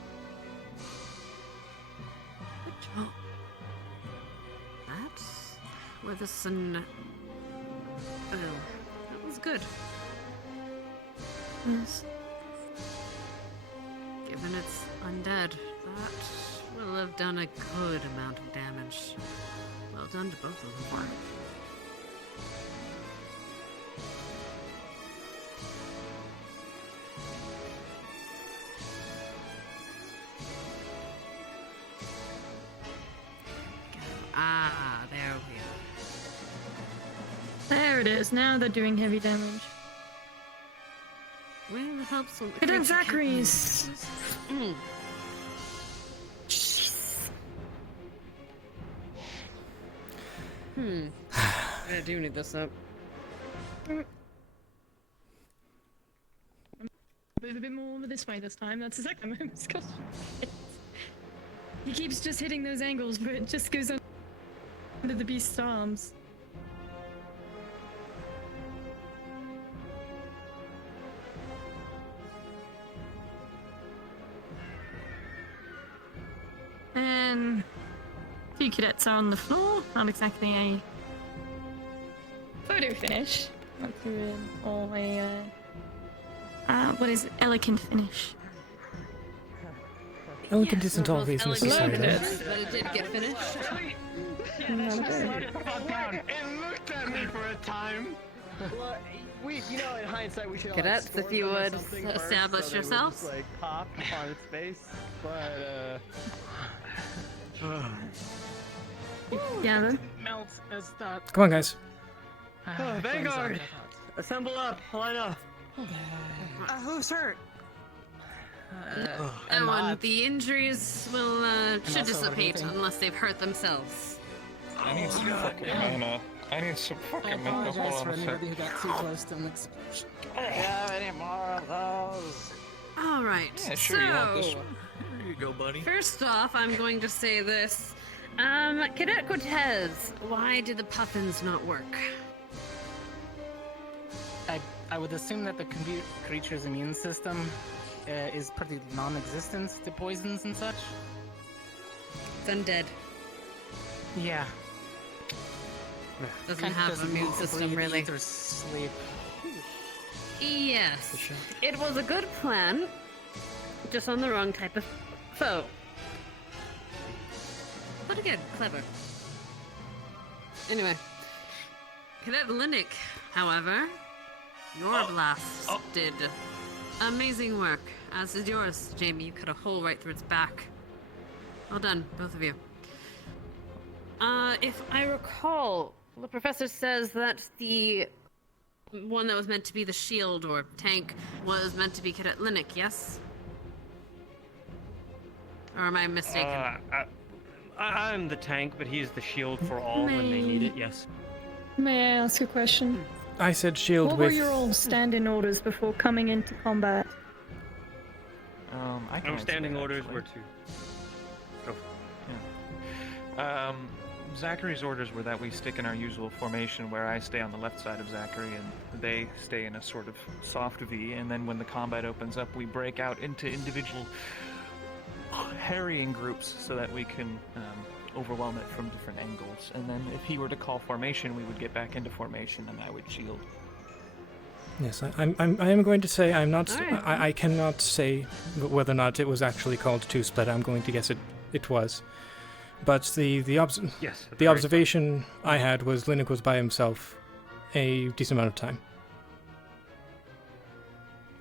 Good job. That's where the sun... Oh, that was good. Yes. Given it's undead, that will have done a good amount of damage. Well done to both of them. Ah, there we are. There it is. Now they're doing heavy damage. Will help some. Cadet Zachary's. I do need this up. Move a bit more over this way this time. That's exactly my discussion. He keeps just hitting those angles, but it just goes under the beast's arms. And two cadets are on the floor. Not exactly a photo finish. Not through all a what is it? Elegant finish. Elegant isn't always necessary. But it did get finished. It looked at me for a time. Well, in hindsight, we should. Cadets, if you would establish yourselves. Like pop on its face, but Yeah. Melts as that. Come on, guys. Vanguard! Assemble up, line up. Who's hurt? The injuries will should dissipate unless they've hurt themselves. I need some fucking mana. I need some fucking mana. Hold on a sec. Who got too close to an explosion. Do you have any more of those? All right. Yeah, sure, you want this one? Here you go, buddy. First off, I'm going to say this. Cadet Cortez, why did the puffins not work? I would assume that the creature's immune system is pretty non-existent to poisons and such. It's undead. Yeah. Doesn't have an immune system, really. Or sleep. Yes. It was a good plan, just on the wrong type of foe. But again, clever. Anyway. Cadet Linnick, however, your blast did amazing work, as did yours, Jamie. You cut a hole right through its back. Well done, both of you. If I recall, the professor says that the one that was meant to be the shield or tank was meant to be Cadet Linnick, yes? Or am I mistaken? I'm the tank, but he's the shield for all when they need it, yes. May I ask a question? I said shield What with... were your old stand-in orders before coming into combat? Standing orders were to... Go. Yeah. Zachary's orders were that we stick in our usual formation where I stay on the left side of Zachary and they stay in a sort of soft V, and then when the combat opens up, we break out into individual harrying groups so that we can overwhelm it from different angles. And then if he were to call formation, we would get back into formation and I would shield. Yes, I am going to say I'm not... Right. I cannot say whether or not it was actually called two-split. I'm going to guess it was. But the observation I had was Linnick was by himself a decent amount of time.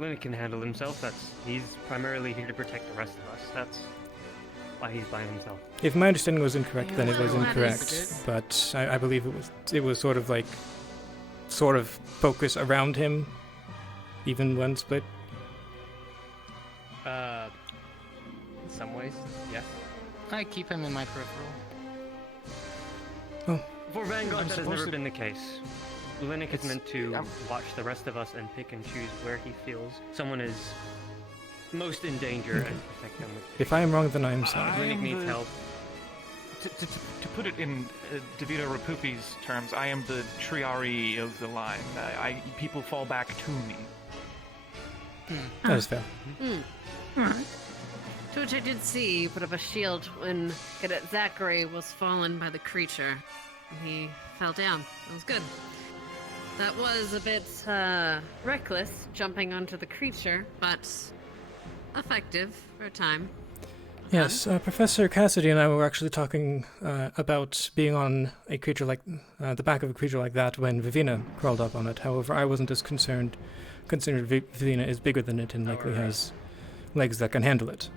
Linnick can handle himself. He's primarily here to protect the rest of us. That's why he's by himself. If my understanding was incorrect, then it was incorrect. But I believe it was sort of focus around him, even when split? In some ways, yes. I keep him in my peripheral. Oh. For Vanguard, that has supposed never to- been the case. Linux is meant to watch the rest of us and pick and choose where he feels someone is most in danger and protect them. If I am wrong, then I am sorry. Linux needs the- help. To put it in DeVito Rapupi's terms, I am the Triari of the line. People fall back to me. That is fair. To which I did see you put up a shield when Cadet Zachary was fallen by the creature. He fell down. That was good. That was a bit reckless, jumping onto the creature, but effective for a time. Yes, Professor Cassidy and I were actually talking about being on a creature like the back of a creature like that when Vivina crawled up on it. However, I wasn't as concerned, considering Vivina is bigger than it and likely has legs that can handle it.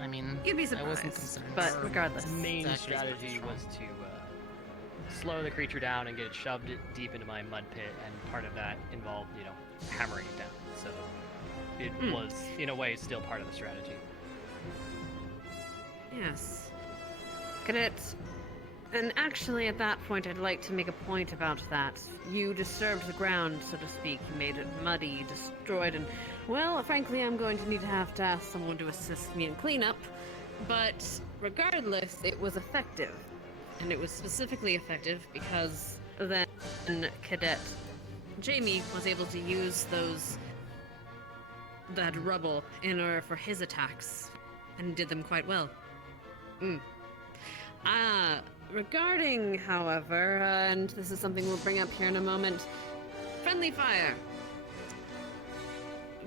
I mean, You'd be I wasn't surprised, concerned. but regardless. The main Zachary's pretty strategy strong. was to slow the creature down and get it shoved deep into my mud pit, and part of that involved, hammering it down. So it was, in a way, still part of the strategy. Yes. Cadet, and actually at that point I'd like to make a point about that. You disturbed the ground, so to speak. You made it muddy, destroyed, and, well, frankly, I'm going to have to ask someone to assist me in cleanup. But regardless, it was effective. And it was specifically effective because then Cadet Jamie was able to use that rubble in order for his attacks, and did them quite well. Regarding, however, and this is something we'll bring up here in a moment, friendly fire.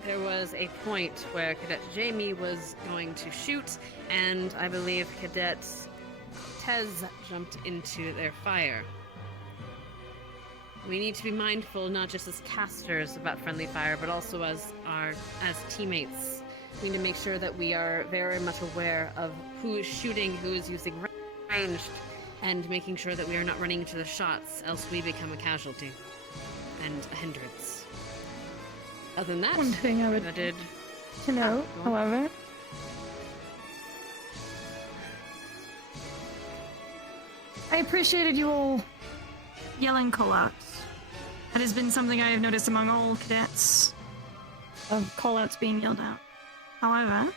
There was a point where Cadet Jamie was going to shoot, and I believe Cadet Tez jumped into their fire. We need to be mindful, not just as casters, about friendly fire, but also as teammates. We need to make sure that we are very much aware of who is shooting, who is using ranged, and making sure that we are not running into the shots, else we become a casualty and a hindrance. Other than that, One thing I would did to know, however, I appreciated you all yelling callouts. That has been something I have noticed among all cadets, of callouts being yelled out. However,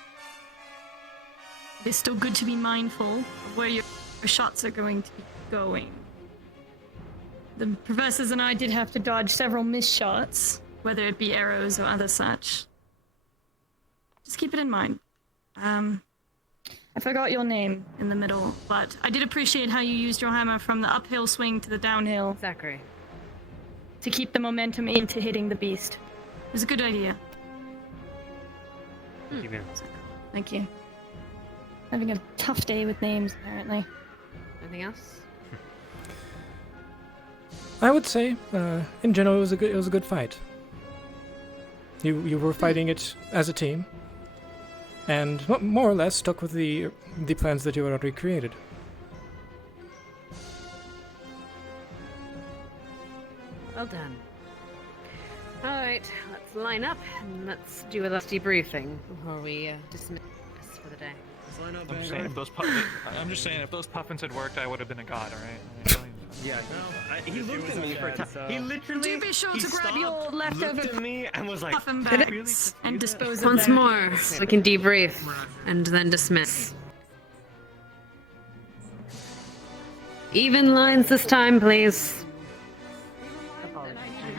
it is still good to be mindful of where your shots are going to be going. The professors and I did have to dodge several missed shots, whether it be arrows or other such. Just keep it in mind. I forgot your name in the middle, but I did appreciate how you used your hammer from the uphill swing to the downhill. Zachary. To keep the momentum into hitting the beast. It was a good idea. Thank you, man. Thank you. Having a tough day with names, apparently. Anything else? I would say, in general, it was a good fight. You were fighting it as a team, and more or less stuck with the plans that you had already created. Well done. Alright, let's line up and let's do a last debriefing before we dismiss for the day. I'm just saying if those puffins had worked, I would have been a god, alright? Yeah, he looked at me for a time. He literally. Do be sure to grab your leftover looked at me and was like, puffin bags and dispose of Once them. more, so we can debrief and then dismiss. Even lines this time, please.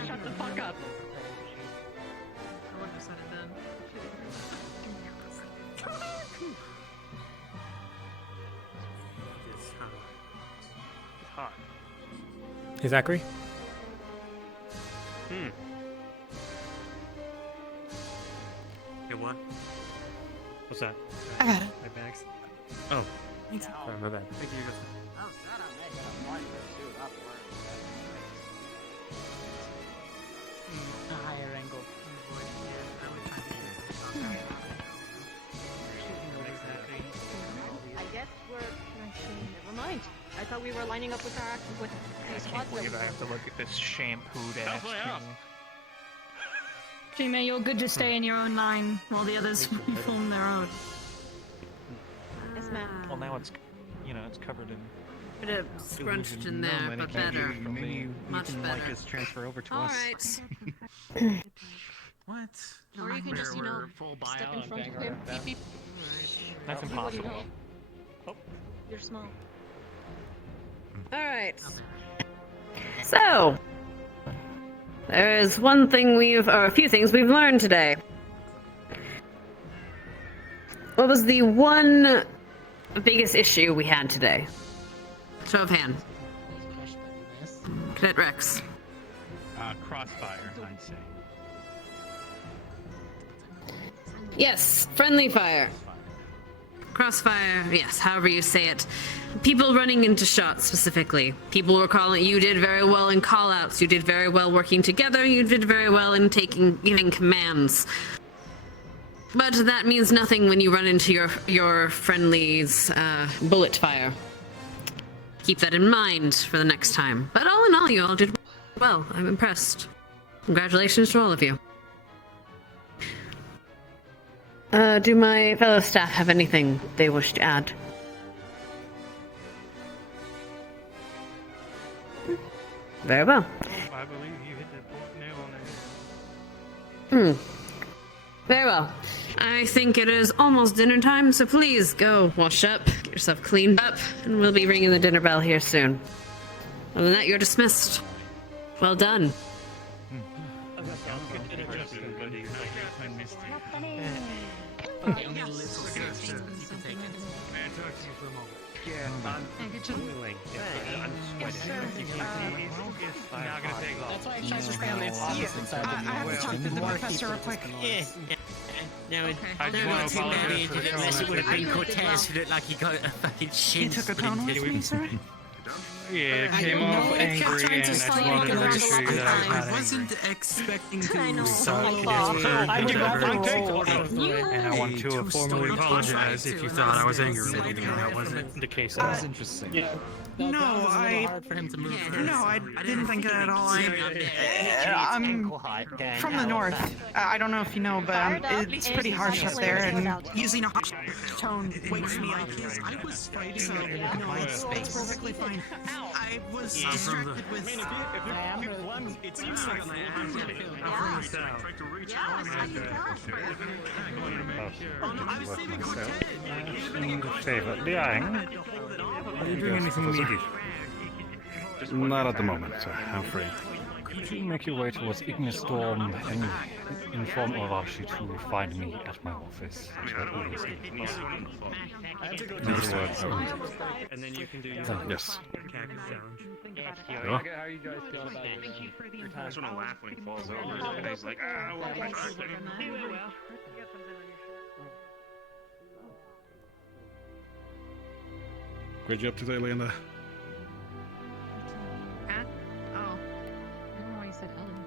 Shut the fuck up. Hot. Hey, Zachary? Hey, what? What's that? I got it. My bags. Oh. Thanks. Sorry, my bad. Thank you. A higher angle. I guess we're. Never mind. I thought we were lining up with our with I can't believe I have to look at this shampooed ass. GMA, you're good to stay in your own line while the others form their own. Yes, ma'am. Well, now it's, it's covered in. Bit of scrunched in there, but better. Maybe Much you can better. just transfer over to All us. right. What? Or you can just, step in front of him. Beep, beep. That's impossible. You're small. All right. So, there is one thing or a few things we've learned today. What was the one biggest issue we had today? Show of hand. Cadet Rex. Crossfire, I'd say. Yes, friendly fire. Crossfire, yes, however you say it. People running into shots specifically. People were calling. You did very well in callouts. You did very well working together. You did very well in giving commands. But that means nothing when you run into your friendly's bullet fire. Keep that in mind for the next time. But all in all, you all did well. I'm impressed. Congratulations to all of you. Do my fellow staff have anything they wish to add? Very well. I believe you hit the nail on the head. Very well. I think it is almost dinner time, so please go wash up, get yourself cleaned up, and we'll be ringing the dinner bell here soon. Other than that, you're dismissed. Well done. That's why I tried to stay on the opposite side. I have to talk to the professor real quick. No, not too many unless it would have been Cortez who looked like he got a fucking shin. He took a tone with me, sir? Yeah, came off angry, and that's one of the issues that I've had. I wasn't expecting to. And I want to formally apologize if you thought I was angry with you. That wasn't the case. That was interesting. Yeah. No, I didn't think it at all. I'm from the north. I don't know if you know, but it's pretty harsh up there, and using a harsh tone wakes me up. I was fighting, so no, it's perfectly fine. I was distracted with. It seems like I'm from the south. I was saving Cortez. Are you doing anything immediate? Not at the moment, sir, I'm afraid. Could you make your way towards Ignis Storm and inform Arashi to find me at my office? And then you can do Yes. How are you guys feeling about it? I just want to laugh when he falls over. And he's like, Great job today, Linda. Pat? Oh. I don't know why you said Ellen.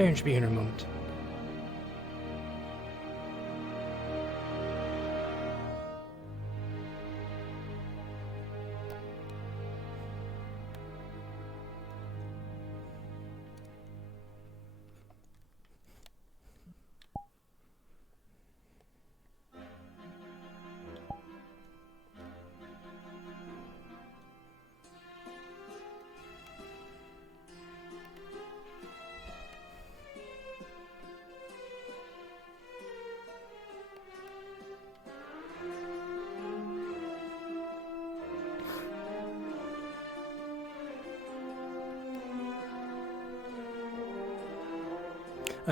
Baron should be here in a moment.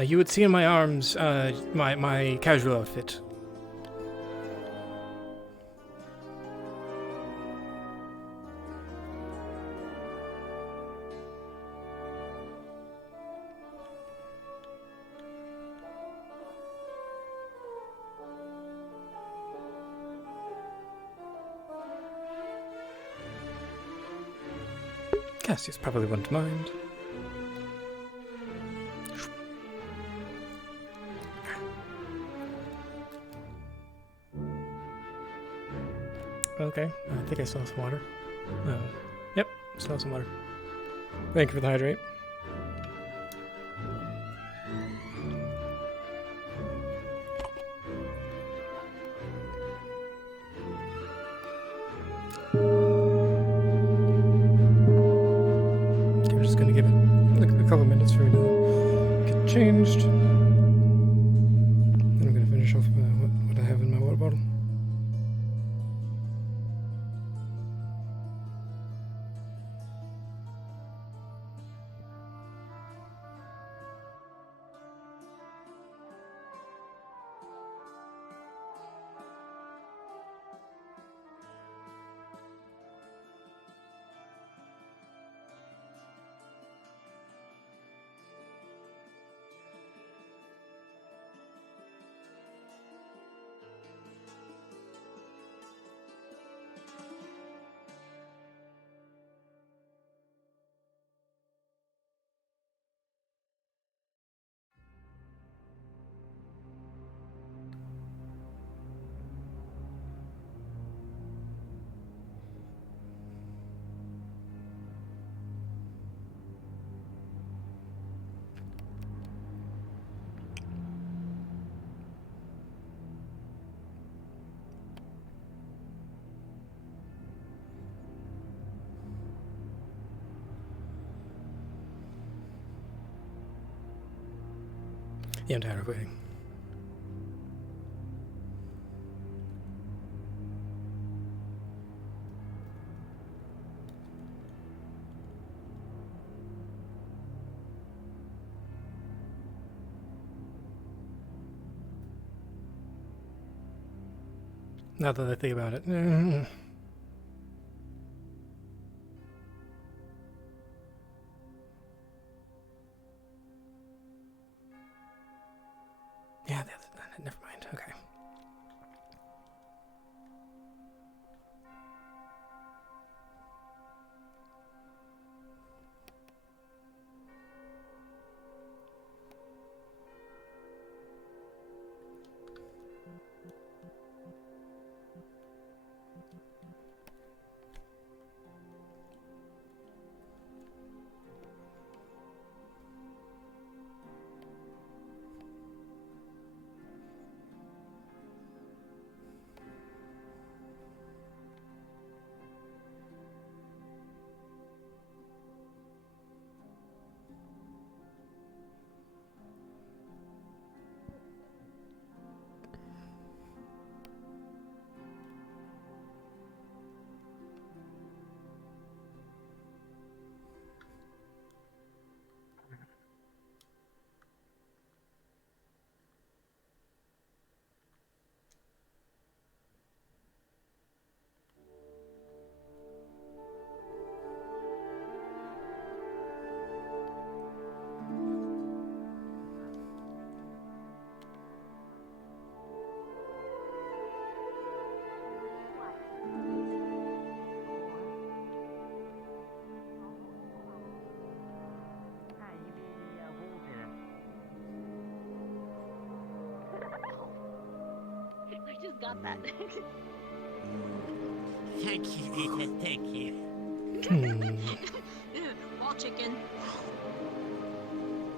You would see in my arms my casual outfit. Cassius probably wouldn't mind. Okay, I think I saw some water. Yep, saw some water. Thank you for the hydrate. Okay, I'm just gonna give it a couple minutes for me to get changed. Then I'm gonna finish off what I have in my water bottle. Yeah, I'm tired of waiting. Now that I think about it. Yeah, never mind. Okay. I just got that. Thank you, Nita. Thank you. Raw chicken.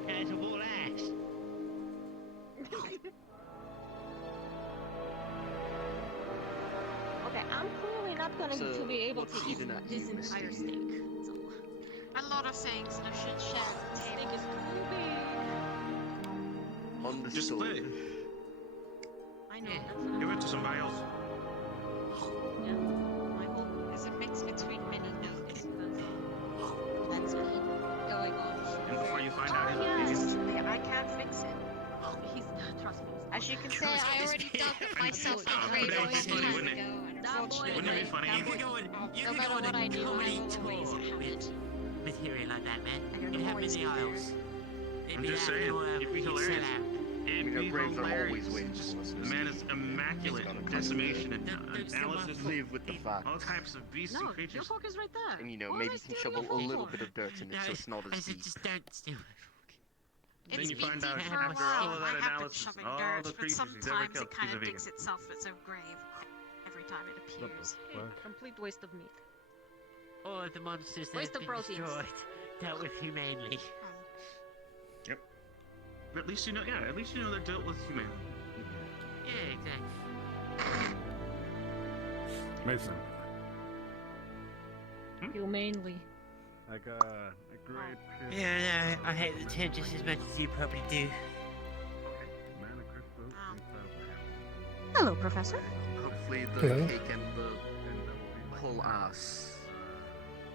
That's a whole ass. Okay, I'm clearly not going to be able to eat this entire steak. So. A lot of things that I should share. The steak is too big. On the Just split it. I know. Give it to somebody else. Yeah. My hope is a mix between men and elves. That's going on. And before you find out, yes, I can't fix it. As you can say, I already dug myself a grave a long time ago, and unfortunately, Wouldn't it be funny? no matter what I do, I will always have it. Material like that, man. It happens in the aisles. I'm just saying, it'd be hilarious. It'd be hilarious. The man is immaculate. Decimation and analysis. Live with the fact. All types of beasts and creatures. Your focus right there. And you know, maybe you can shovel a little bit of dirt in it so it's not as deep. Just don't steal. Then you find out For a after while, all of I that have been analysis, shoving all dirt, the but creatures he's ever sometimes killed, it kind he's a of vegan. digs itself its own grave every time it appears. Complete waste of meat. All of the monsters that Waste have of been proteins. destroyed dealt with humanely. Yep. But at least you know, yeah, at least you know they're dealt with humanely. Yeah, exactly. Mason. Humanely. Like a great. Yeah, no, I hate the tin just as much as you probably do. Hello, Professor. Hopefully the Hello. cake and the whole ass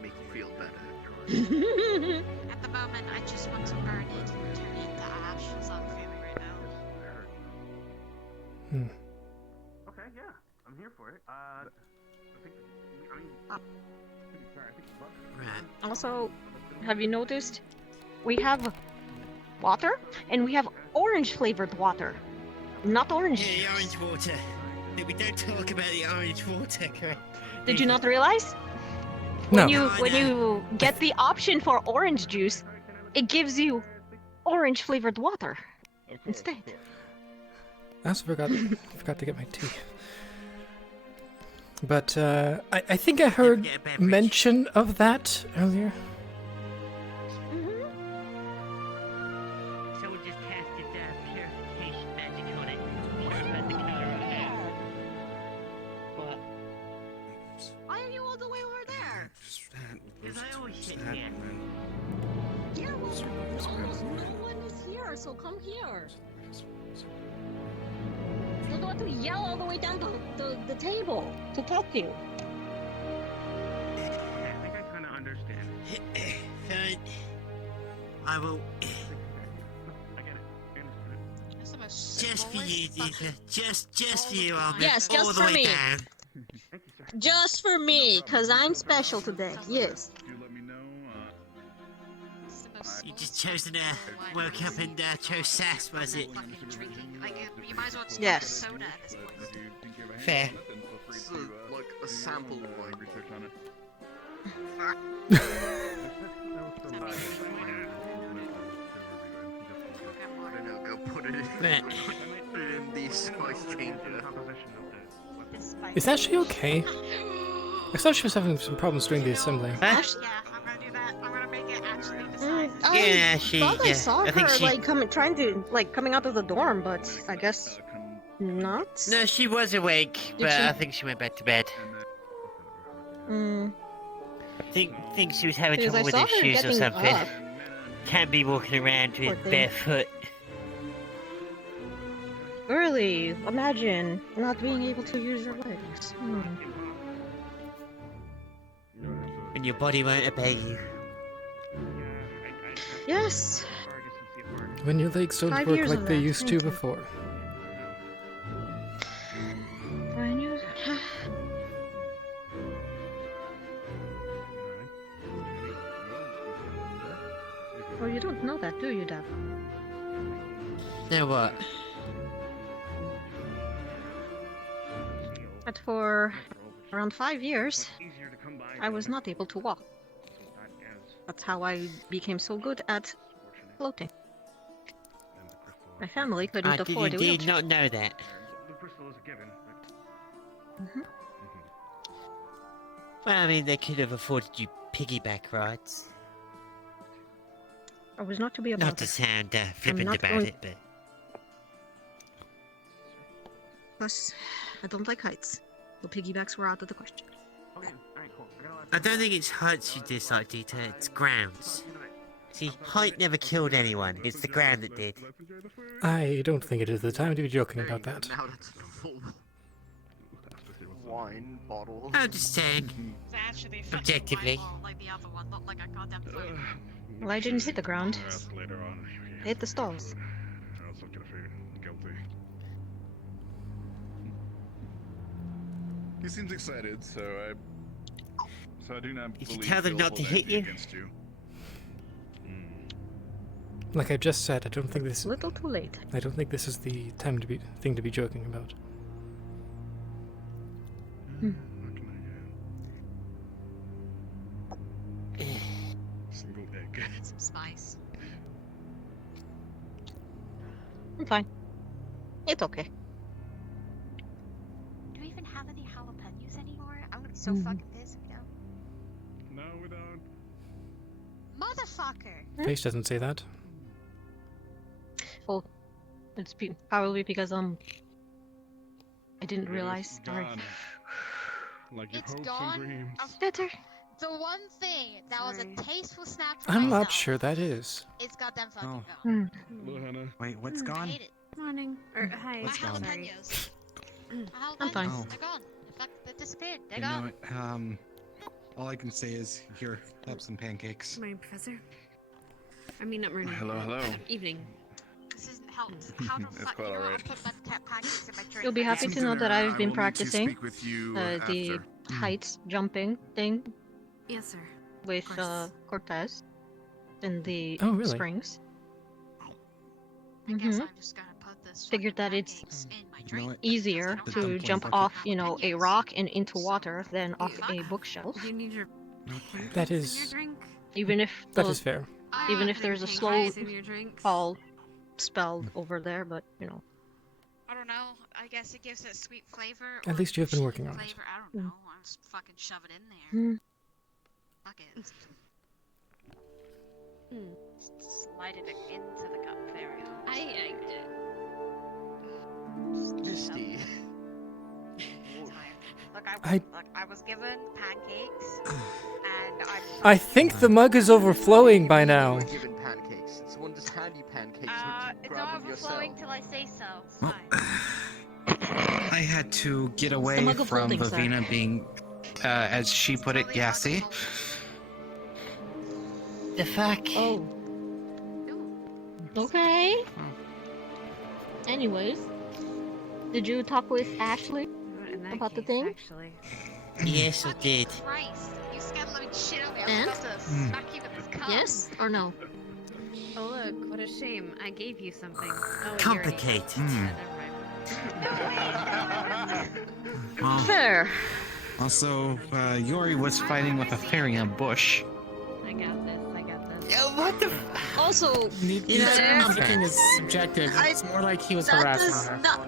make you feel better. At the moment, I just want to burn it and turn it to ash, as I'm feeling right now. Okay, yeah, I'm here for it. Also, have you noticed? We have water, and we have orange-flavored water. Not orange. Yeah, the orange water. We don't talk about the orange water, correct? Did you not realize? No. When you get the option for orange juice, it gives you orange-flavored water instead. I also forgot to get my tea. But I think I heard mention of that earlier. Someone just casted purification magic on it. About the color of hair. What? Why are you all the way over there? Because I always sit here. Here, well, no one is here, so come here. You don't have to yell all the way down the table to talk to you. I think I kind of understand. Fine. I will. I get it. That's the most Just for you, simplest fucking- just for you, I'll move Yes, all just the for way me. down. Just for me, cause I'm special today. Yes. Do let me know. You just chosen to woke up and chose sass, was it? You might as well just Yes. soda at this point. Fair. This is like a sample wine. Research on it. I don't know, go put it in, put it in the spice changer. Is Ashley okay? I thought she was having some problems during the assembly. Yeah, I'm gonna do that. I'm gonna make it actually decide. Yeah, she. I thought I Yeah, saw I think her she. coming out of the dorm, but I guess not. No, she was awake, but she? I think she went back to bed. Mm. Think she was having Because trouble I with saw her her shoes or getting something. up. Can't be walking around Poor with thing. barefoot. Really, imagine not being able to use your legs. And your body won't obey you. Yes. When your legs don't 5 work years like of they that, used to thank you. before. When you... Oh, you don't know that, do you, Dab? Now what? But for around 5 years, I was not able to walk. That's how I became so good at floating. My family couldn't afford a did wheelchair. not know that. The crystal is a given, but Well, I mean, they could have afforded you piggyback rides. I was not to be a Not bother. to sound flippant not about going- it, but Plus, I don't like heights. The piggybacks were out of the question. I don't think it's heights you dislike, Dita. It's grounds. See, height never killed anyone. It's the ground that did. I don't think it is the time to be joking about that. Now that's a full wine bottle. I'm just saying. Objectively. Like the other one, not like a goddamn flame. Well, I didn't hit the ground. later on. I hit the stalls. I also get guilty. He seems excited, so I do not Did you believe tell them he'll not to hold hit anything you? against you. Like I just said, I don't think this. Little too late. I don't think this is the thing to be joking about. Single egg. I need some spice. I'm fine. It's okay. Do we even have any jalapenos anymore? I'm gonna be so fucking pissed if we don't. No, we don't. Motherfucker! Face doesn't say that. Oh, it's probably because I didn't realize. Sorry. Like your It's hopes gone. and dreams. Better. The one thing that was a tasteful snack for I'm myself, not sure that is. it's goddamn fucking Oh. gone. Hello, Hannah. Wait, what's I gone? hate it. Morning. Or hi. What's My gone? jalapenos. My I'm fine. jalapenos, they're gone. They disappeared. They're You gone. know, all I can say is, here, have some pancakes. Morning, Professor. I mean, not morning. Hello, hello. Evening. This isn't helped. How the It's fuck? quite You know what? I'll alright. put my pancakes in my drink. You'll be happy to know that I've been practicing With you the after. heights jumping thing Yes, sir. with course. Cortez in the Oh, really? springs. I guess I'm just gonna put this Figured that fucking it's pancakes in my You know drink. what? easier The to dumpling jump bucket. off, you know, a rock and into water than off a bookshelf. Do you need your That in your is. drink? Even if That the- is fair. even if there's a slow Pancakes in your drinks? fall spelled over there, but you know. I don't know. I guess it gives it a sweet flavor. At or least you have been shitty working on it. flavor. I don't know. I'll just fucking shove it in there. Mm. Fuck it. Slided it into the cup. There we go. I Misty. Look, I- I was given pancakes, and I think the mug is overflowing by now. You were given pancakes. Someone just hand you pancakes. Wouldn't you it's grab not them yourself? overflowing till I say so. It's Well, fine. I had to get away mug of from holding, sir. Bavina being, as she put it, gassy. The fuck? Oh. Okay. Anyways, did you talk with Ashley about the thing? Actually. Yes, I did. Christ, you scandalous shit out of me. I And? was about to smack you with this cup. Yes or no? Oh look, what a shame. I gave you something. Oh, Complicated. Well, Fair. also, Yori was fighting with a fairy in a bush. I got this. I got this. What the? Also, You know, everything is subjective. It's more like he was that harassing does her. not.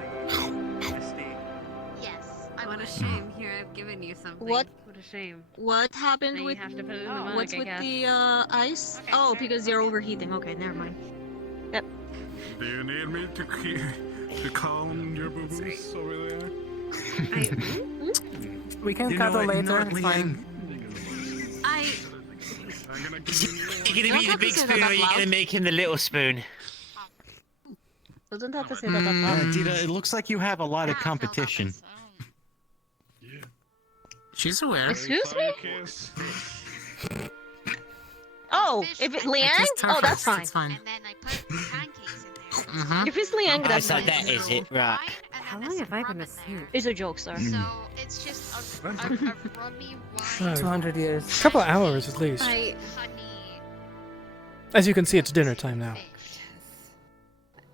Yes. What a shame. Here, I've given you something. What? What a shame. What happened Now you with? have to put it in the mug, What's I with guess. the ice? Oh, because you're overheating. Okay, never mind. Yep. Do you need me to calm your boo-boos over there? We can You know cuddle what, later. not It's fine. I'm gonna give you You're gonna be the big spoon, or you're gonna make him the little spoon? Doesn't have to say that out loud. Dita, it looks like you have a lot of competition. She's aware. Excuse me? Oh, if it's Liang? Oh, that's fine. It's fine. And then I put pancakes in there. Mhm. If it's Liang, Oh, that's so fine. that is it, right? How long have I been asleep? It's a joke, sir. So it's just a rummy wine 200 years. Couple hours at least. honey. As you can see, it's dinner time now.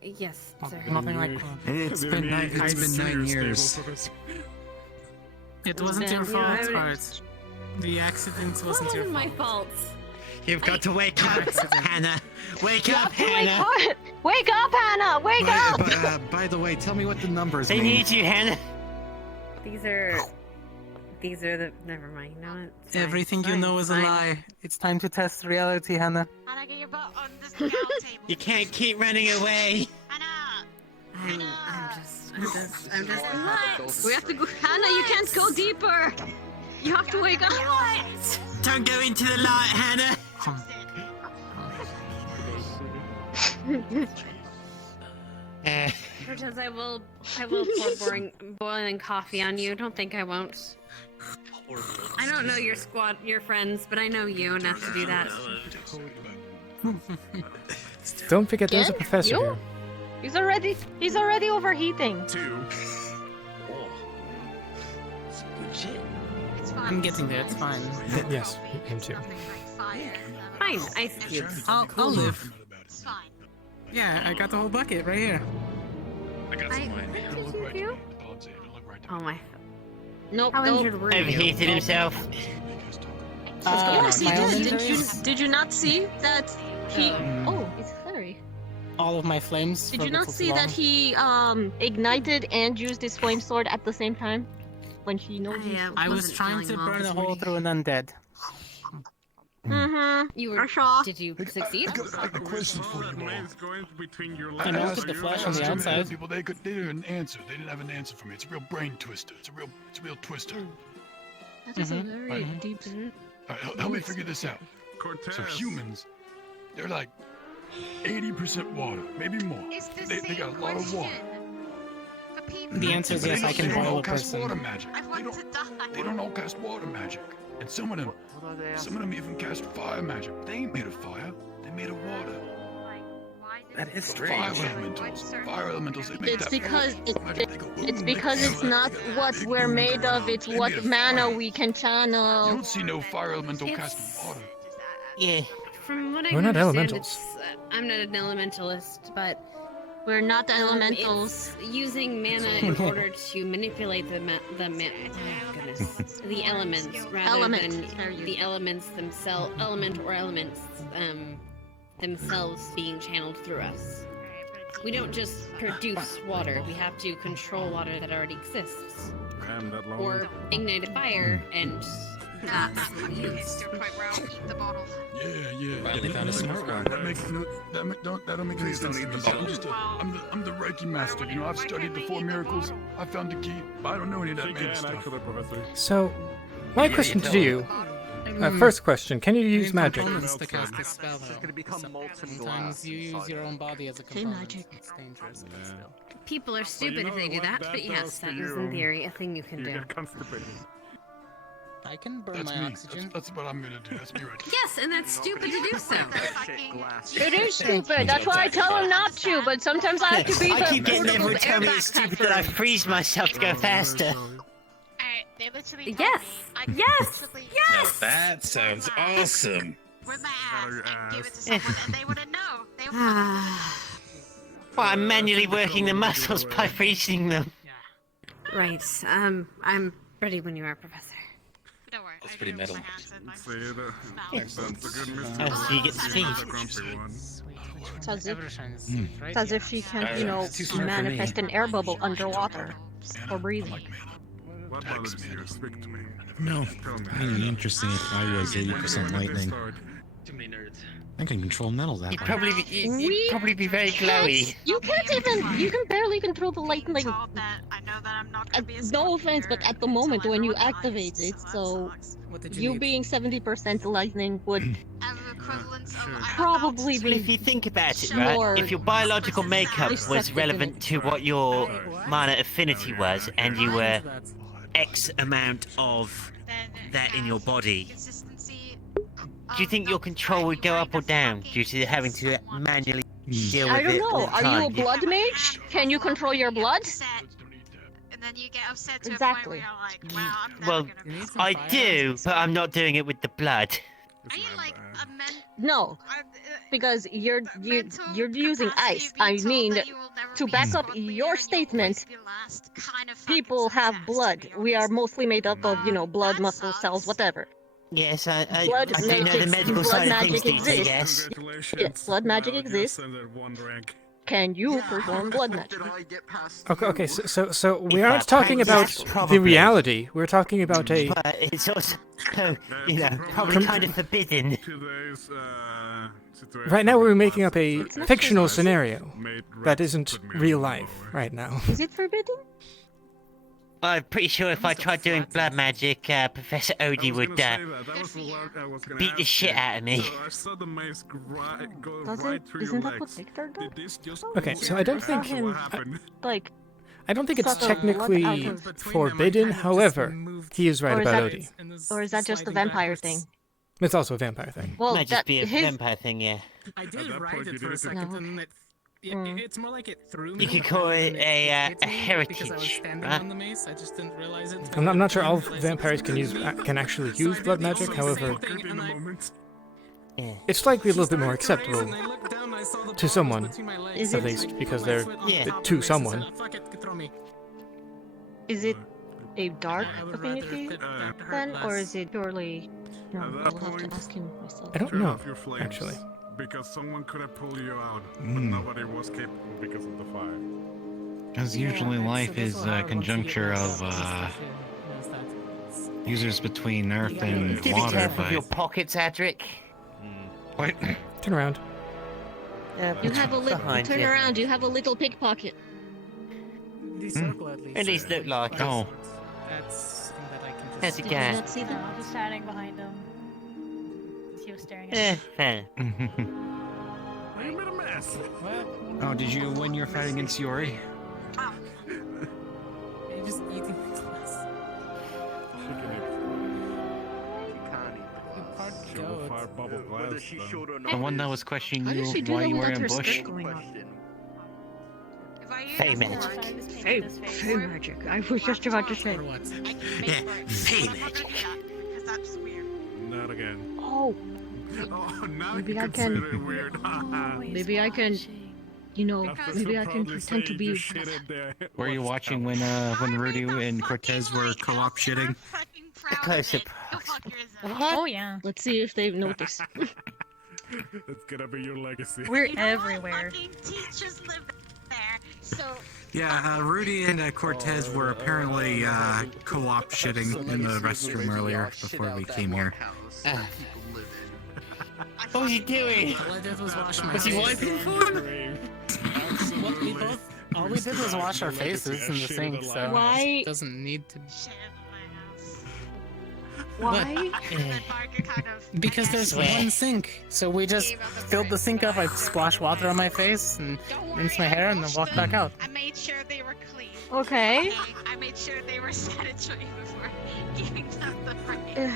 Yes, sir. Nothing like that. It's been 9 years. It wasn't your You know, I fault, would- Hart. The accident What wasn't your wasn't my fault. fault? You've got to wake up, Hannah. Wake You up, have to wake Hannah. up! Wake up, Hannah! Wake up! By the way, tell me what the numbers They mean. need you, Hannah. These are the. Never mind. No, it's fine, Everything it's you fine, know it's is a fine. lie. It's time to test reality, Hannah. Hannah, get your butt on this cow table. You can't keep running away. Hannah! I'm just. What? We have to go. Hannah, you can't go deeper! You have to wake up! Don't go into the light, Hannah. Cortez, I will pour boiling coffee on you. Don't think I won't. I don't know your friends, but I know you enough to do that. Don't forget there's a Yeah? professor You? here. He's already overheating. It's fine. I'm getting there. It's fine. Yes, him too. Fine, ice cubes. I'll live. It's fine. Yeah, I got the whole bucket right here. I got some mine. Don't look right you? there. Don't say it. Don't look right there. Oh my. Nope. How nope. injured were you? Overheated himself. Yes, he my did. own Did you? injuries? Did you not see that he? Oh, it's Harry. All of my flames. Did from you the not see Sûlain. that he ignited and used his flame sword at the same time? When he knows I was trying to burn a hole through an undead. Mm-hmm. You were. Sure. Did you succeed? I got a question for you all. I melted the flesh on the outside. People, they didn't answer. They didn't have an answer for me. It's a real brain twister. It's a real twister. That is a very deep. All right, help me figure this out. So humans, they're like 80% water, maybe more. They got a lot of water. The answer is yes, I can boil a person. Water magic. They don't all cast water magic. And some of them even cast fire magic. They ain't made of fire. They made of water. That is Fire strange. elementals. Fire elementals. They make It's that because magic. They go, it's boom, because they it's fire. not what we're made of. It's They what made of mana fire. we can You channel. don't see no fire elemental casting water. Yeah. From what I We're not understand, elementals. I'm not an elementalist, but we're not elementals. It's using mana in order to manipulate the oh goodness, the elements rather than the elements themselves, themselves being channeled through us. We don't just produce water; we have to control water that already exists, or ignite a fire and. Still quite well. Eat the bottle. Yeah. Finally found a smart one. That don't make any sense to me. I'm the Reiki master. You know, I've studied the 4 miracles. I found the key. I don't know any of that man stuff. So, my question to you. First question: can you use magic? To cast a spell, though. Sometimes you use your own body as a component. It's dangerous, but still. People are stupid if they do that, but yes, that is in theory a thing you can do. I can burn That's my me. oxygen. That's what I'm gonna do. That's me right there. Yes, and that's stupid to do so. It is stupid. That's why I tell him not to. But sometimes I have to be I the. keep getting the everyone tell me air it's backpack stupid for that I him. freeze myself to go faster. They literally told Yes. me I could Yes. possibly Now that sounds awesome. with my ass and give it to someone and they wouldn't know. They would Well, I'm manually working the muscles by freezing them. Right. I'm ready when you are, Professor. Don't worry. That's pretty metal. Oh, so you get speed. It's as if, Everything's right it's as here. if she can, you know, Too smart for me. manifest an air bubble underwater for breathing. No, it'd be interesting if I was 80% lightning. Too many nerds. I can control metal that You'd way. probably be very glowy. You can't even. You can barely control the lightning. told that I know that I'm not gonna be a No offense, but at the moment when you activate it, so What did you need? being 70% lightning would have equivalents of probably Well, if be you think about it, more. right? If your biological makeup was receptive relevant in to what your mana affinity was, and you were X amount of that in your body, consistency. do you think your control would go up or down due to having to manually deal with I don't it all know. the Are time? you a blood mage? Can you control your blood? And then you get upset to Exactly. a point where you're like, wow, I'm never Well, gonna be I do, but I'm not doing it with the blood. Are you like a No, because you're using ice. I mean, to back up your statement, people have blood. We are mostly made up of, you know, blood, muscle cells, whatever. Yes, I Blood do know the magic- medical blood side of things, magic DJ, exists. yes. Yes, blood magic exists. Can you perform blood magic? Okay. So we If I aren't talking about practiced, probably. the reality. We're talking about a. But it's also, you know, probably kind of forbidden. Right now, we're making up a fictional scenario that isn't real life right now. Is it forbidden? I'm pretty sure if I tried doing blood magic, Professor Odie would beat the shit out of me. Isn't that what Victor does? Okay, so I don't think Like, I don't think it's suck the blood technically out of- forbidden. However, he is right or is about that, Odie. or is that just a vampire thing? It's also a vampire thing. Well, Might just be a his- vampire thing, yeah. I did write it for a second, and it It's more like it threw me. You could call it a Because I was heritage, standing right? on the mace. I just didn't realize it. I'm not sure all vampires can actually use blood magic. However, it's likely a little bit more acceptable to someone, Is at it- least, because they're to someone. Is it a dark affinity then, or is it purely? No, At I'll that have to point, ask him myself. I don't turn know, off your flames, actually. Because someone could have pulled you out, but nobody was capable because of the fire. Because usually life is a conjuncture of users between earth and Do be water, careful of your but pockets, Adric. what? Turn around. You have a little behind turn you. around. You have a little pickpocket. The circle at least. At least look like Oh. That's something that I can just. How's it Did you going? not see that? I was standing behind him. He was staring at Eh, me. fair. You made a mess. Oh, did you win your fight against Yori? You're just eating the glass. Fire bubble glass. The one that was questioning How you does she do why that you were without in her bush? skirt going on? Fey magic. Fey magic. I was just about to say. Yeah, fey magic. Not again. Oh, Oh, now maybe you I consider can. it weird. Maybe I can. You know, maybe I can pretend to be. Were you watching when Rudy and Cortez were co-op shitting? A close up. Oh yeah. Let's see if they've noticed. That's gonna be your legacy. We're everywhere. Yeah, Rudy and Cortez were apparently co-op shitting in the restroom earlier before we came here. What was he doing? All I did was wash my Was he face. wiping for him? All we did was wash our faces in the sink, so Why? it doesn't need to. Why? Because there's one sink, so we just filled the sink up. I splashed water on my face and rinsed my hair, and then walked back out. I made sure they were clean. Okay. I made sure they were sanitary before giving them the break.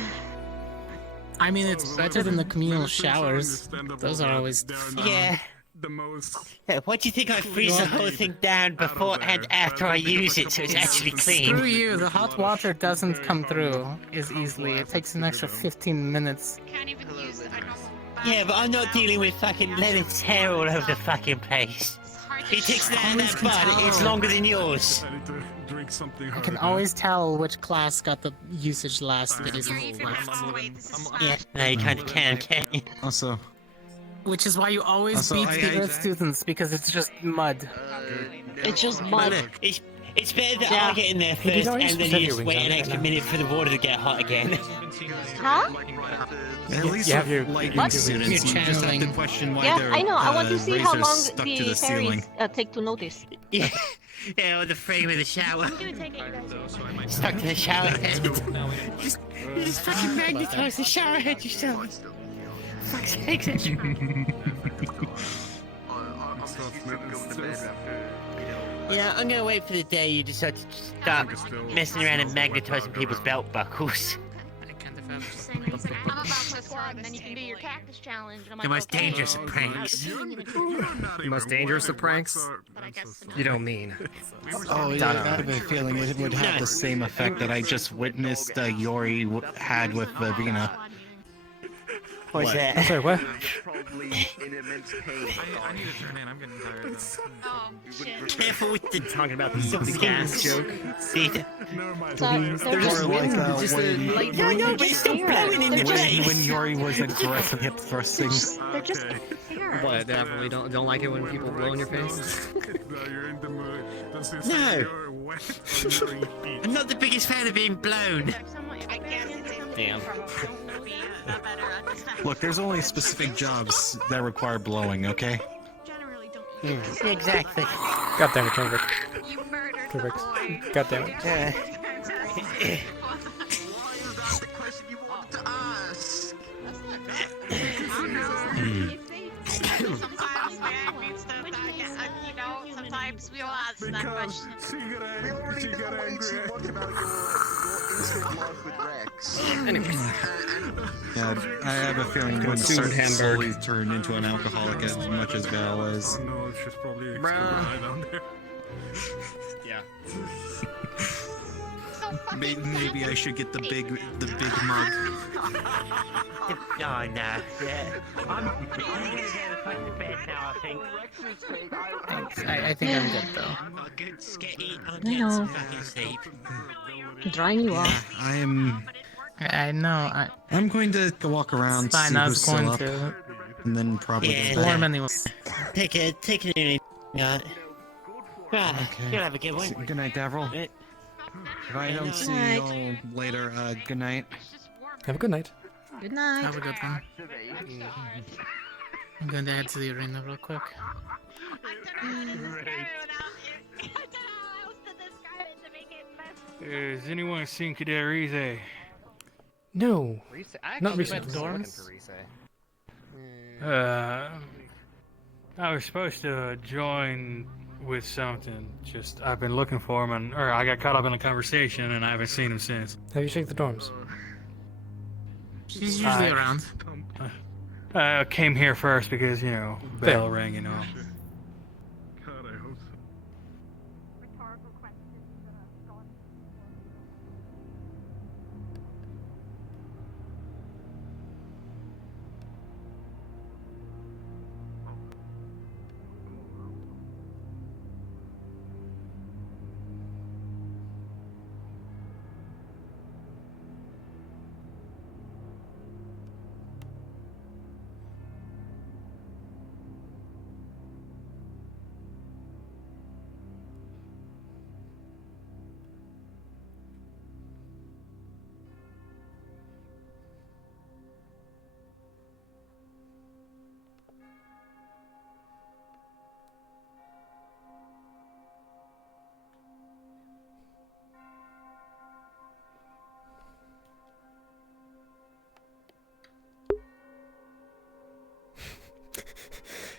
I mean, it's better than the communal showers. Those are always fun. Yeah. The most. Yeah, what do you think I freeze the whole thing down before and after I use it so it's actually clean? Screw you, the hot water doesn't come through as easily. It takes an extra 15 minutes. Can't even use a normal. Yeah, but I'm not dealing with fucking Lennox hair all over the fucking place. He takes that and that butt, it's longer than yours. I need to drink something. I can always tell which class got the usage last because Yeah, no, you kind of can't you? Also, which is why you always Also, beat the I- Earth students, because it's just mud. It's just mud. It's better that Yeah. I get in there Hey, did first I and then set you your just wings wait on an right extra now? minute for the water to get hot again. Huh? at least you have with your lightning what? students, you just have to question why Yeah, their I know. I want to see how razors long stuck to the the ceiling. fairies take to notice. Yeah, yeah, or the frame of the shower. Stuck to the shower head. You just fucking magnetize the shower head yourself. Fuck's sakes. Yeah, I'm gonna wait for the day you decide to start messing around and magnetizing people's belt buckles. Then you can do your cactus challenge. And I'm The like, most okay. dangerous of pranks. The most dangerous of pranks? You don't mean. Oh, yeah, I have a feeling it would have the same effect that I just witnessed Yori had with Vina. What's that? I'm sorry, what? Careful with the Talking about the something gas joke. See? They're just like just a when, light No, no, but it's still blowing in the place. when Yori was aggressive hip thrusting. They're just air. What? Definitely don't like it when people blow in your face. No. I'm not the biggest fan of being blown. Damn. Look, there's only specific jobs that require blowing, okay? Exactly. God damn it, Kendrick. Kendrick. God damn it. Sometimes we all ask that question. She got angry. Too much about your instant love with Rex. Anyways. And Yeah, I have a feeling I'm going to start slowly turn into an alcoholic as much as Val is. No, it's just probably extra dry down there. Yeah. Maybe I should get the big mug. Oh, no. Yeah. I'm gonna get back to bed now, I think. Thanks. I think I'm good, though. I'll go sketty. I'll I get know. some fucking sleep. Drying you Yeah, off. I know. I'm going to go walk around, Fine, see I who's was still going up, to. and then probably Yeah, go Warm back. anyway. Take it easy. Right. Okay. You'll have a good one. Good night, Davril. If I don't see you all later, good night. Have a good night. Good night. Have a good one. I'm going to head to the arena real quick. Has anyone seen Cadet Rize? No. Not Actually, recently. looking for Rize. I was supposed to join with something. Just I've been looking for him, or I got caught up in a conversation, and I haven't seen him since. Have you checked the dorms? She's usually around. I came here first because bell rang and all.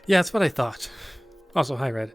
Yeah, that's what I thought. Also, hi, Red.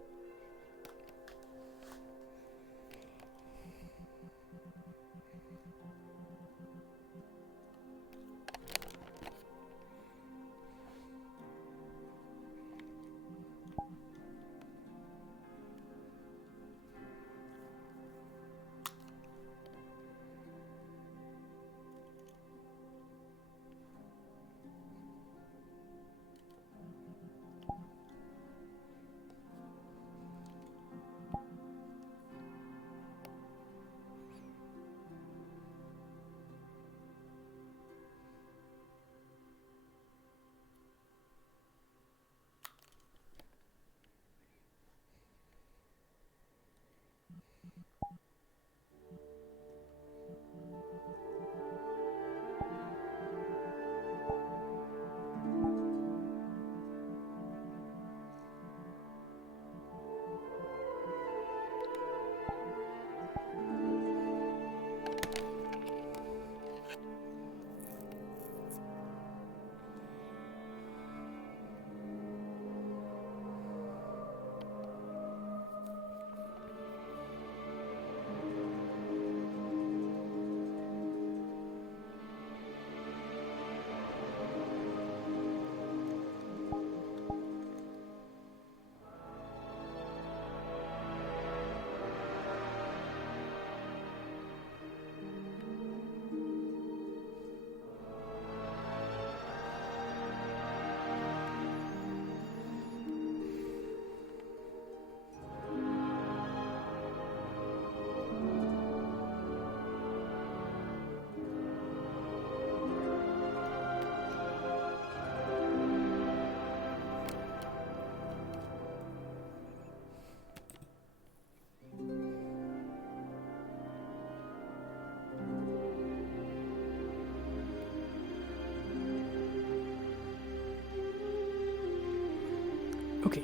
Okay.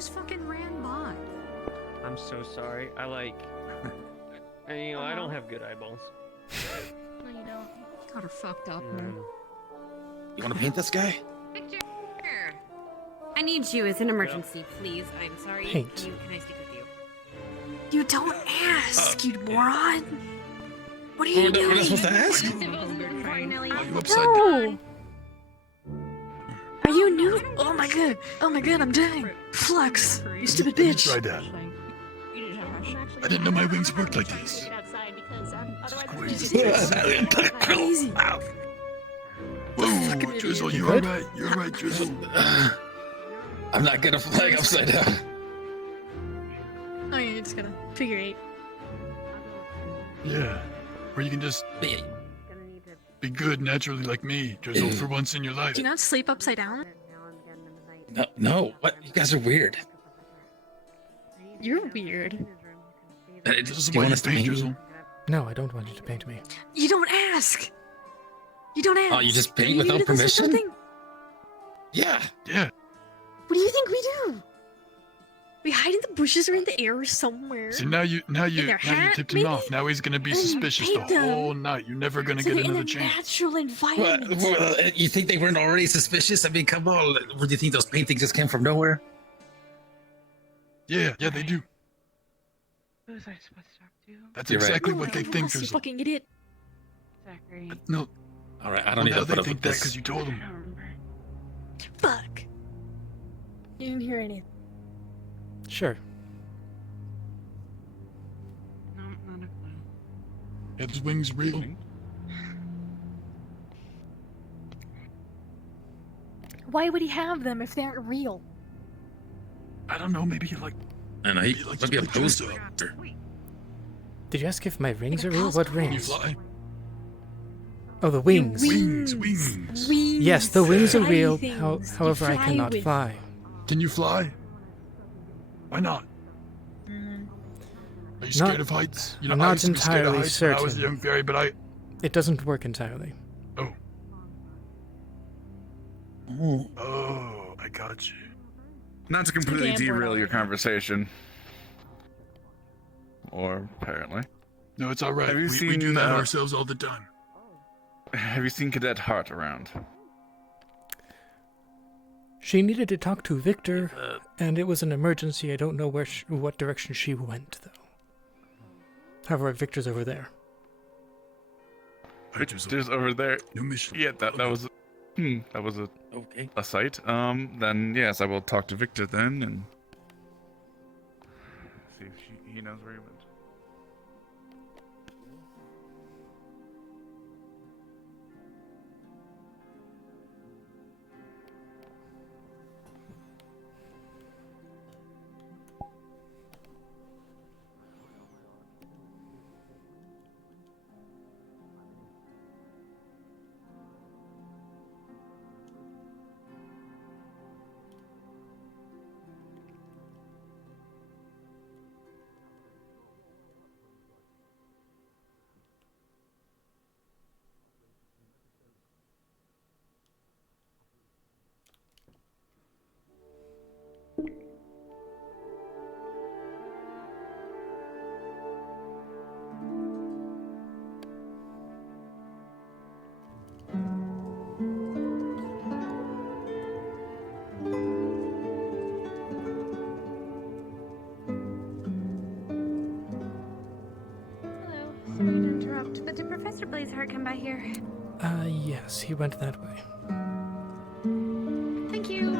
just fucking ran by. I'm so sorry. I don't have good eyeballs. No, you don't. Got her fucked up, man. You want to paint this guy? Victor! I need you as an emergency, please. I'm sorry. Paint. Can I speak with you? You don't ask, you moron. What are you doing? We're not supposed to ask? Are you upside down? Are you new? Oh my god. Oh my god, I'm dying. Flex. You stupid bitch. Try that. I didn't know my wings worked like these. Crazy. Whoa, Drizzle, you alright? You're right, Drizzle. I'm not good at flying upside down. Oh yeah, you just gotta figure 8. Yeah, or you can just be good naturally like me, Drizzle, for once in your life. Do you not sleep upside down? No, what? You guys are weird. You're weird. This is why you paint, Drizzle. No, I don't want you to paint me. You don't ask. You don't ask. Oh, you just paint Are you without new to this sort of permission? thing? Yeah. What do you think we do? We hide in the bushes or in the air somewhere. See, now you their hat, tipped him maybe? off. Now he's gonna be And then you suspicious the paint them whole night. You're never gonna so get they're in another a chance. natural environment. You think they weren't already suspicious? I mean, come on. Or do you think those paintings just came from nowhere? Yeah, they do. What was I supposed to talk to? That's You're exactly right. what they think. You Drizzle. fucking idiot. Zachary. No. All right, I don't need to put up with this. Because you told them. Fuck. You didn't hear anything. Sure. No, not a clue. Are his wings real? Why would he have them if they aren't real? I don't know. Maybe he like. I know, he might be a poser. Did you ask if my rings are real? post- What Can you rings? fly? Oh, the wings. Wings. Yes, the wings are Fly real. things. However, You I fly cannot with. fly. Can you fly? Why not? Are you scared of heights? You know, I'm I not used to be scared of entirely heights when I was a certain. young fairy, but I. It doesn't work entirely. Oh, I got you. Not to completely Gamble derail on your it. conversation. Or apparently. No, it's all right. Have you We do seen, that ourselves all the time. Have you seen Cadet Hart around? She needed to talk to Victor, and it was an emergency. I don't know what direction she went, though. However, Victor's over there. Victor's over there. New mission. Yeah, that was a sight. Then yes, I will talk to Victor then and see if he knows where he went. Hello. Sorry to interrupt, but did Professor Blazeheart come by here? Yes, he went that way. Thank you.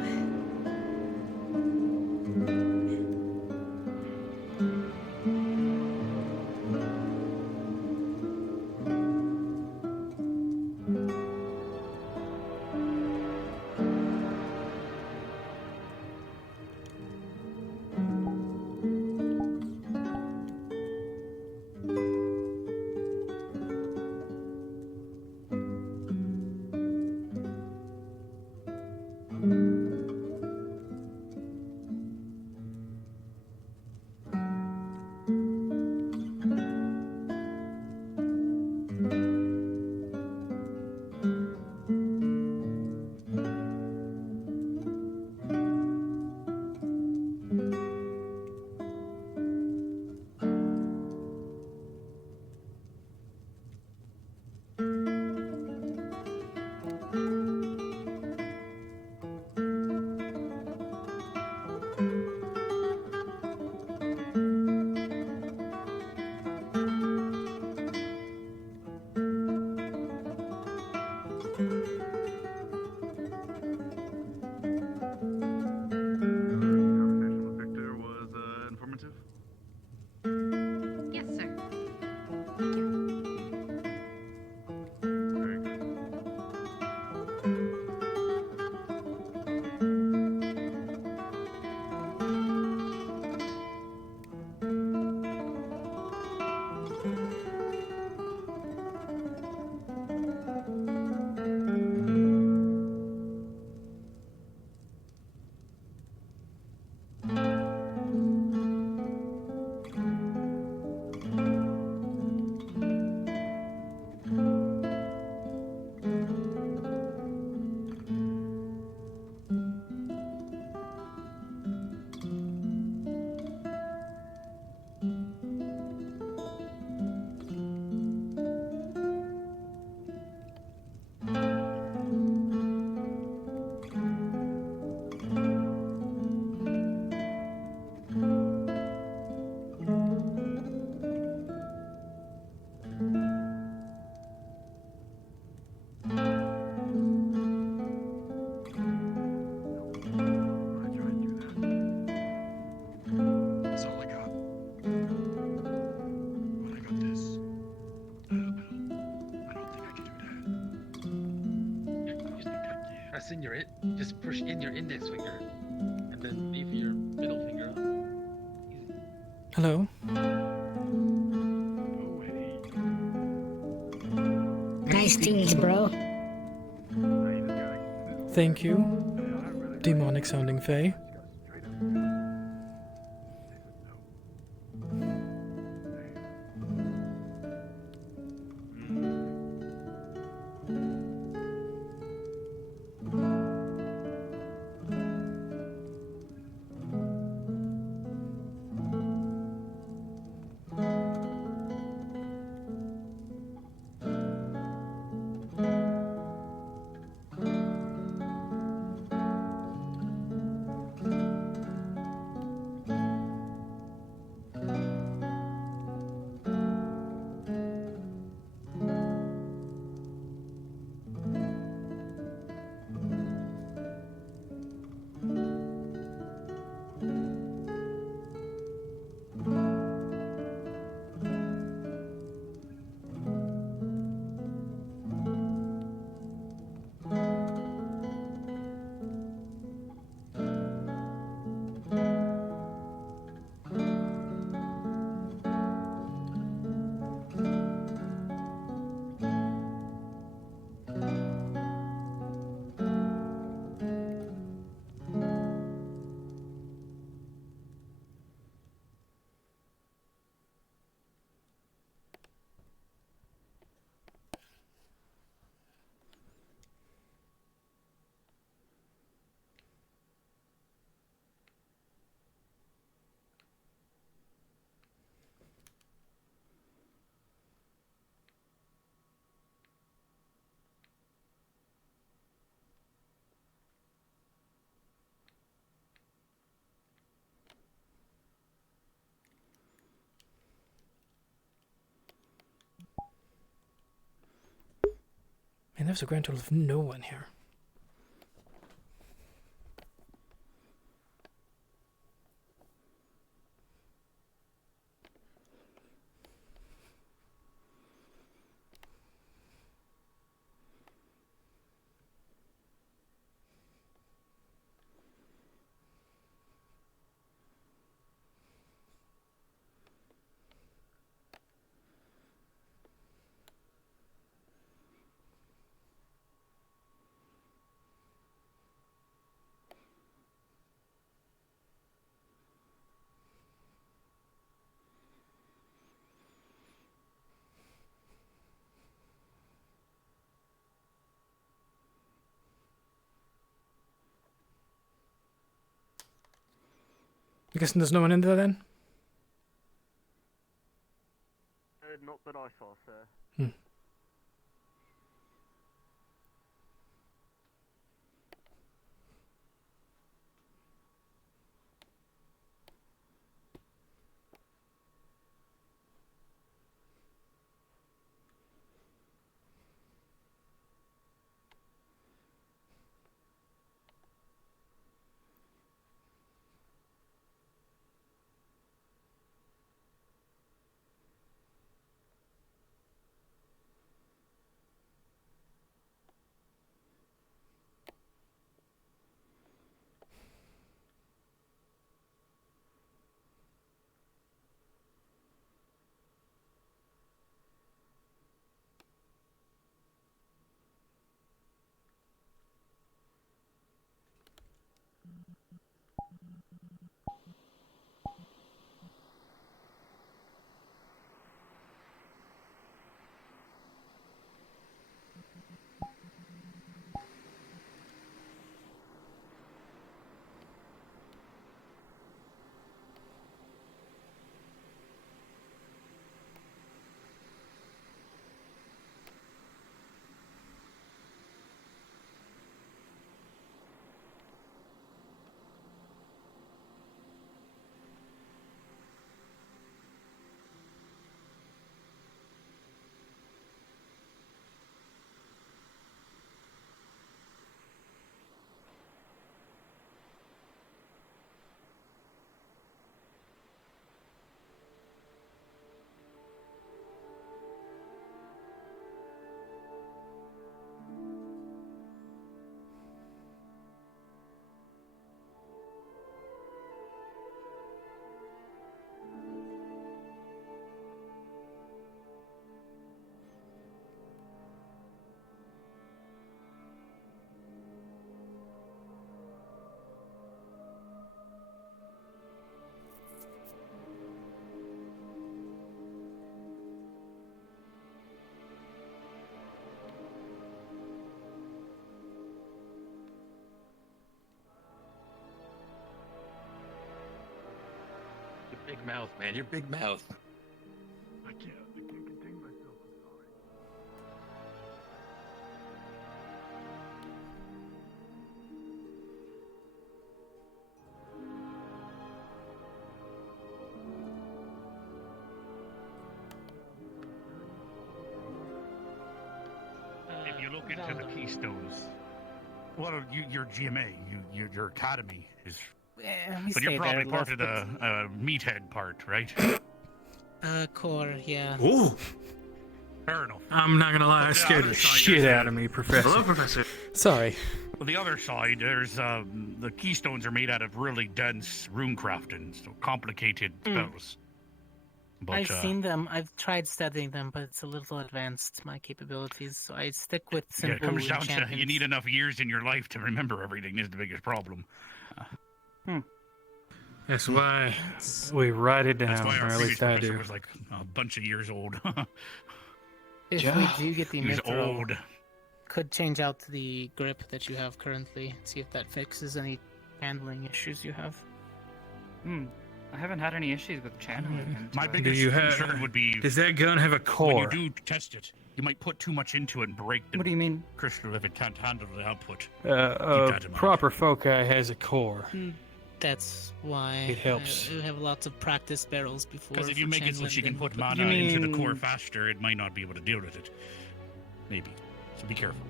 just push in your index finger, and then leave your middle finger up. Hello? Nice things, bro. Thank you, demonic sounding Fae. Man, there's a grand total of no one here. I'm guessing there's no one in there then? Not that I saw, sir. Hmm. Big mouth, man. You're big mouth. I can't contain myself. If you look into the keystones, well, your GMA, your academy is, but you're probably part of the meathead part, right? Core, yeah. Ooh. Fair enough. I'm not gonna lie, that scared the shit out of me, Professor. Hello, Professor. Sorry. Well, the other side, there's the keystones are made out of really dense rune crafting, so complicated spells. But, I've seen them. I've tried studying them, but it's a little advanced, my capabilities. So I stick with yeah, simple it comes down to enchantments. you need enough years in your life to remember everything is the biggest problem. That's why we write it That's down, why or our at previous least I professor do. was like a bunch of years old. If we do get the He was mithril, old. could change out the grip that you have currently. See if that fixes any handling issues you have. I haven't had any issues with channeling. My Do biggest you have? concern would be Does that gun have a when core? you do test it, you might put too much into it and break the What do you mean? crystal if it can't handle the output. A proper foci has a core. That's why It helps. I have lots of practice barrels before. Because if you for make it so channeling she can them. put mana into the core faster, it might not be able to deal with it. Maybe. So be careful.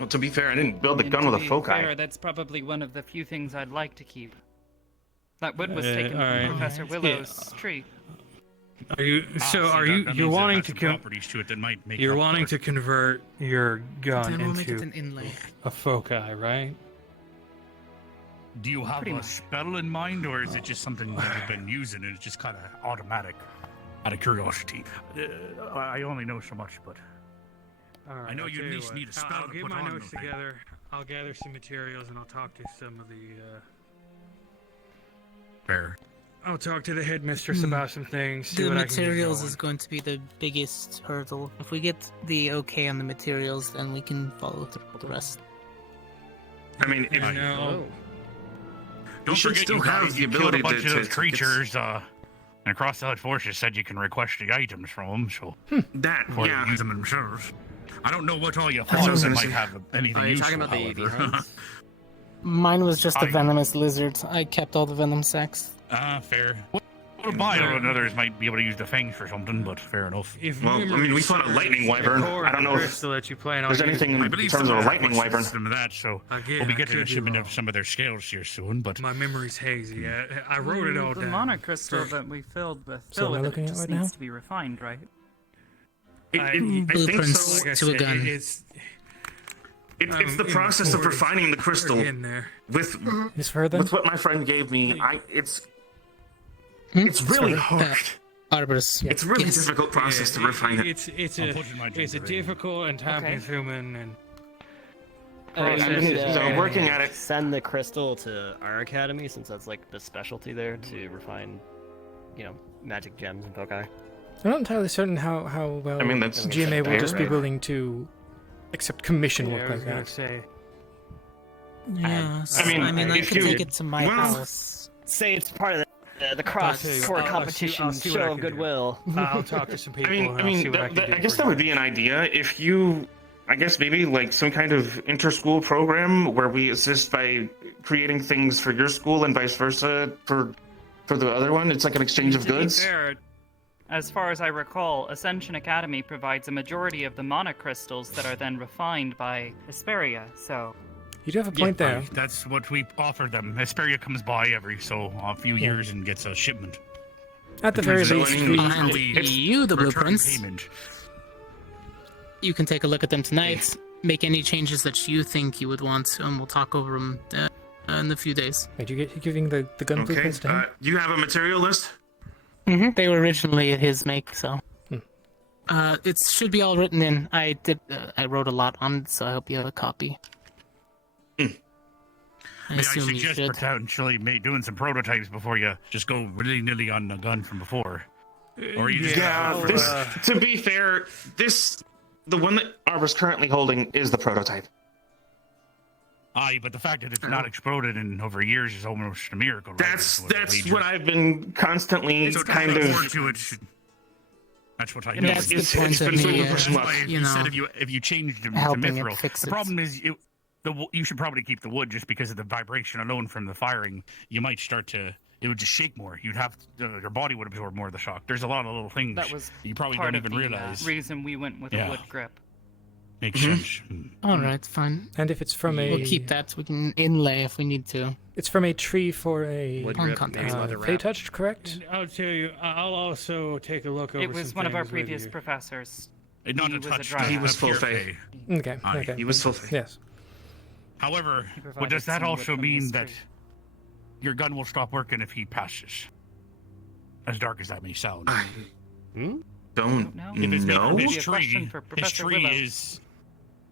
Well, to be fair, I didn't build the gun with a foci. Fair, that's probably one of the few things I'd like to keep. That wood was taken alright. from Professor Willow's tree. Are you? So are you? You're wanting to properties to it that might make You're up wanting for to convert your gun Then we'll make it into an inlay. a foci, right? Do you have Pretty a much. spell in mind, or is it just something that you've been using and it's just kind of automatic? Out of curiosity. I only know so much, but All right, I know I'll you tell at least what. need a spell I'll to get put my on notes the thing. together. I'll gather some materials and I'll talk to some of the. Fair. I'll talk to the headmistress about some things. See The what I can get materials going. is going to be the biggest hurdle. If we get the okay on the materials, then we can follow through the rest. I mean, if No. you should forget still you have guys, the you killed ability a bunch to of those get- creatures. And across the forces said you can request the items from them, so that, before yeah. they use them themselves. I don't know what all you That's what I thought was that gonna might say. have anything Are you useful. talking about the however. hunts? Mine was just a I- venomous lizard. I kept all the venom sacs. Fair. Well, bio and others might be able to use the fangs for something, but fair enough. Well, I mean, we fought a lightning wyvern. I don't know if crystal that you plan on there's using. anything I in believe terms of a some lightning have wyvern. Some of that, so Again, we'll be I getting a could be shipment wrong. of some of their scales here soon. But My memory's hazy. I wrote it all The down. mana crystal First. that we filled with, So am I it looking at just right needs now? to be refined, right? I think Blueprints so. Like I to a said, gun. It's the in process of 40s. refining the crystal We're getting there. with Is further? with what my friend gave me. It's really hard. Arborist. It's really Yes. difficult process to refine it. It's I'll a put in my it's a drink difficult and time-consuming and I've been working at it. Send the crystal to our academy, since that's like the specialty there to refine, magic gems and foci. I'm not entirely certain how well I mean, that's GMA will fair, just be right? willing to accept commission Yeah, work I was like gonna that. say. Yes. I mean, I if could you- take it to my well, house. Say it's part of the cross I'll court see competition what I show can of do. goodwill. I'll talk to some people. I and I'll see what I can do I guess for that you. would be an idea if you. I guess maybe like some kind of inter-school program where we assist by creating things for your school and vice versa for the other one. It's like an exchange of To be goods. fair, as far as I recall, Ascension Academy provides a majority of the mana crystals that are then refined by Hesperia, so... You do have a point there. That's what we offer them. Hesperia comes by every a few years and gets a shipment. At the very So, least, And we you, the return blueprints. payment. You can take a look at them tonight. Make any changes that you think you would want, and we'll talk over them in a few days. Wait, you giving the gun Okay. blueprints to him? You have a material list? They were originally his make, so. It should be all written in. I wrote a lot on it, so I hope you have a copy. I May I assume you suggest should. potentially doing some prototypes before you just go willy-nilly on the gun from before? Or you just To be fair, the one that Arbor's currently holding is the prototype. Aye, but the fact that it's not exploded in over years is almost a miracle. Right? That's what I've been constantly kind of. That's what I And know. that's the point of me, That's why you you said know, if you changed them to helping it mithril. fix The it. problem is you should probably keep the wood just because of the vibration alone from the firing. You might start to. It would just shake more. You'd have your body would absorb more of the shock. There's a lot of little things That was you probably part don't of even the realize. reason we went with a wood grip. Makes sense. All right, fine. And if it's from a... We'll keep that. We can inlay if we need to. It's from a tree for a... Wood grip, maybe leather wrap. Fey touched, correct? And I'll tell you, I'll also take a look over It was some one of our things with previous you. professors. Not He a was touch. dryad. He was full Fey. Okay, Aye. okay. He was full Fey. Yes. However, provided what does that some wood also from mean his that tree. your gun will stop working if he passes? As dark as that may sound. Don't know. If it's know. his Maybe a question tree, for his Professor tree Willow.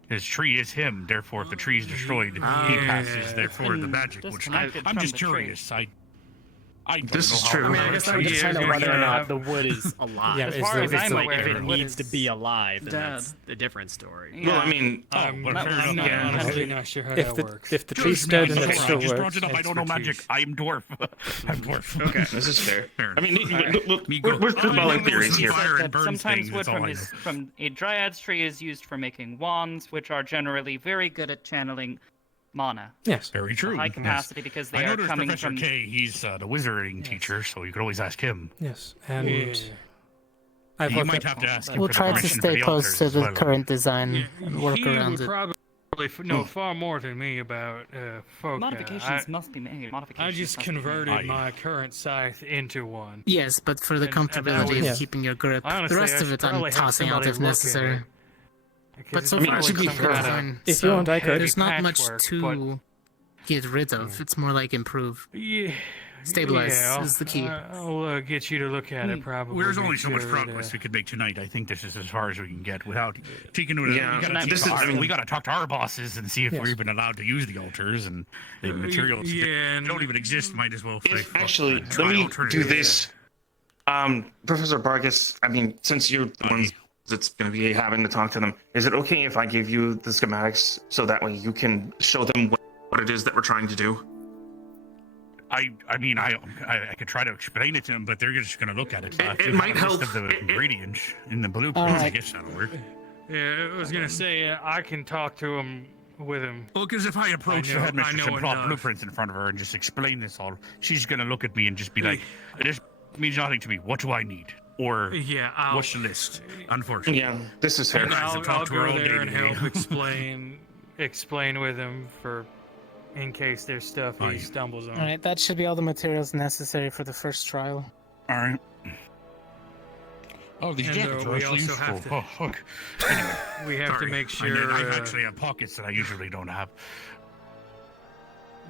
his tree is him. Therefore, if the tree is destroyed, he passes. Therefore, the magic would stop. disconnected I'm from just the tree. curious. I don't This know is how true. it I mean, I works. guess I'm just trying to Yeah, whether or yeah. not the wood is alive. Yeah, As is far the- as is I'm the- aware, if the it wood needs to is be alive, then dead. that's a different story. Well, I mean, But that fair was enough. not Yeah. Honestly, not sure how If that the, works. if the tree's dead and it still I just brought works... it up. I don't know magic. expertise. I am dwarf. I'm dwarf. Okay, this is fair. I mean, look, Me we're go- spitballing theories here. Fire and That burn sometimes things, wood that's all from I his know. from a dryad's tree is used for making wands, which are generally very good at channeling mana. Yes. Very true. High yes. capacity because they I know are there's coming Professor from. K. He's the wizarding teacher, so you could always ask him. Yes, and... Yeah. I've You looked might at- have to ask him We'll for the try to permission for stay the close altars to as the well. current design and work he around would it. probably know far more than me about folk. Modifications must be made. Modifications I just must be made. converted my current scythe into one. Yes, but for the And that comfortability was- of keeping your grip. Honestly, The rest I of should it I'm probably have tossing out somebody if look at necessary. it. But so Because far, it's to be some kind of fine. If you want, I could. There's not much patchwork, to get rid of. It's more like improve. Yeah. Stabilize Yeah, is the key. I'll get you to look at it, probably. There's only so much consider it, progress we could make tonight. I think this is as far as we can get without taking it. Yeah, We got to talk to our bosses and see if Yes. we're even allowed to use the altars and the materials. yeah, If they don't even exist. Might as well. Actually, let try me alternative. do this. Professor Vargas, I mean, since you're the ones that's going to be having to talk to them, is it okay if I give you the schematics so that way you can show them what it is that we're trying to do? I mean, I could try to explain it to them, but they're just going to look at it. It might help. Of the ingredients in the blueprints. I guess that'll work. Yeah, I was gonna say I can talk to him with him. Well, because if I approach I the know headmistress and plot enough. blueprints in front of her and just explain this all, she's going to look at me and just be like, "This means nothing to me. What do I need?" Or Yeah, what's the list? Unfortunately. Yeah, this is fair. And Guys, I'll I've talked to her go all day there and today. help explain with him in case there's stuff he stumbles on. Alright, that should be all the materials necessary for the first trial. All right. Oh, these And, jackets are we actually also have useful. to- Oh, fuck. Anyway, We have to sorry. make sure I actually have pockets that I usually don't have.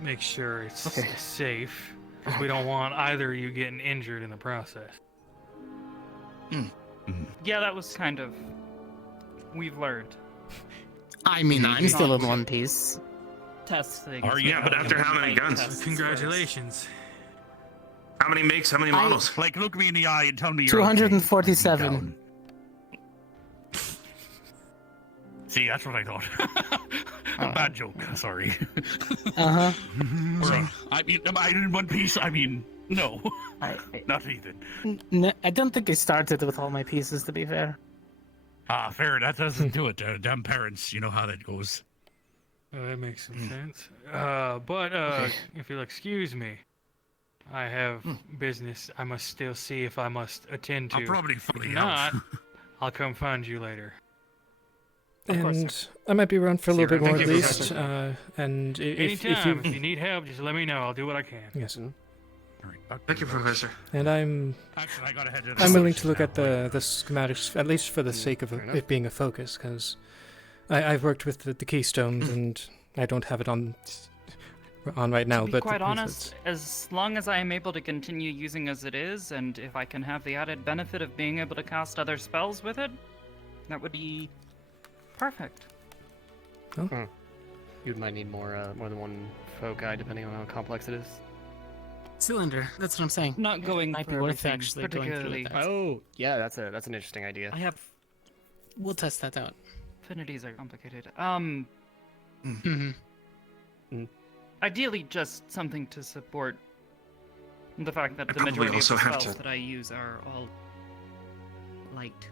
make sure it's Okay. safe because we don't want either of you getting injured in the process. Yeah, that was kind of. We've learned. I mean, I'm still in one piece. Test things. Are you? Yeah, but after how many guns? Tests Congratulations. How many makes? How many models? Like, look me in the eye and tell me you're okay. 247. See, that's what I thought. A bad joke. Sorry. Uh huh. I mean, am I in one piece? I mean, no. Not even. I don't think I started with all my pieces, to be fair. Ah, fair. That doesn't do it. Damn parents. You know how that goes. That makes some sense. But if you'll excuse me, I have business I must still see if I must attend to. I'll probably fully If help. not, I'll come find you later. And I might be around for a little bit more Thank at you, least. Professor. And if Anytime, you... if you need help, just let me know. I'll do what I can. Yes. Thank you, Professor. And I'm Actually, I gotta head to the I'm willing to source look now, at the schematics, at least for the sake of it being a focus, because I've worked with the keystones and I don't have it on right now. To be but quite the honest, as long as I am able to continue using as it is, and if I can have the added benefit of being able to cast other spells with it, that would be perfect. You might need more than one foci, depending on how complex it is. Cylinder, that's what I'm saying. Not going Might for be worth everything, actually going through particularly. with that. Oh, yeah, that's an interesting idea. We'll test that out. Affinities are complicated. Mm-hmm. Ideally, just something to support the fact that I the probably majority of also the have spells to- that I use are all light.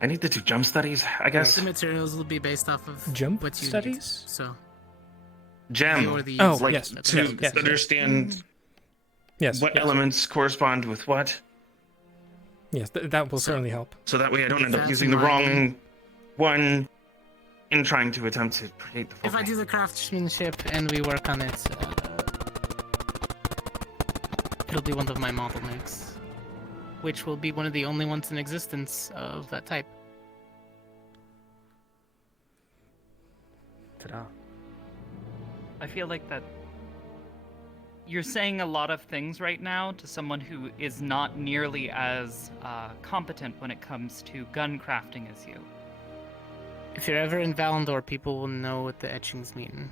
I need to do jump studies, I guess. The materials will be based off of Jump what you studies? need. So Gem. you're the Oh, user. like yes, to yes, yes. understand Yes. what yes. elements correspond with what. Yes, that will certainly help. So that way I don't end up That's using the my- wrong one in trying to attempt to create the If I foci. do the craftsmanship and we work on it, it'll be one of my model makes, which will be one of the only ones in existence of that type. Ta-da. I feel like that you're saying a lot of things right now to someone who is not nearly as competent when it comes to gun crafting as you. If you're ever in Valandor, people will know what the etchings mean.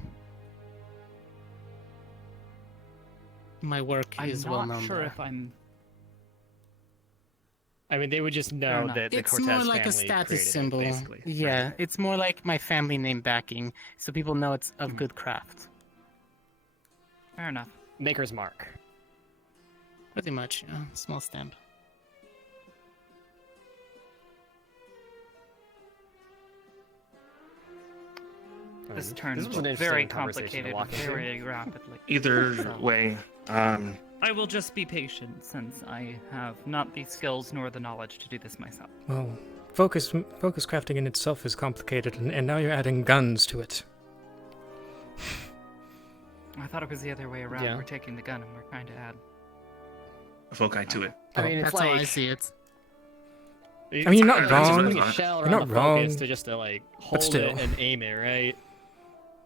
My work is well I'm known not sure there. if I'm. I mean, they would just know enough. that the It's Cortez more like a family status created it, symbol. basically. Yeah, it's more like my family name backing, so people know it's Hmm. of good craft. Fair enough. Maker's Mark. Pretty much, yeah. Small stamp. This turned was an very interesting conversation to complicated walk into. very rapidly. Either So, way, I will just be patient since I have not the skills nor the knowledge to do this myself. Well, focus crafting in itself is complicated, and now you're adding guns to it. I thought it was the other way around. Yeah. We're taking the gun and we're trying to add. foci to it. I mean, it's That's how I like see it. I mean, you're not That's what I wrong. thought. a shell You're around not the wrong. focus to just to like hold still. it and aim it, right?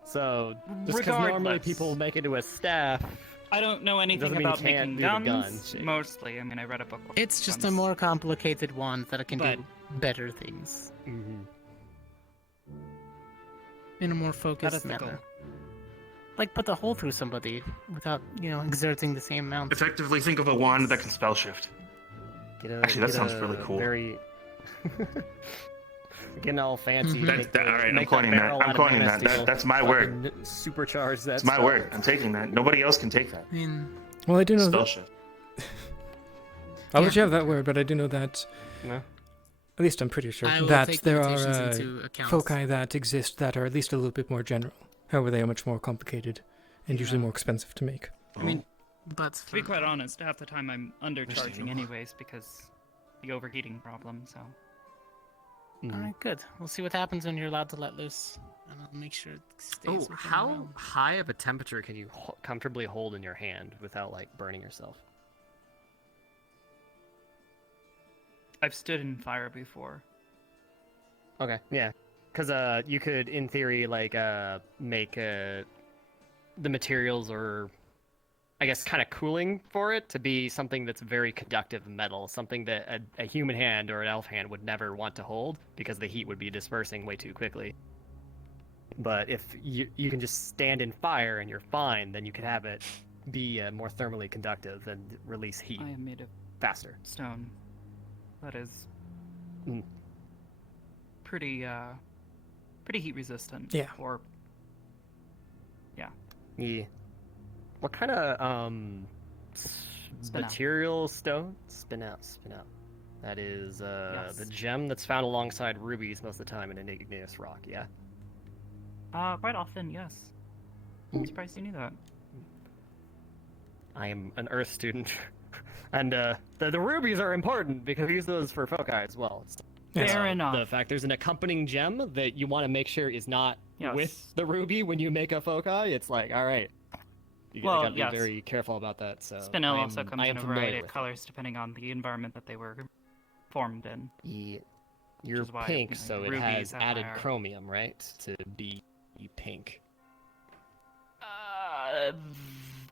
So just because normally Regardless. people make it into a staff, I don't know anything doesn't mean about you can't making do the gun guns. shape. Mostly, I mean, I read a book. It's just a once. more complicated one that can But- do better things mm-hmm. in a more That is focused the goal. manner. Like put a hole through somebody without, exerting the same amount. Effectively, think of a wand that can spell shift. Actually, that sounds really cool. Very getting all fancy. Mhm. make All right, I'm make coining that. barrel I'm out of coining mana that. steel, That's my word. fucking Supercharge that. It's my spell. word. I'm taking that. Nobody else can take that. I mean, Well, I do know Spell that. shift. I'll let you have that word, but I do know that. No. At least I'm pretty sure I will that take there are limitations into account. foci that exist that are at least a little bit more general. However, they are much more complicated and usually Yeah. more expensive to make. I mean, but to be quite honest, half the time I'm undercharging Understandable. anyways because the overheating problem. So Mm-hmm. Alright, good. We'll see what happens when you're allowed to let loose. And I'll make sure it stays Oh, within the how realm. high of a temperature can you comfortably hold in your hand without like burning yourself? I've stood in fire before. Okay. Yeah. Because you could, in theory, like make the materials or, I guess, kind of cooling for it to be something that's very conductive metal, something that a human hand or an elf hand would never want to hold because the heat would be dispersing way too quickly. But if you can just stand in fire and you're fine, then you can have it be more thermally conductive and release heat I am made of faster. stone. That is Mm. pretty heat resistant. Yeah. Or yeah. Yeah. What kind of Spin out. material stone? Spin out. That is Yes. the gem that's found alongside rubies most of the time in an igneous rock. Yeah. Quite often, yes. I'm surprised you knew that. I am an earth student, and the rubies are important because we use those for foci as well. Fair enough. The fact there's an accompanying gem that you want to make sure is not Yes. with the ruby when you make a foci. It's like, all right, you Well, gotta yes. be very careful about that. So Spinel I also am- comes I in am a familiar variety of with it. colors depending on the environment that they were formed in. Yeah. You're is why, pink, you know, so it ruby, has added sapphire. chromium, right, to be pink.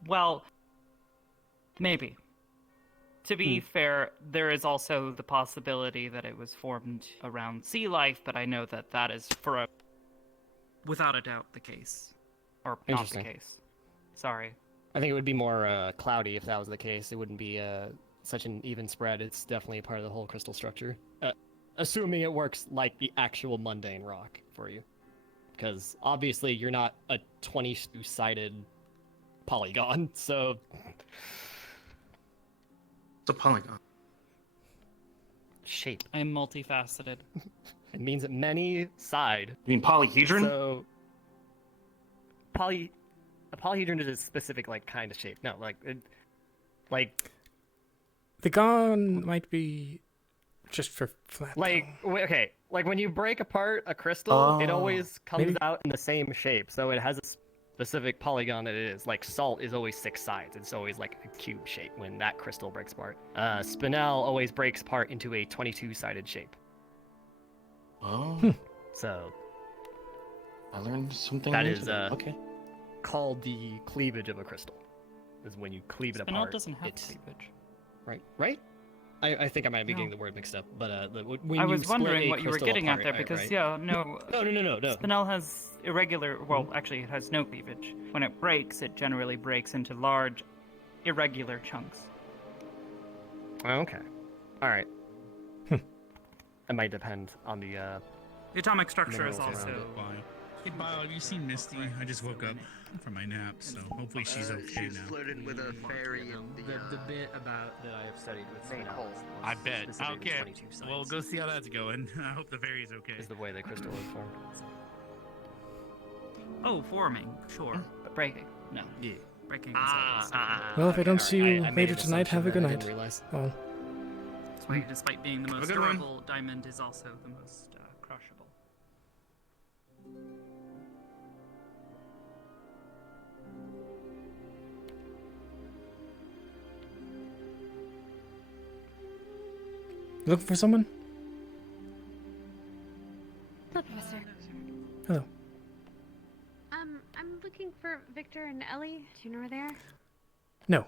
Well, maybe. To be fair, there is also the possibility that it was formed around sea life, but I know that that is without a doubt the case. Or not the Interesting. case. Sorry. I think it would be more cloudy if that was the case. It wouldn't be such an even spread. It's definitely part of the whole crystal structure. Assuming it works like the actual mundane rock for you. because obviously you're not a 22-sided polygon, so... It's a polygon. Shape. I'm multifaceted. It means many side. You mean polyhedron? So... A polyhedron is a specific, like, kind of shape. No, like... The gon might be just for flat. Like, okay, like when you break apart a crystal, it always comes maybe- out in the same shape. So it has a specific polygon that it is. Like salt is always 6 sides. It's always like a cube shape when that crystal breaks apart. Spinel always breaks apart into a 22-sided shape. Oh. So I learned something. that new is today. Okay. called the cleavage of a crystal. Is when you cleave it Spinel apart. doesn't have it's- cleavage. Right? I think I might be No. getting the word mixed up, but when I you was split wondering a what you were crystal getting at apart, there because right? yeah, no. No. Spinel has irregular. Well, actually, it has no cleavage. When it breaks, it generally breaks into large, irregular chunks. Okay. All right. It might depend on the. The atomic structure is minerals also. around it. Hey, Bio, have you seen Misty? I just woke up from my nap, so hopefully she's okay She's now. flirted with a fairy in The bit about that I have studied with Spinel I bet. Okay. Well, go see how that's going. I hope the fairy's okay. Is the way the crystal is formed. Oh, forming. Sure. But breaking, no. Yeah. Breaking is always Well, if I don't see you I made later an tonight, have a assumption good that I didn't night. realize. Oh. That's why, despite being the Have a most good one. durable, diamond is also the most crushable. Looking for someone? Hello, Professor. Hello. I'm looking for Victor and Ellie. Do you know where they are? No.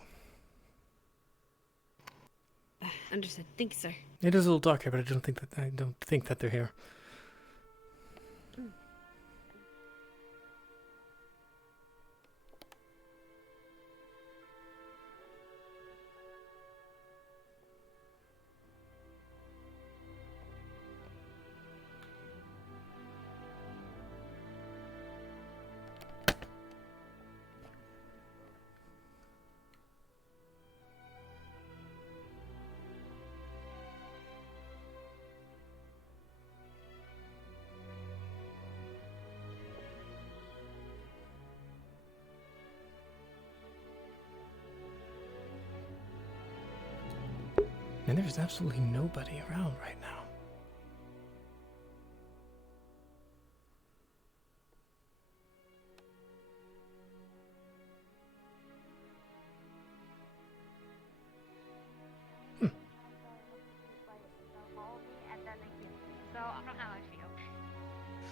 Understood. Thank you, sir. It is a little dark here, but I don't think that they're here. And there's absolutely nobody around right now.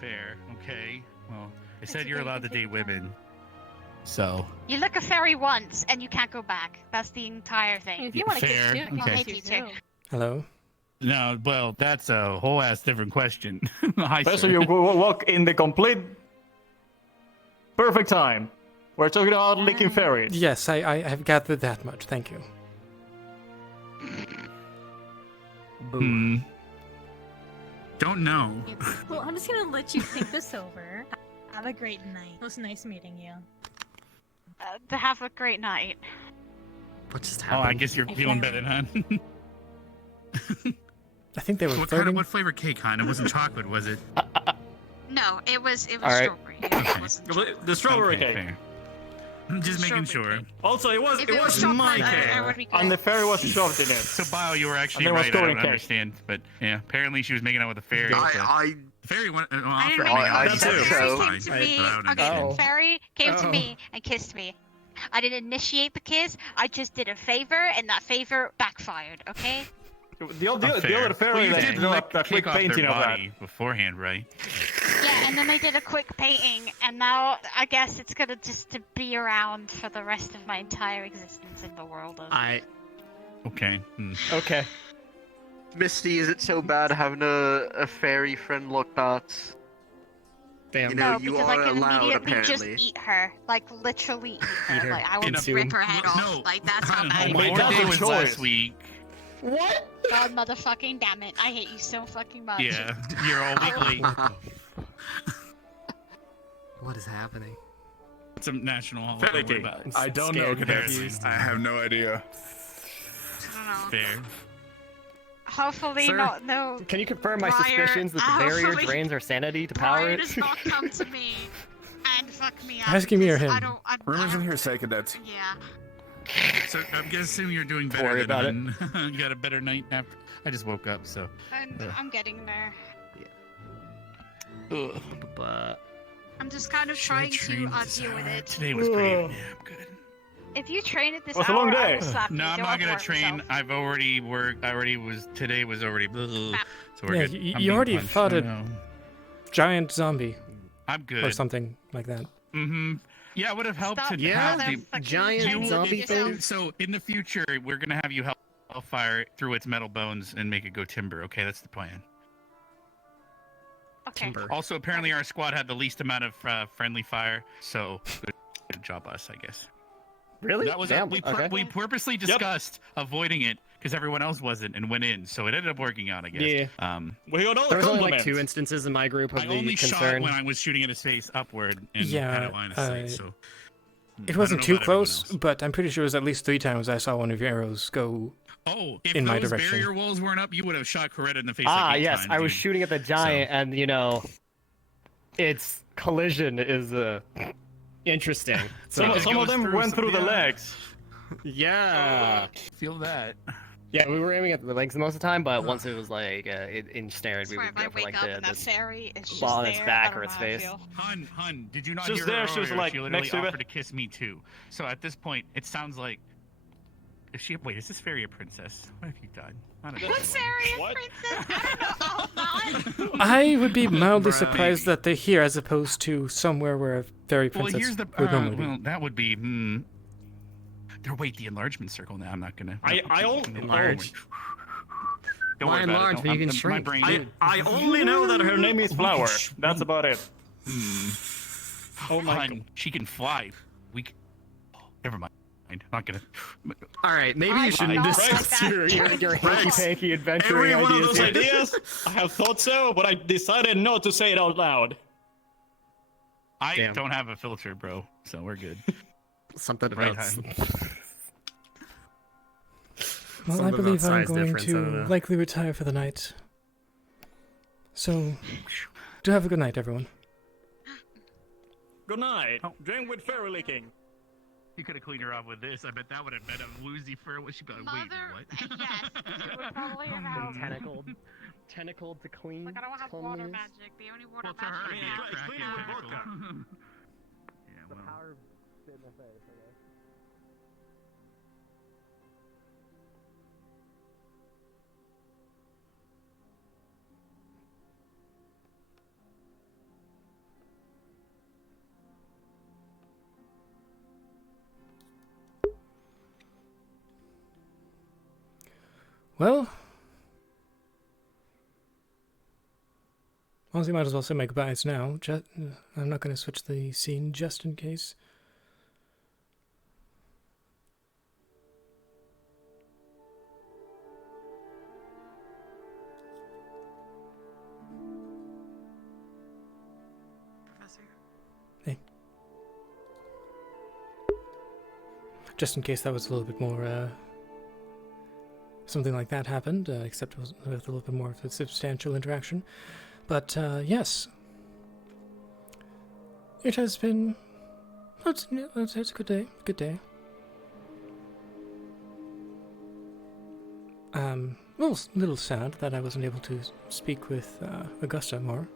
Fair. Okay. Well, I said you're allowed to date women. So. You look a fairy once and you can't go back. That's the entire thing. If you want to Fair. kiss too, Okay. I'll hate you too. Hello? No, well, that's a whole ass different question. Hi, So sir. you walk in the complete perfect time. We're talking about licking fairies. Yes, I have gathered that much. Thank you. Don't know. Well, I'm just gonna let you think this over. Have a great night. It was nice meeting you. Have a great night. What just Oh, happened? I guess you're feeling better, huh? I think they were What flavor cake, hon? It wasn't chocolate, was it? No, it was All right. strawberry. It wasn't The strawberry Okay, cake. fair. I'm just making sure. Also, it was If it was my chocolate, cake, I would be and the fairy was shoved in it. So, Bio, you were actually And there was right. I don't golden cake. understand, but yeah, apparently she was making out with a fairy. I The fairy went. I didn't offered make me it. out. I The said fairy so. came to me. But I don't Okay, understand. the fairy came to me and kissed me. I didn't initiate the kiss. I just did a favor, and that favor backfired. Okay. The other Well, fairy you they did did lick a cake quick off their painting of that. body beforehand, right? Yeah, and then they did a quick painting, and now I guess it's gonna just to be around for the rest of my entire existence in the world of. Okay. Okay. Misty, is it so bad having a fairy friend like that? Damn. You know, No, you because I are can allowed, immediately just apparently. eat her, like literally eat her. her. Like I would Consume. rip her head off. No. Like that's how bad it My is. birthday a was choice. last week. What? God motherfucking damn it! I hate you so fucking much. Yeah, you're all week late. What is happening? It's a national holiday. Finicky. What about? I don't know, cadets. I have no idea. Fair. Hopefully Sir, not. No. Can you confirm my Briar, suspicions that the barrier hopefully drains our sanity to power Briar it? does not come to me and fuck me up. Asking me or because him? Rumors in hearsay, cadets. Yeah. So I'm guessing you're doing Don't better worry about than you got a better night after. I just woke up, so. I'm getting there. But I'm just kind of trying to deal with it. Today was pretty. Yeah, I'm good. If you train at this What's a hour, long I day? will slap No, you. I'm Don't not gonna work train. yourself. I've already worked. Today was already. So we're Yeah, good. you I'm being already punched. fought I a know. giant zombie. I'm good. Or something like that. Mm-hmm. Yeah, it would have helped Stop to Yeah, have the giant zombie thing. So in the future, we're gonna have you help fire through its metal bones and make it go timber. Okay, that's the plan. Okay. Timber. Also, apparently our squad had the least amount of friendly fire, so good job us, I guess. Really? That was Damn, we okay. we purposely discussed avoiding it because everyone else wasn't and went in, so it ended up working out, I guess. Yeah. We got all There the was only like compliments. 2 instances in my group of I the only shot concern. when I was shooting at his face upward and had a line of sight, so. It I wasn't don't too know about everyone close, else. but I'm pretty sure it was at least 3 times I saw one of your arrows go Oh, if in my those direction. barrier walls weren't up, you would have shot Coretta in the face. Ah, like 8 yes, times, I was dude. shooting at the giant, and its collision is interesting. Some of goes them through went through the yeah. legs. Yeah. Feel that. Yeah, we were aiming at the legs most of the time, but once it was like inch standard, we Swear, would if I go for wake like up and the that fairy is just ball on there, its I back don't or its know how I face. feel. Hun, did you not Just hear there, her she was, earlier? like, She literally next to you. offered to kiss me too. So at this point, it sounds like if she is this fairy a princess? What have you done? I don't know. What fairy and princess? I don't know. I would be mildly surprised that they're here as opposed to somewhere where a fairy Well, princess here's the would normally be. well, that would be. Wait, the enlargement circle. Now I'm not gonna. I only enlarge. Don't worry about it. enlarge, but you can My shrink. brain. I only know that her name is Flower. That's about it. Oh my God. She can fly. Never mind. I'm not gonna. All right, maybe you shouldn't discuss your hanky-panky adventuring Every one of those ideas. ideas, I have thought so, but I decided not to say it out loud. I Damn. don't have a filter, bro. So we're good. Something Right, about hun. Well, I something believe about I'm size going difference, I don't to know. likely retire for the night. So, do have a good night, everyone. Good night. Drink with fairy licking. You could have cleaned her off with this. I bet that would have been a woozy fur. What she got? Wait, what? Yes, it would probably around. Tentacled to clean. Like I don't have water magic. The only water magic I have. Clean it with vodka. Yeah, well. Power bit in the face, I guess. Well, honestly, might as well say my goodbyes now. I'm not going to switch the scene just in case. Professor. Hey. Just in case that was a little bit more, something like that happened, except it was with a little bit more of a substantial interaction. But, yes. It has been... It's a good day. Good day. Little sad that I wasn't able to speak with Augusta more.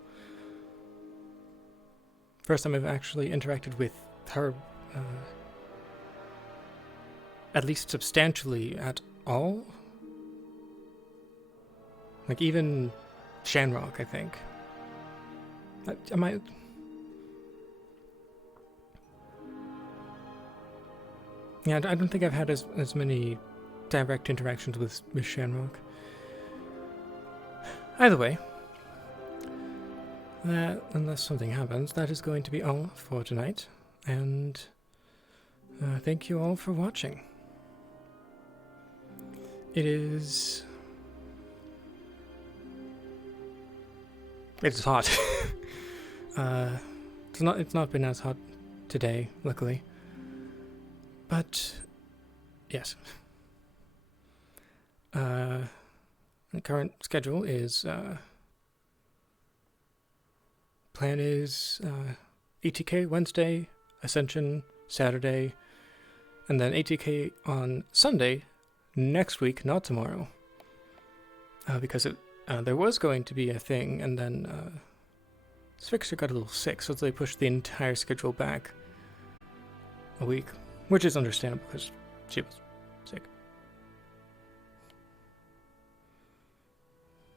First time I've actually interacted with her, at least substantially at all. Like, even Shanrock, I think. Yeah, I don't think I've had as many direct interactions with Miss Shanrock. Either way, unless something happens, that is going to be all for tonight. And thank you all for watching. It's hot. It's not been as hot today, luckily. But yes. The current schedule is plan is ATK Wednesday, Ascension Saturday, and then ATK on Sunday next week, not tomorrow. Because there was going to be a thing, and then Fixer got a little sick, so they pushed the entire schedule back a week, which is understandable because she was sick.